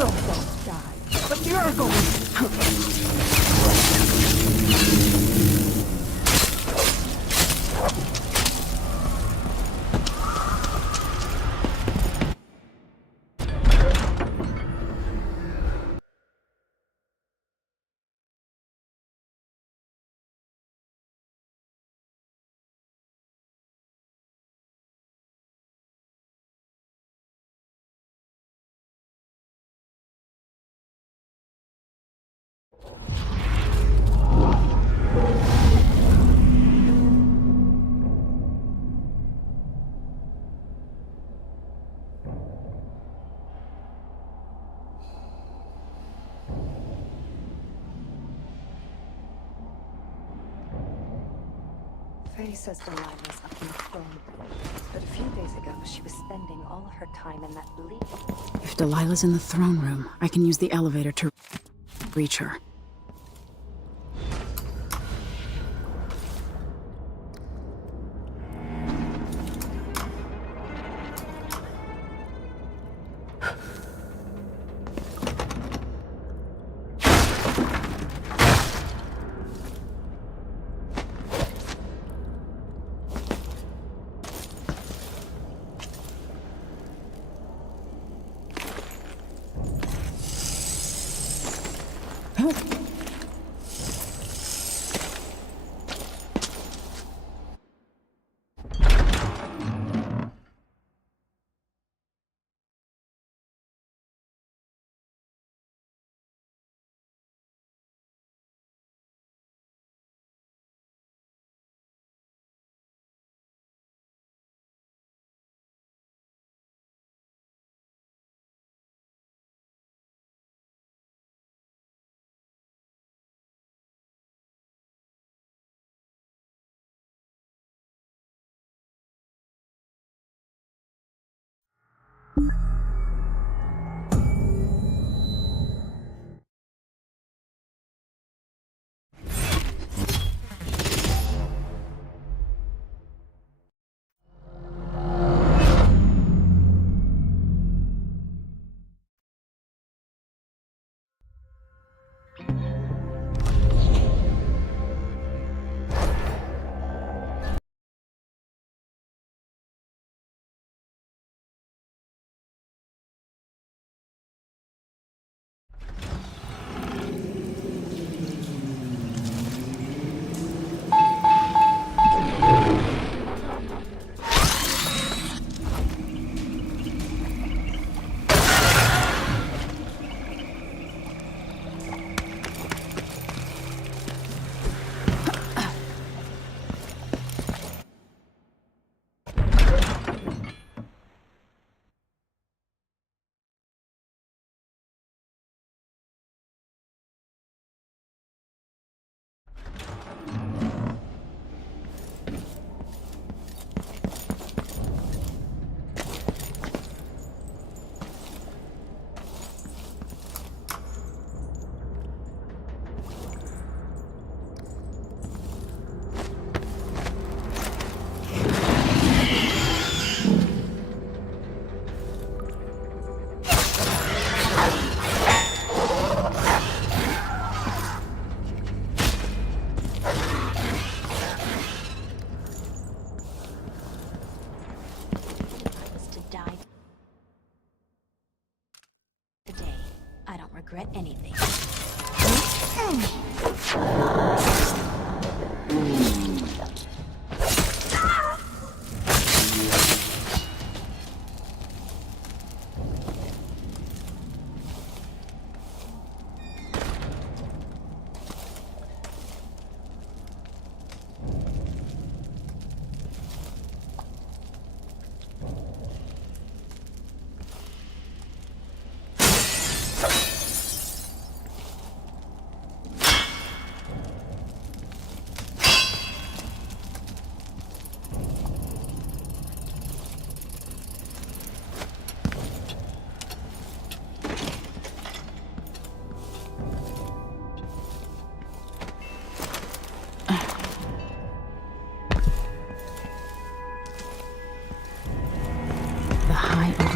will both die, but you're going Faye says Delilah's up in the throne room, but a few days ago she was spending all of her time in that bleak. If Delilah's in the throne room, I can use the elevator to reach her. Regret anything.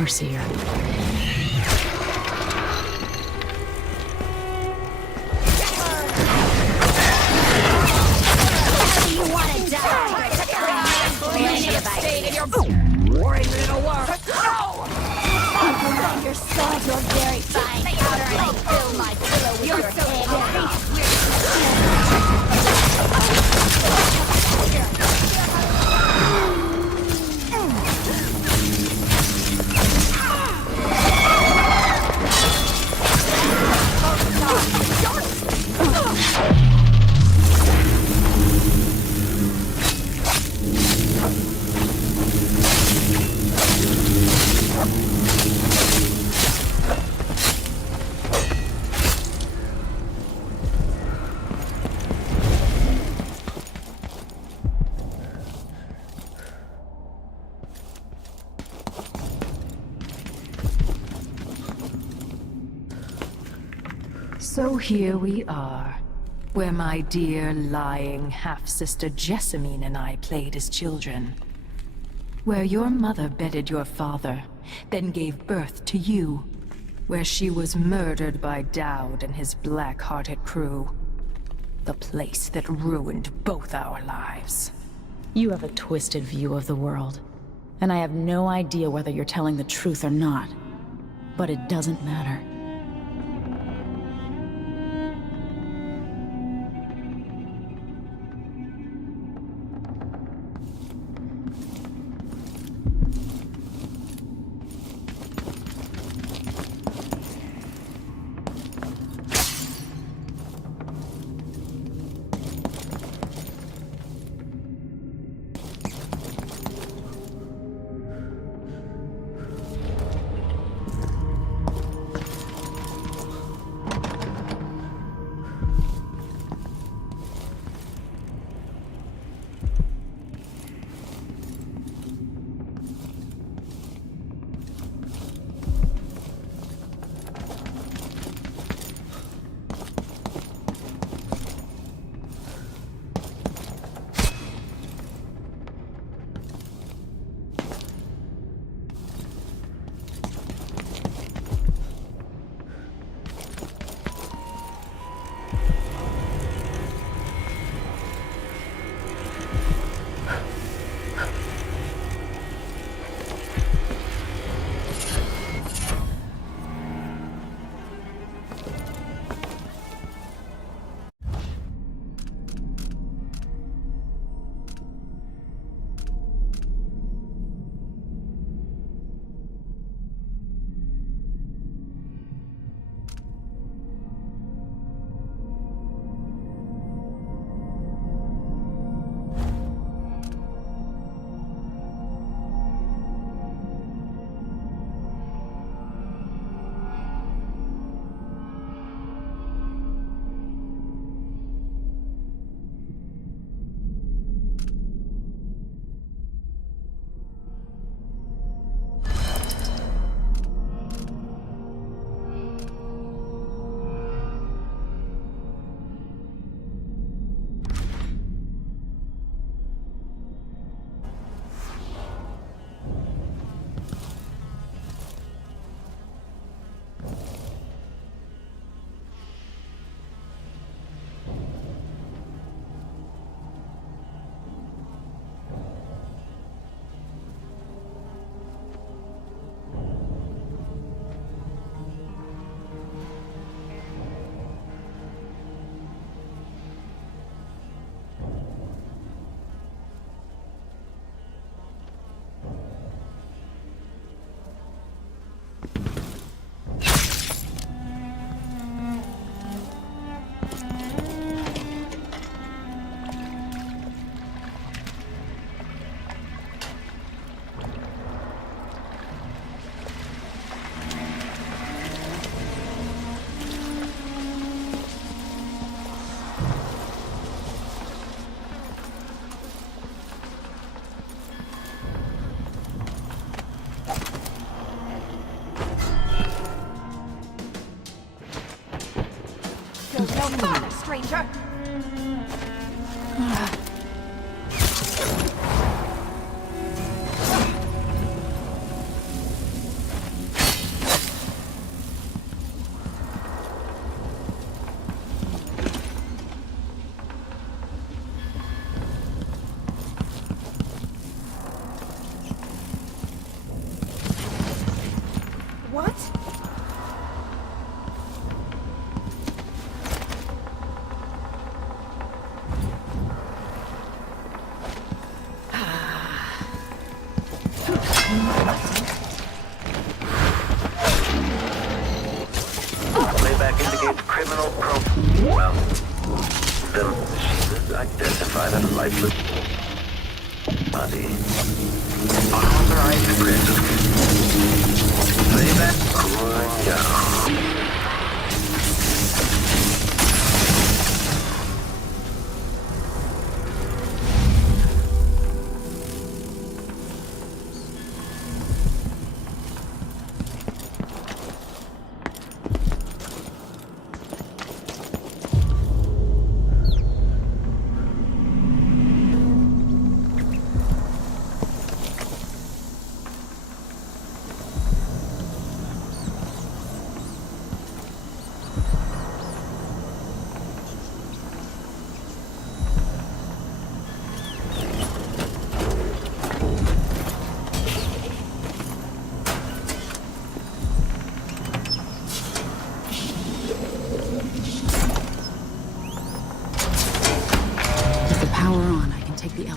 Overseer. So here we are, where my dear lying half-sister Jessamine and I played as children. Where your mother bedded your father, then gave birth to you. Where she was murdered by Dowd and his black-hearted crew. The place that ruined both our lives. You have a twisted view of the world, and I have no idea whether you're telling the truth or not. But it doesn't matter. No fun, stranger! What? Playback indicates criminal profile. Well, still, she identified as a lifeless body. Unauthorized risk. Playback cooling down.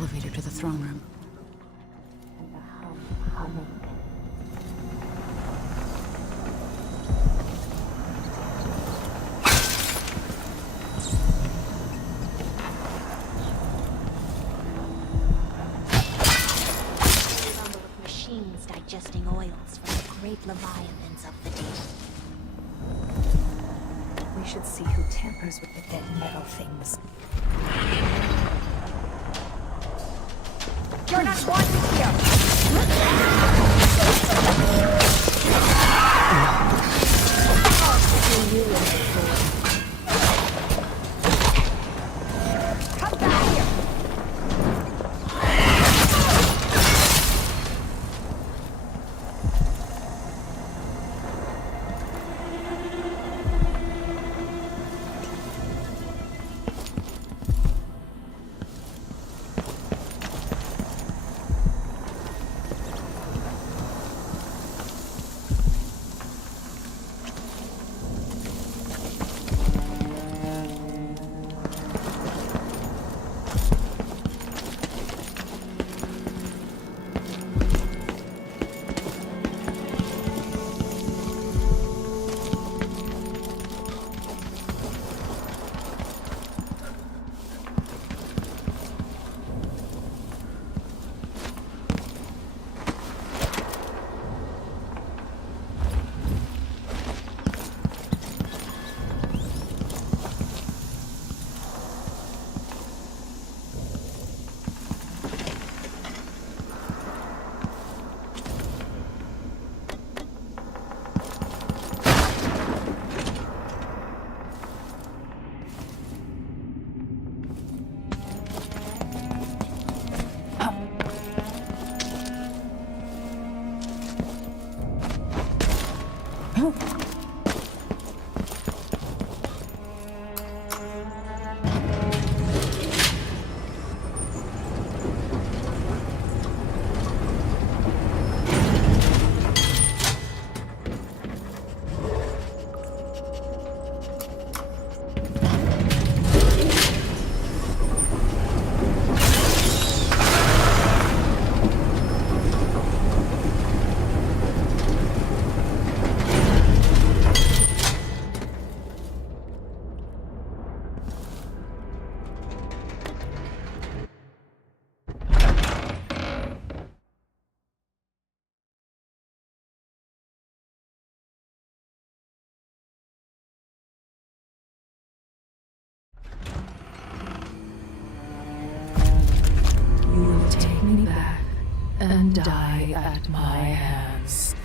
elevator to the throne room. And the humming. Machines digesting oils from the great leviathans of the deep. We should see who tampers with the dead metal things. You're not wanted here! Come back here! Take me back and die at my hands.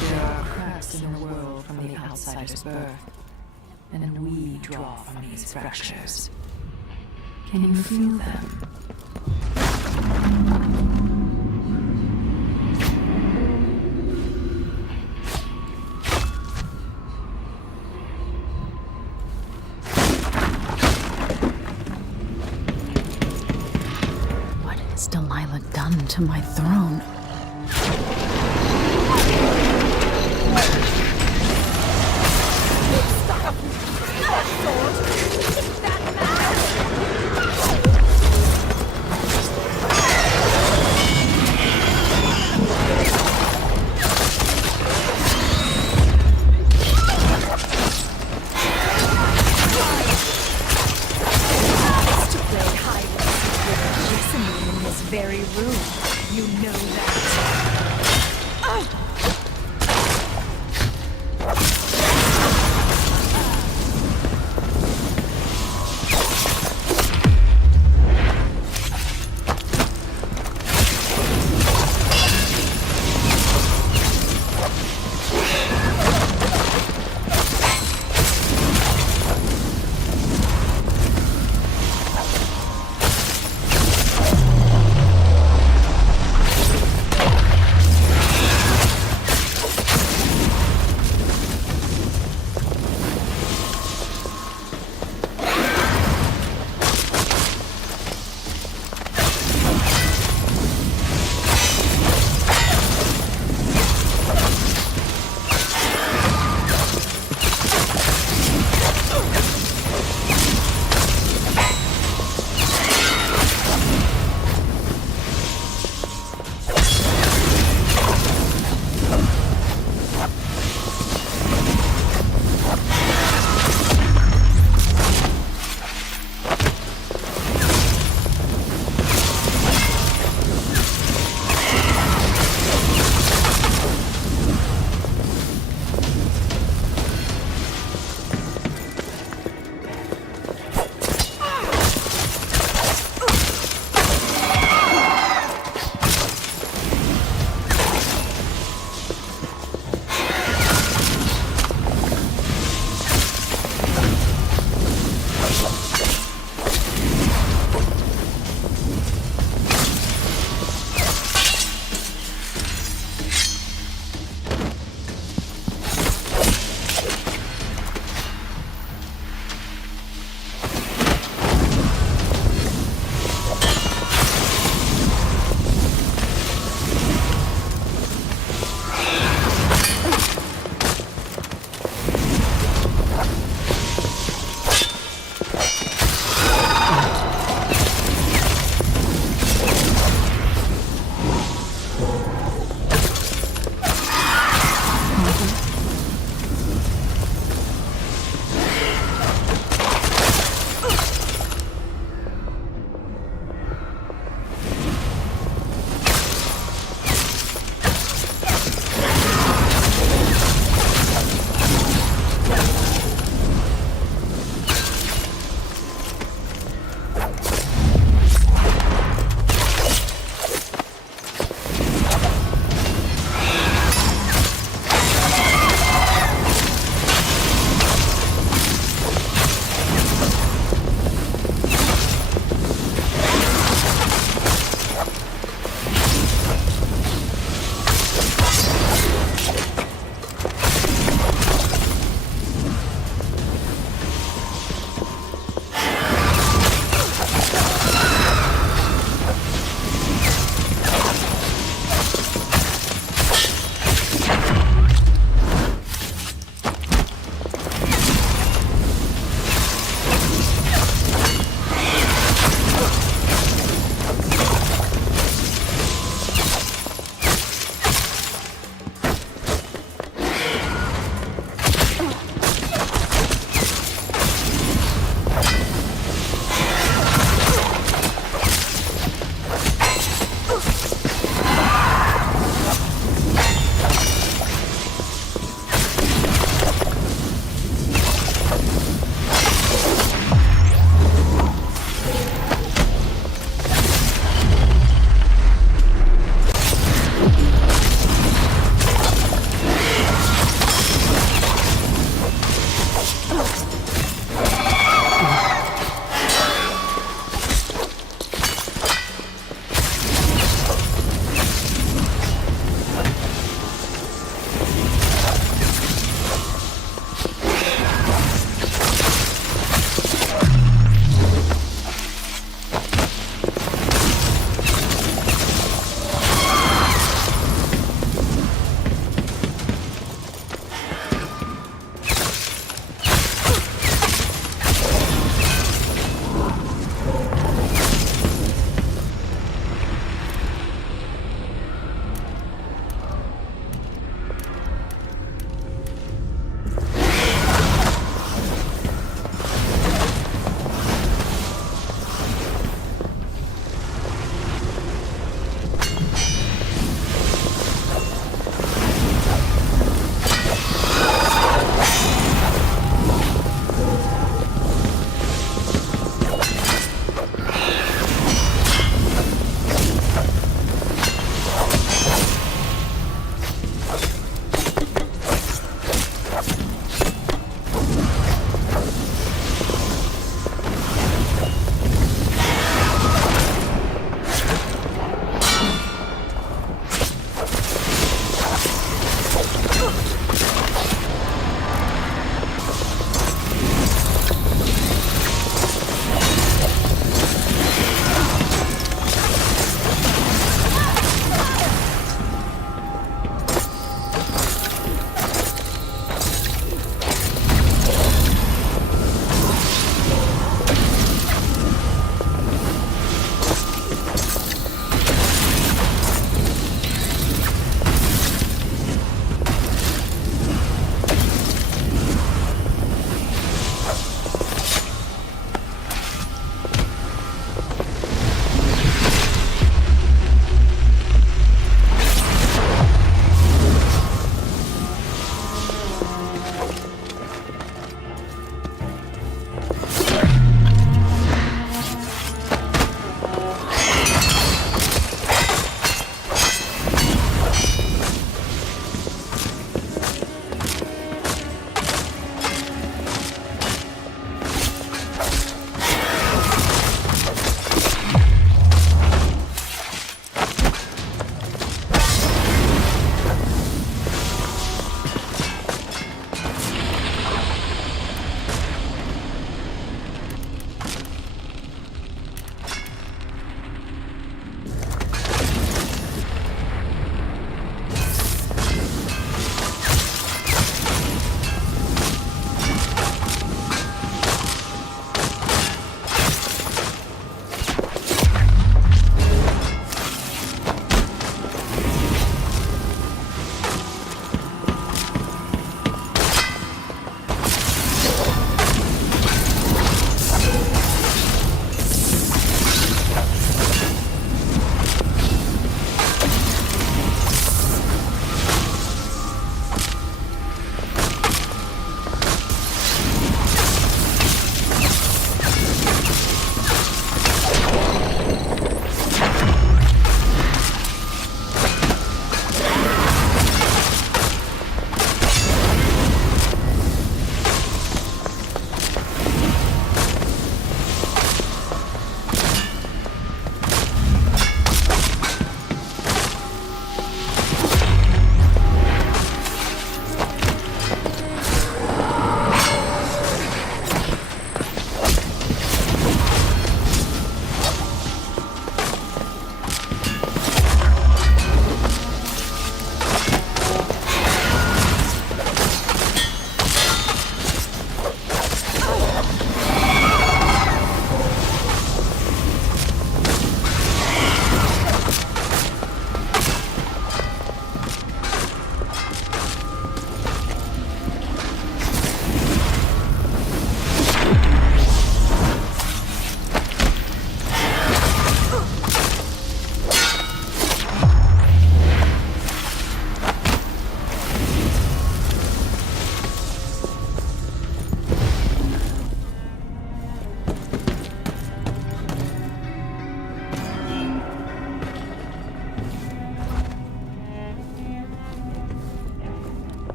There are cracks in the world from the outsider's birth, and we draw from these fractures. Can you feel them? Delilah done to my throne? Very room. You know that.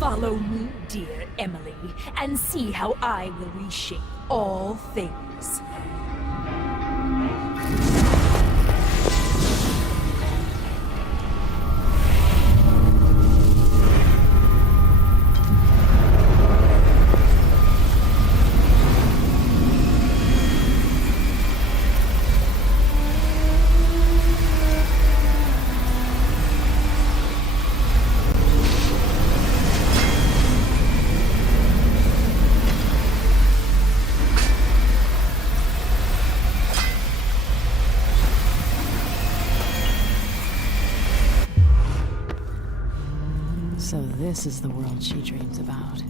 Follow me, dear Emily, and see how I will reshape all things. So this is the world she dreams about.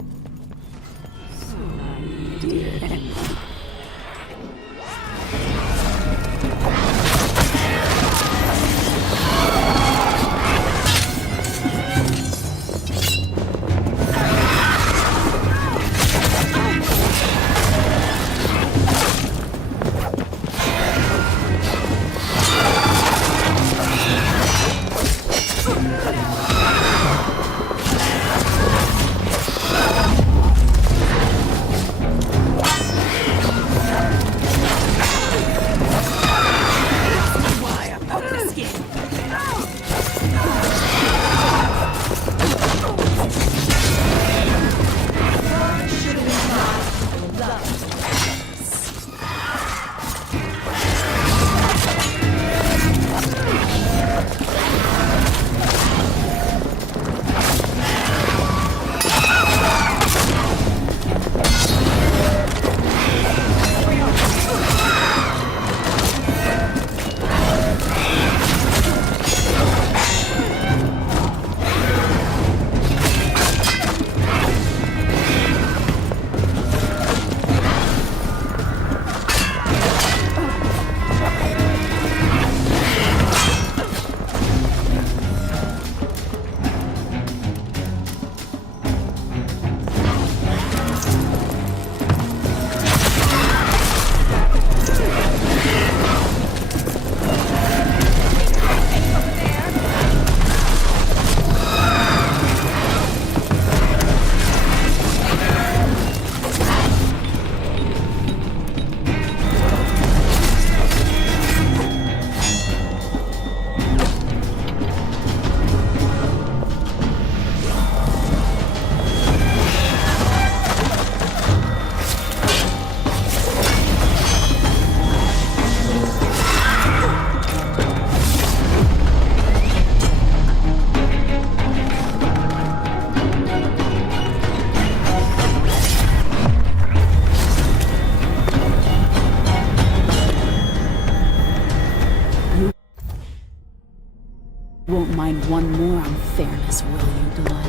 Won't mind one more unfairness, will you, Delilah?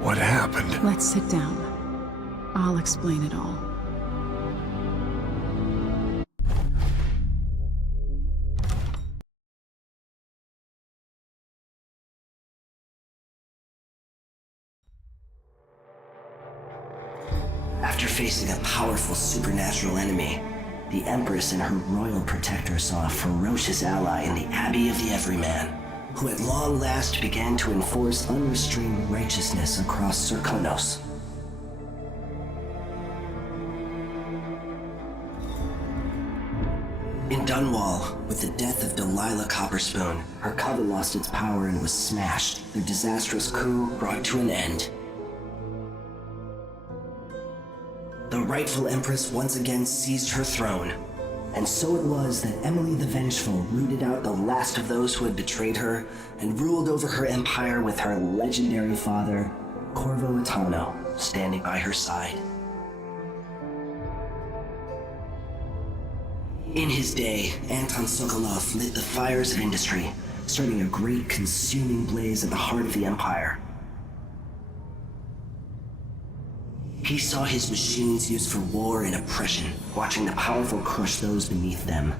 What happened? Let's sit down. I'll explain it all. After facing a powerful supernatural enemy, the Empress and her royal protector saw a ferocious ally in the Abbey of the Everyman, who at long last began to enforce unrestrained righteousness across Serkonos. In Dunwall, with the death of Delilah Copperspoon, her coven lost its power and was smashed. Their disastrous coup brought to an end. The rightful Empress once again seized her throne, and so it was that Emily the Vengeful rooted out the last of those who had betrayed her and ruled over her empire with her legendary father, Corvo Atano, standing by her side. In his day, Anton Sokolov lit the fires of industry, starting a great consuming blaze at the heart of the Empire. He saw his machines used for war and oppression, watching the powerful crush those beneath them.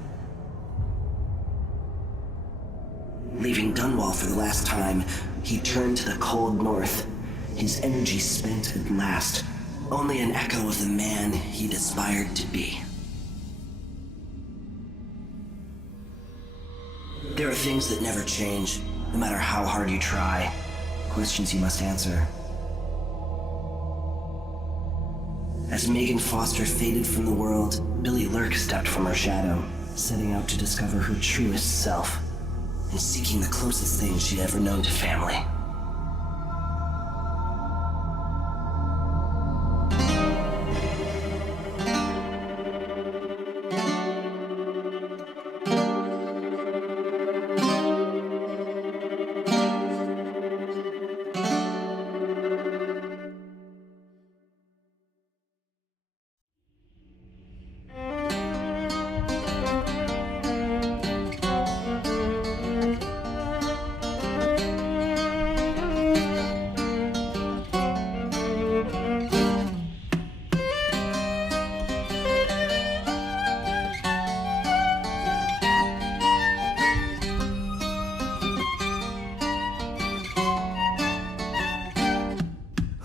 Leaving Dunwall for the last time, he turned to the cold north, his energy spent at last, only an echo of the man he'd aspired to be. There are things that never change, no matter how hard you try. Questions you must answer. As Megan Foster faded from the world, Billy Lurk stepped from her shadow, setting out to discover her truest self, and seeking the closest thing she'd ever known to family.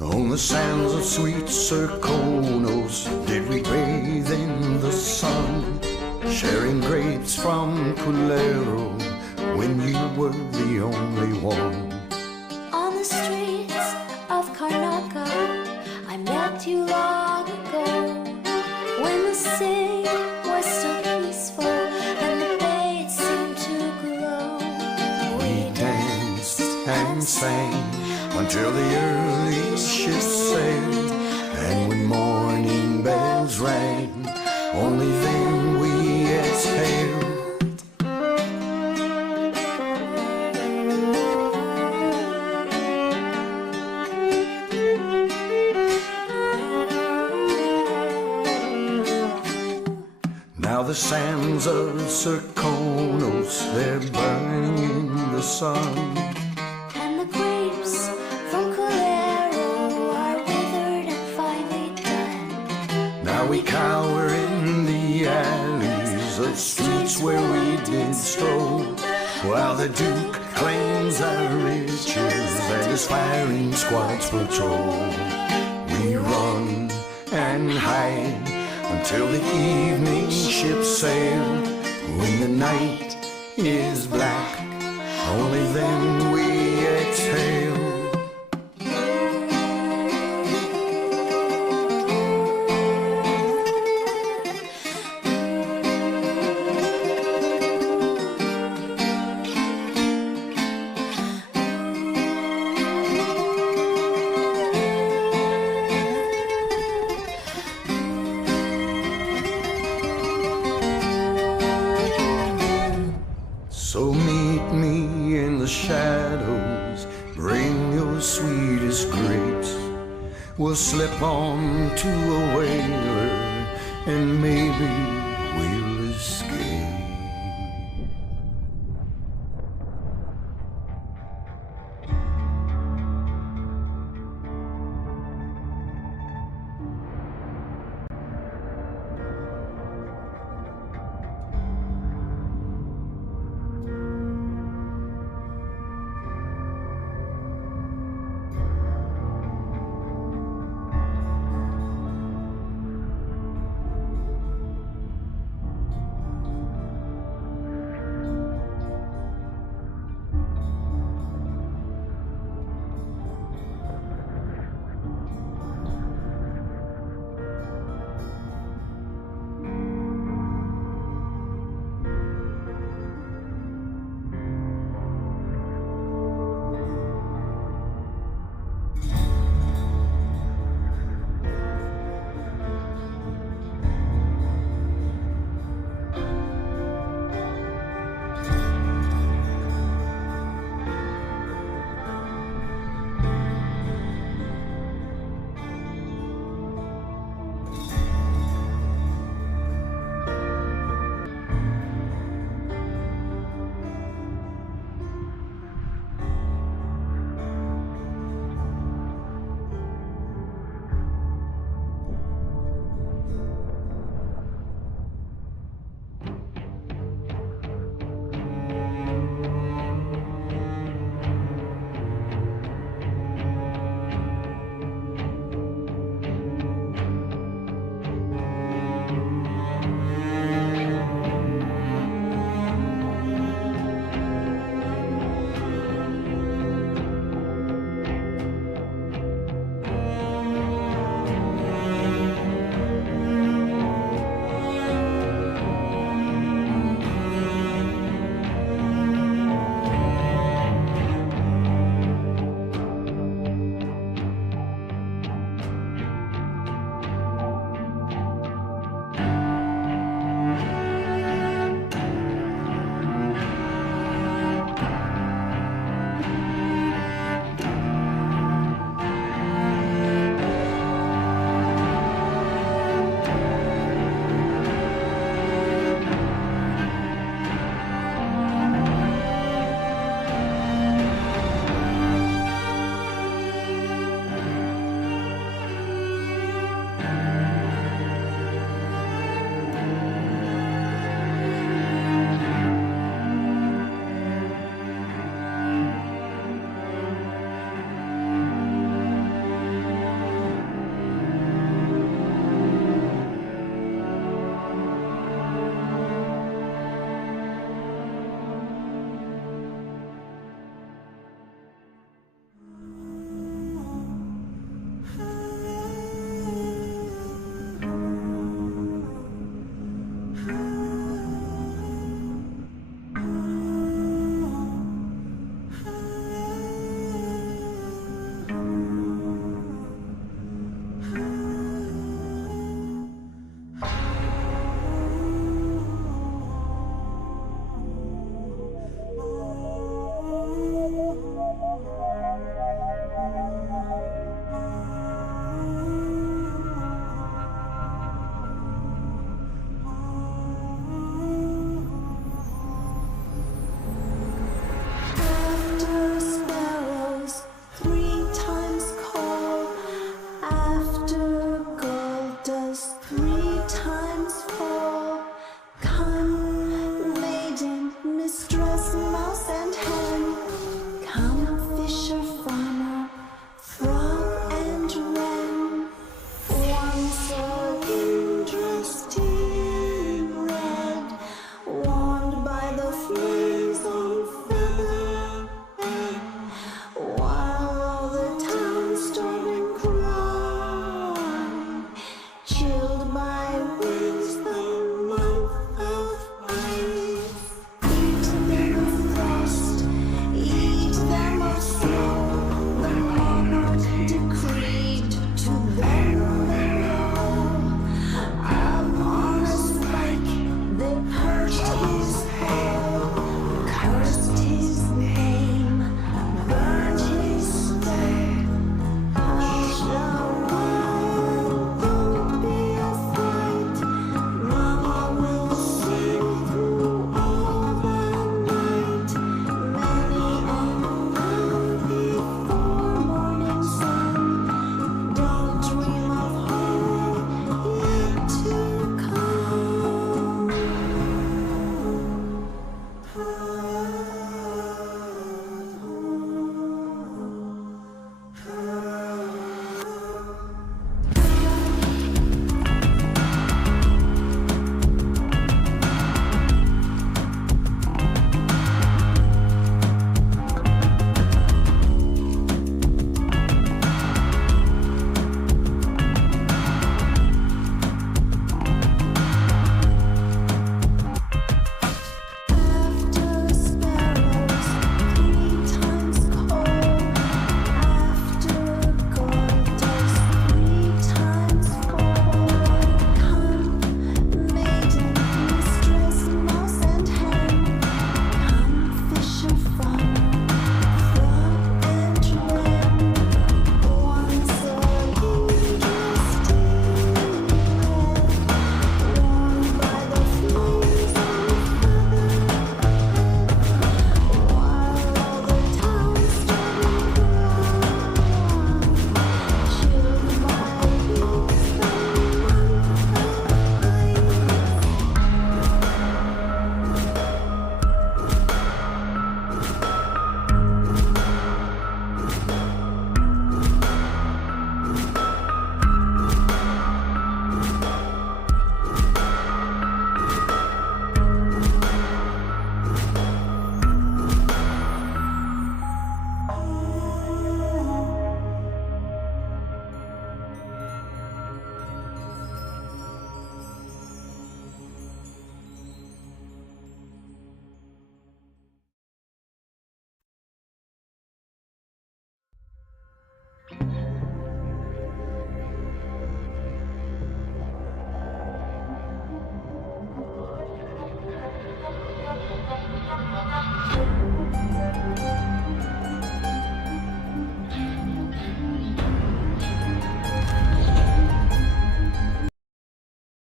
On the sands of sweet Serkonos did we bathe in the sun, sharing grapes from Pulero when you were the only one. On the streets of Karnaca, I met you long ago, when the city was so peaceful and the bay seemed to glow. We danced and sang until the early ships sailed, and when morning bells rang, only then we exhaled. Now the sands of Serkonos, they're burning in the sun. We cower in the alleys of streets where we did stroll, while the Duke claims our riches and his firing squads patrol. We run and hide until the evening ships sail. When the night is black, only then we exhale. So meet me in the shadows, bring your sweetest grapes. We'll slip on to a whaler, and maybe we'll escape.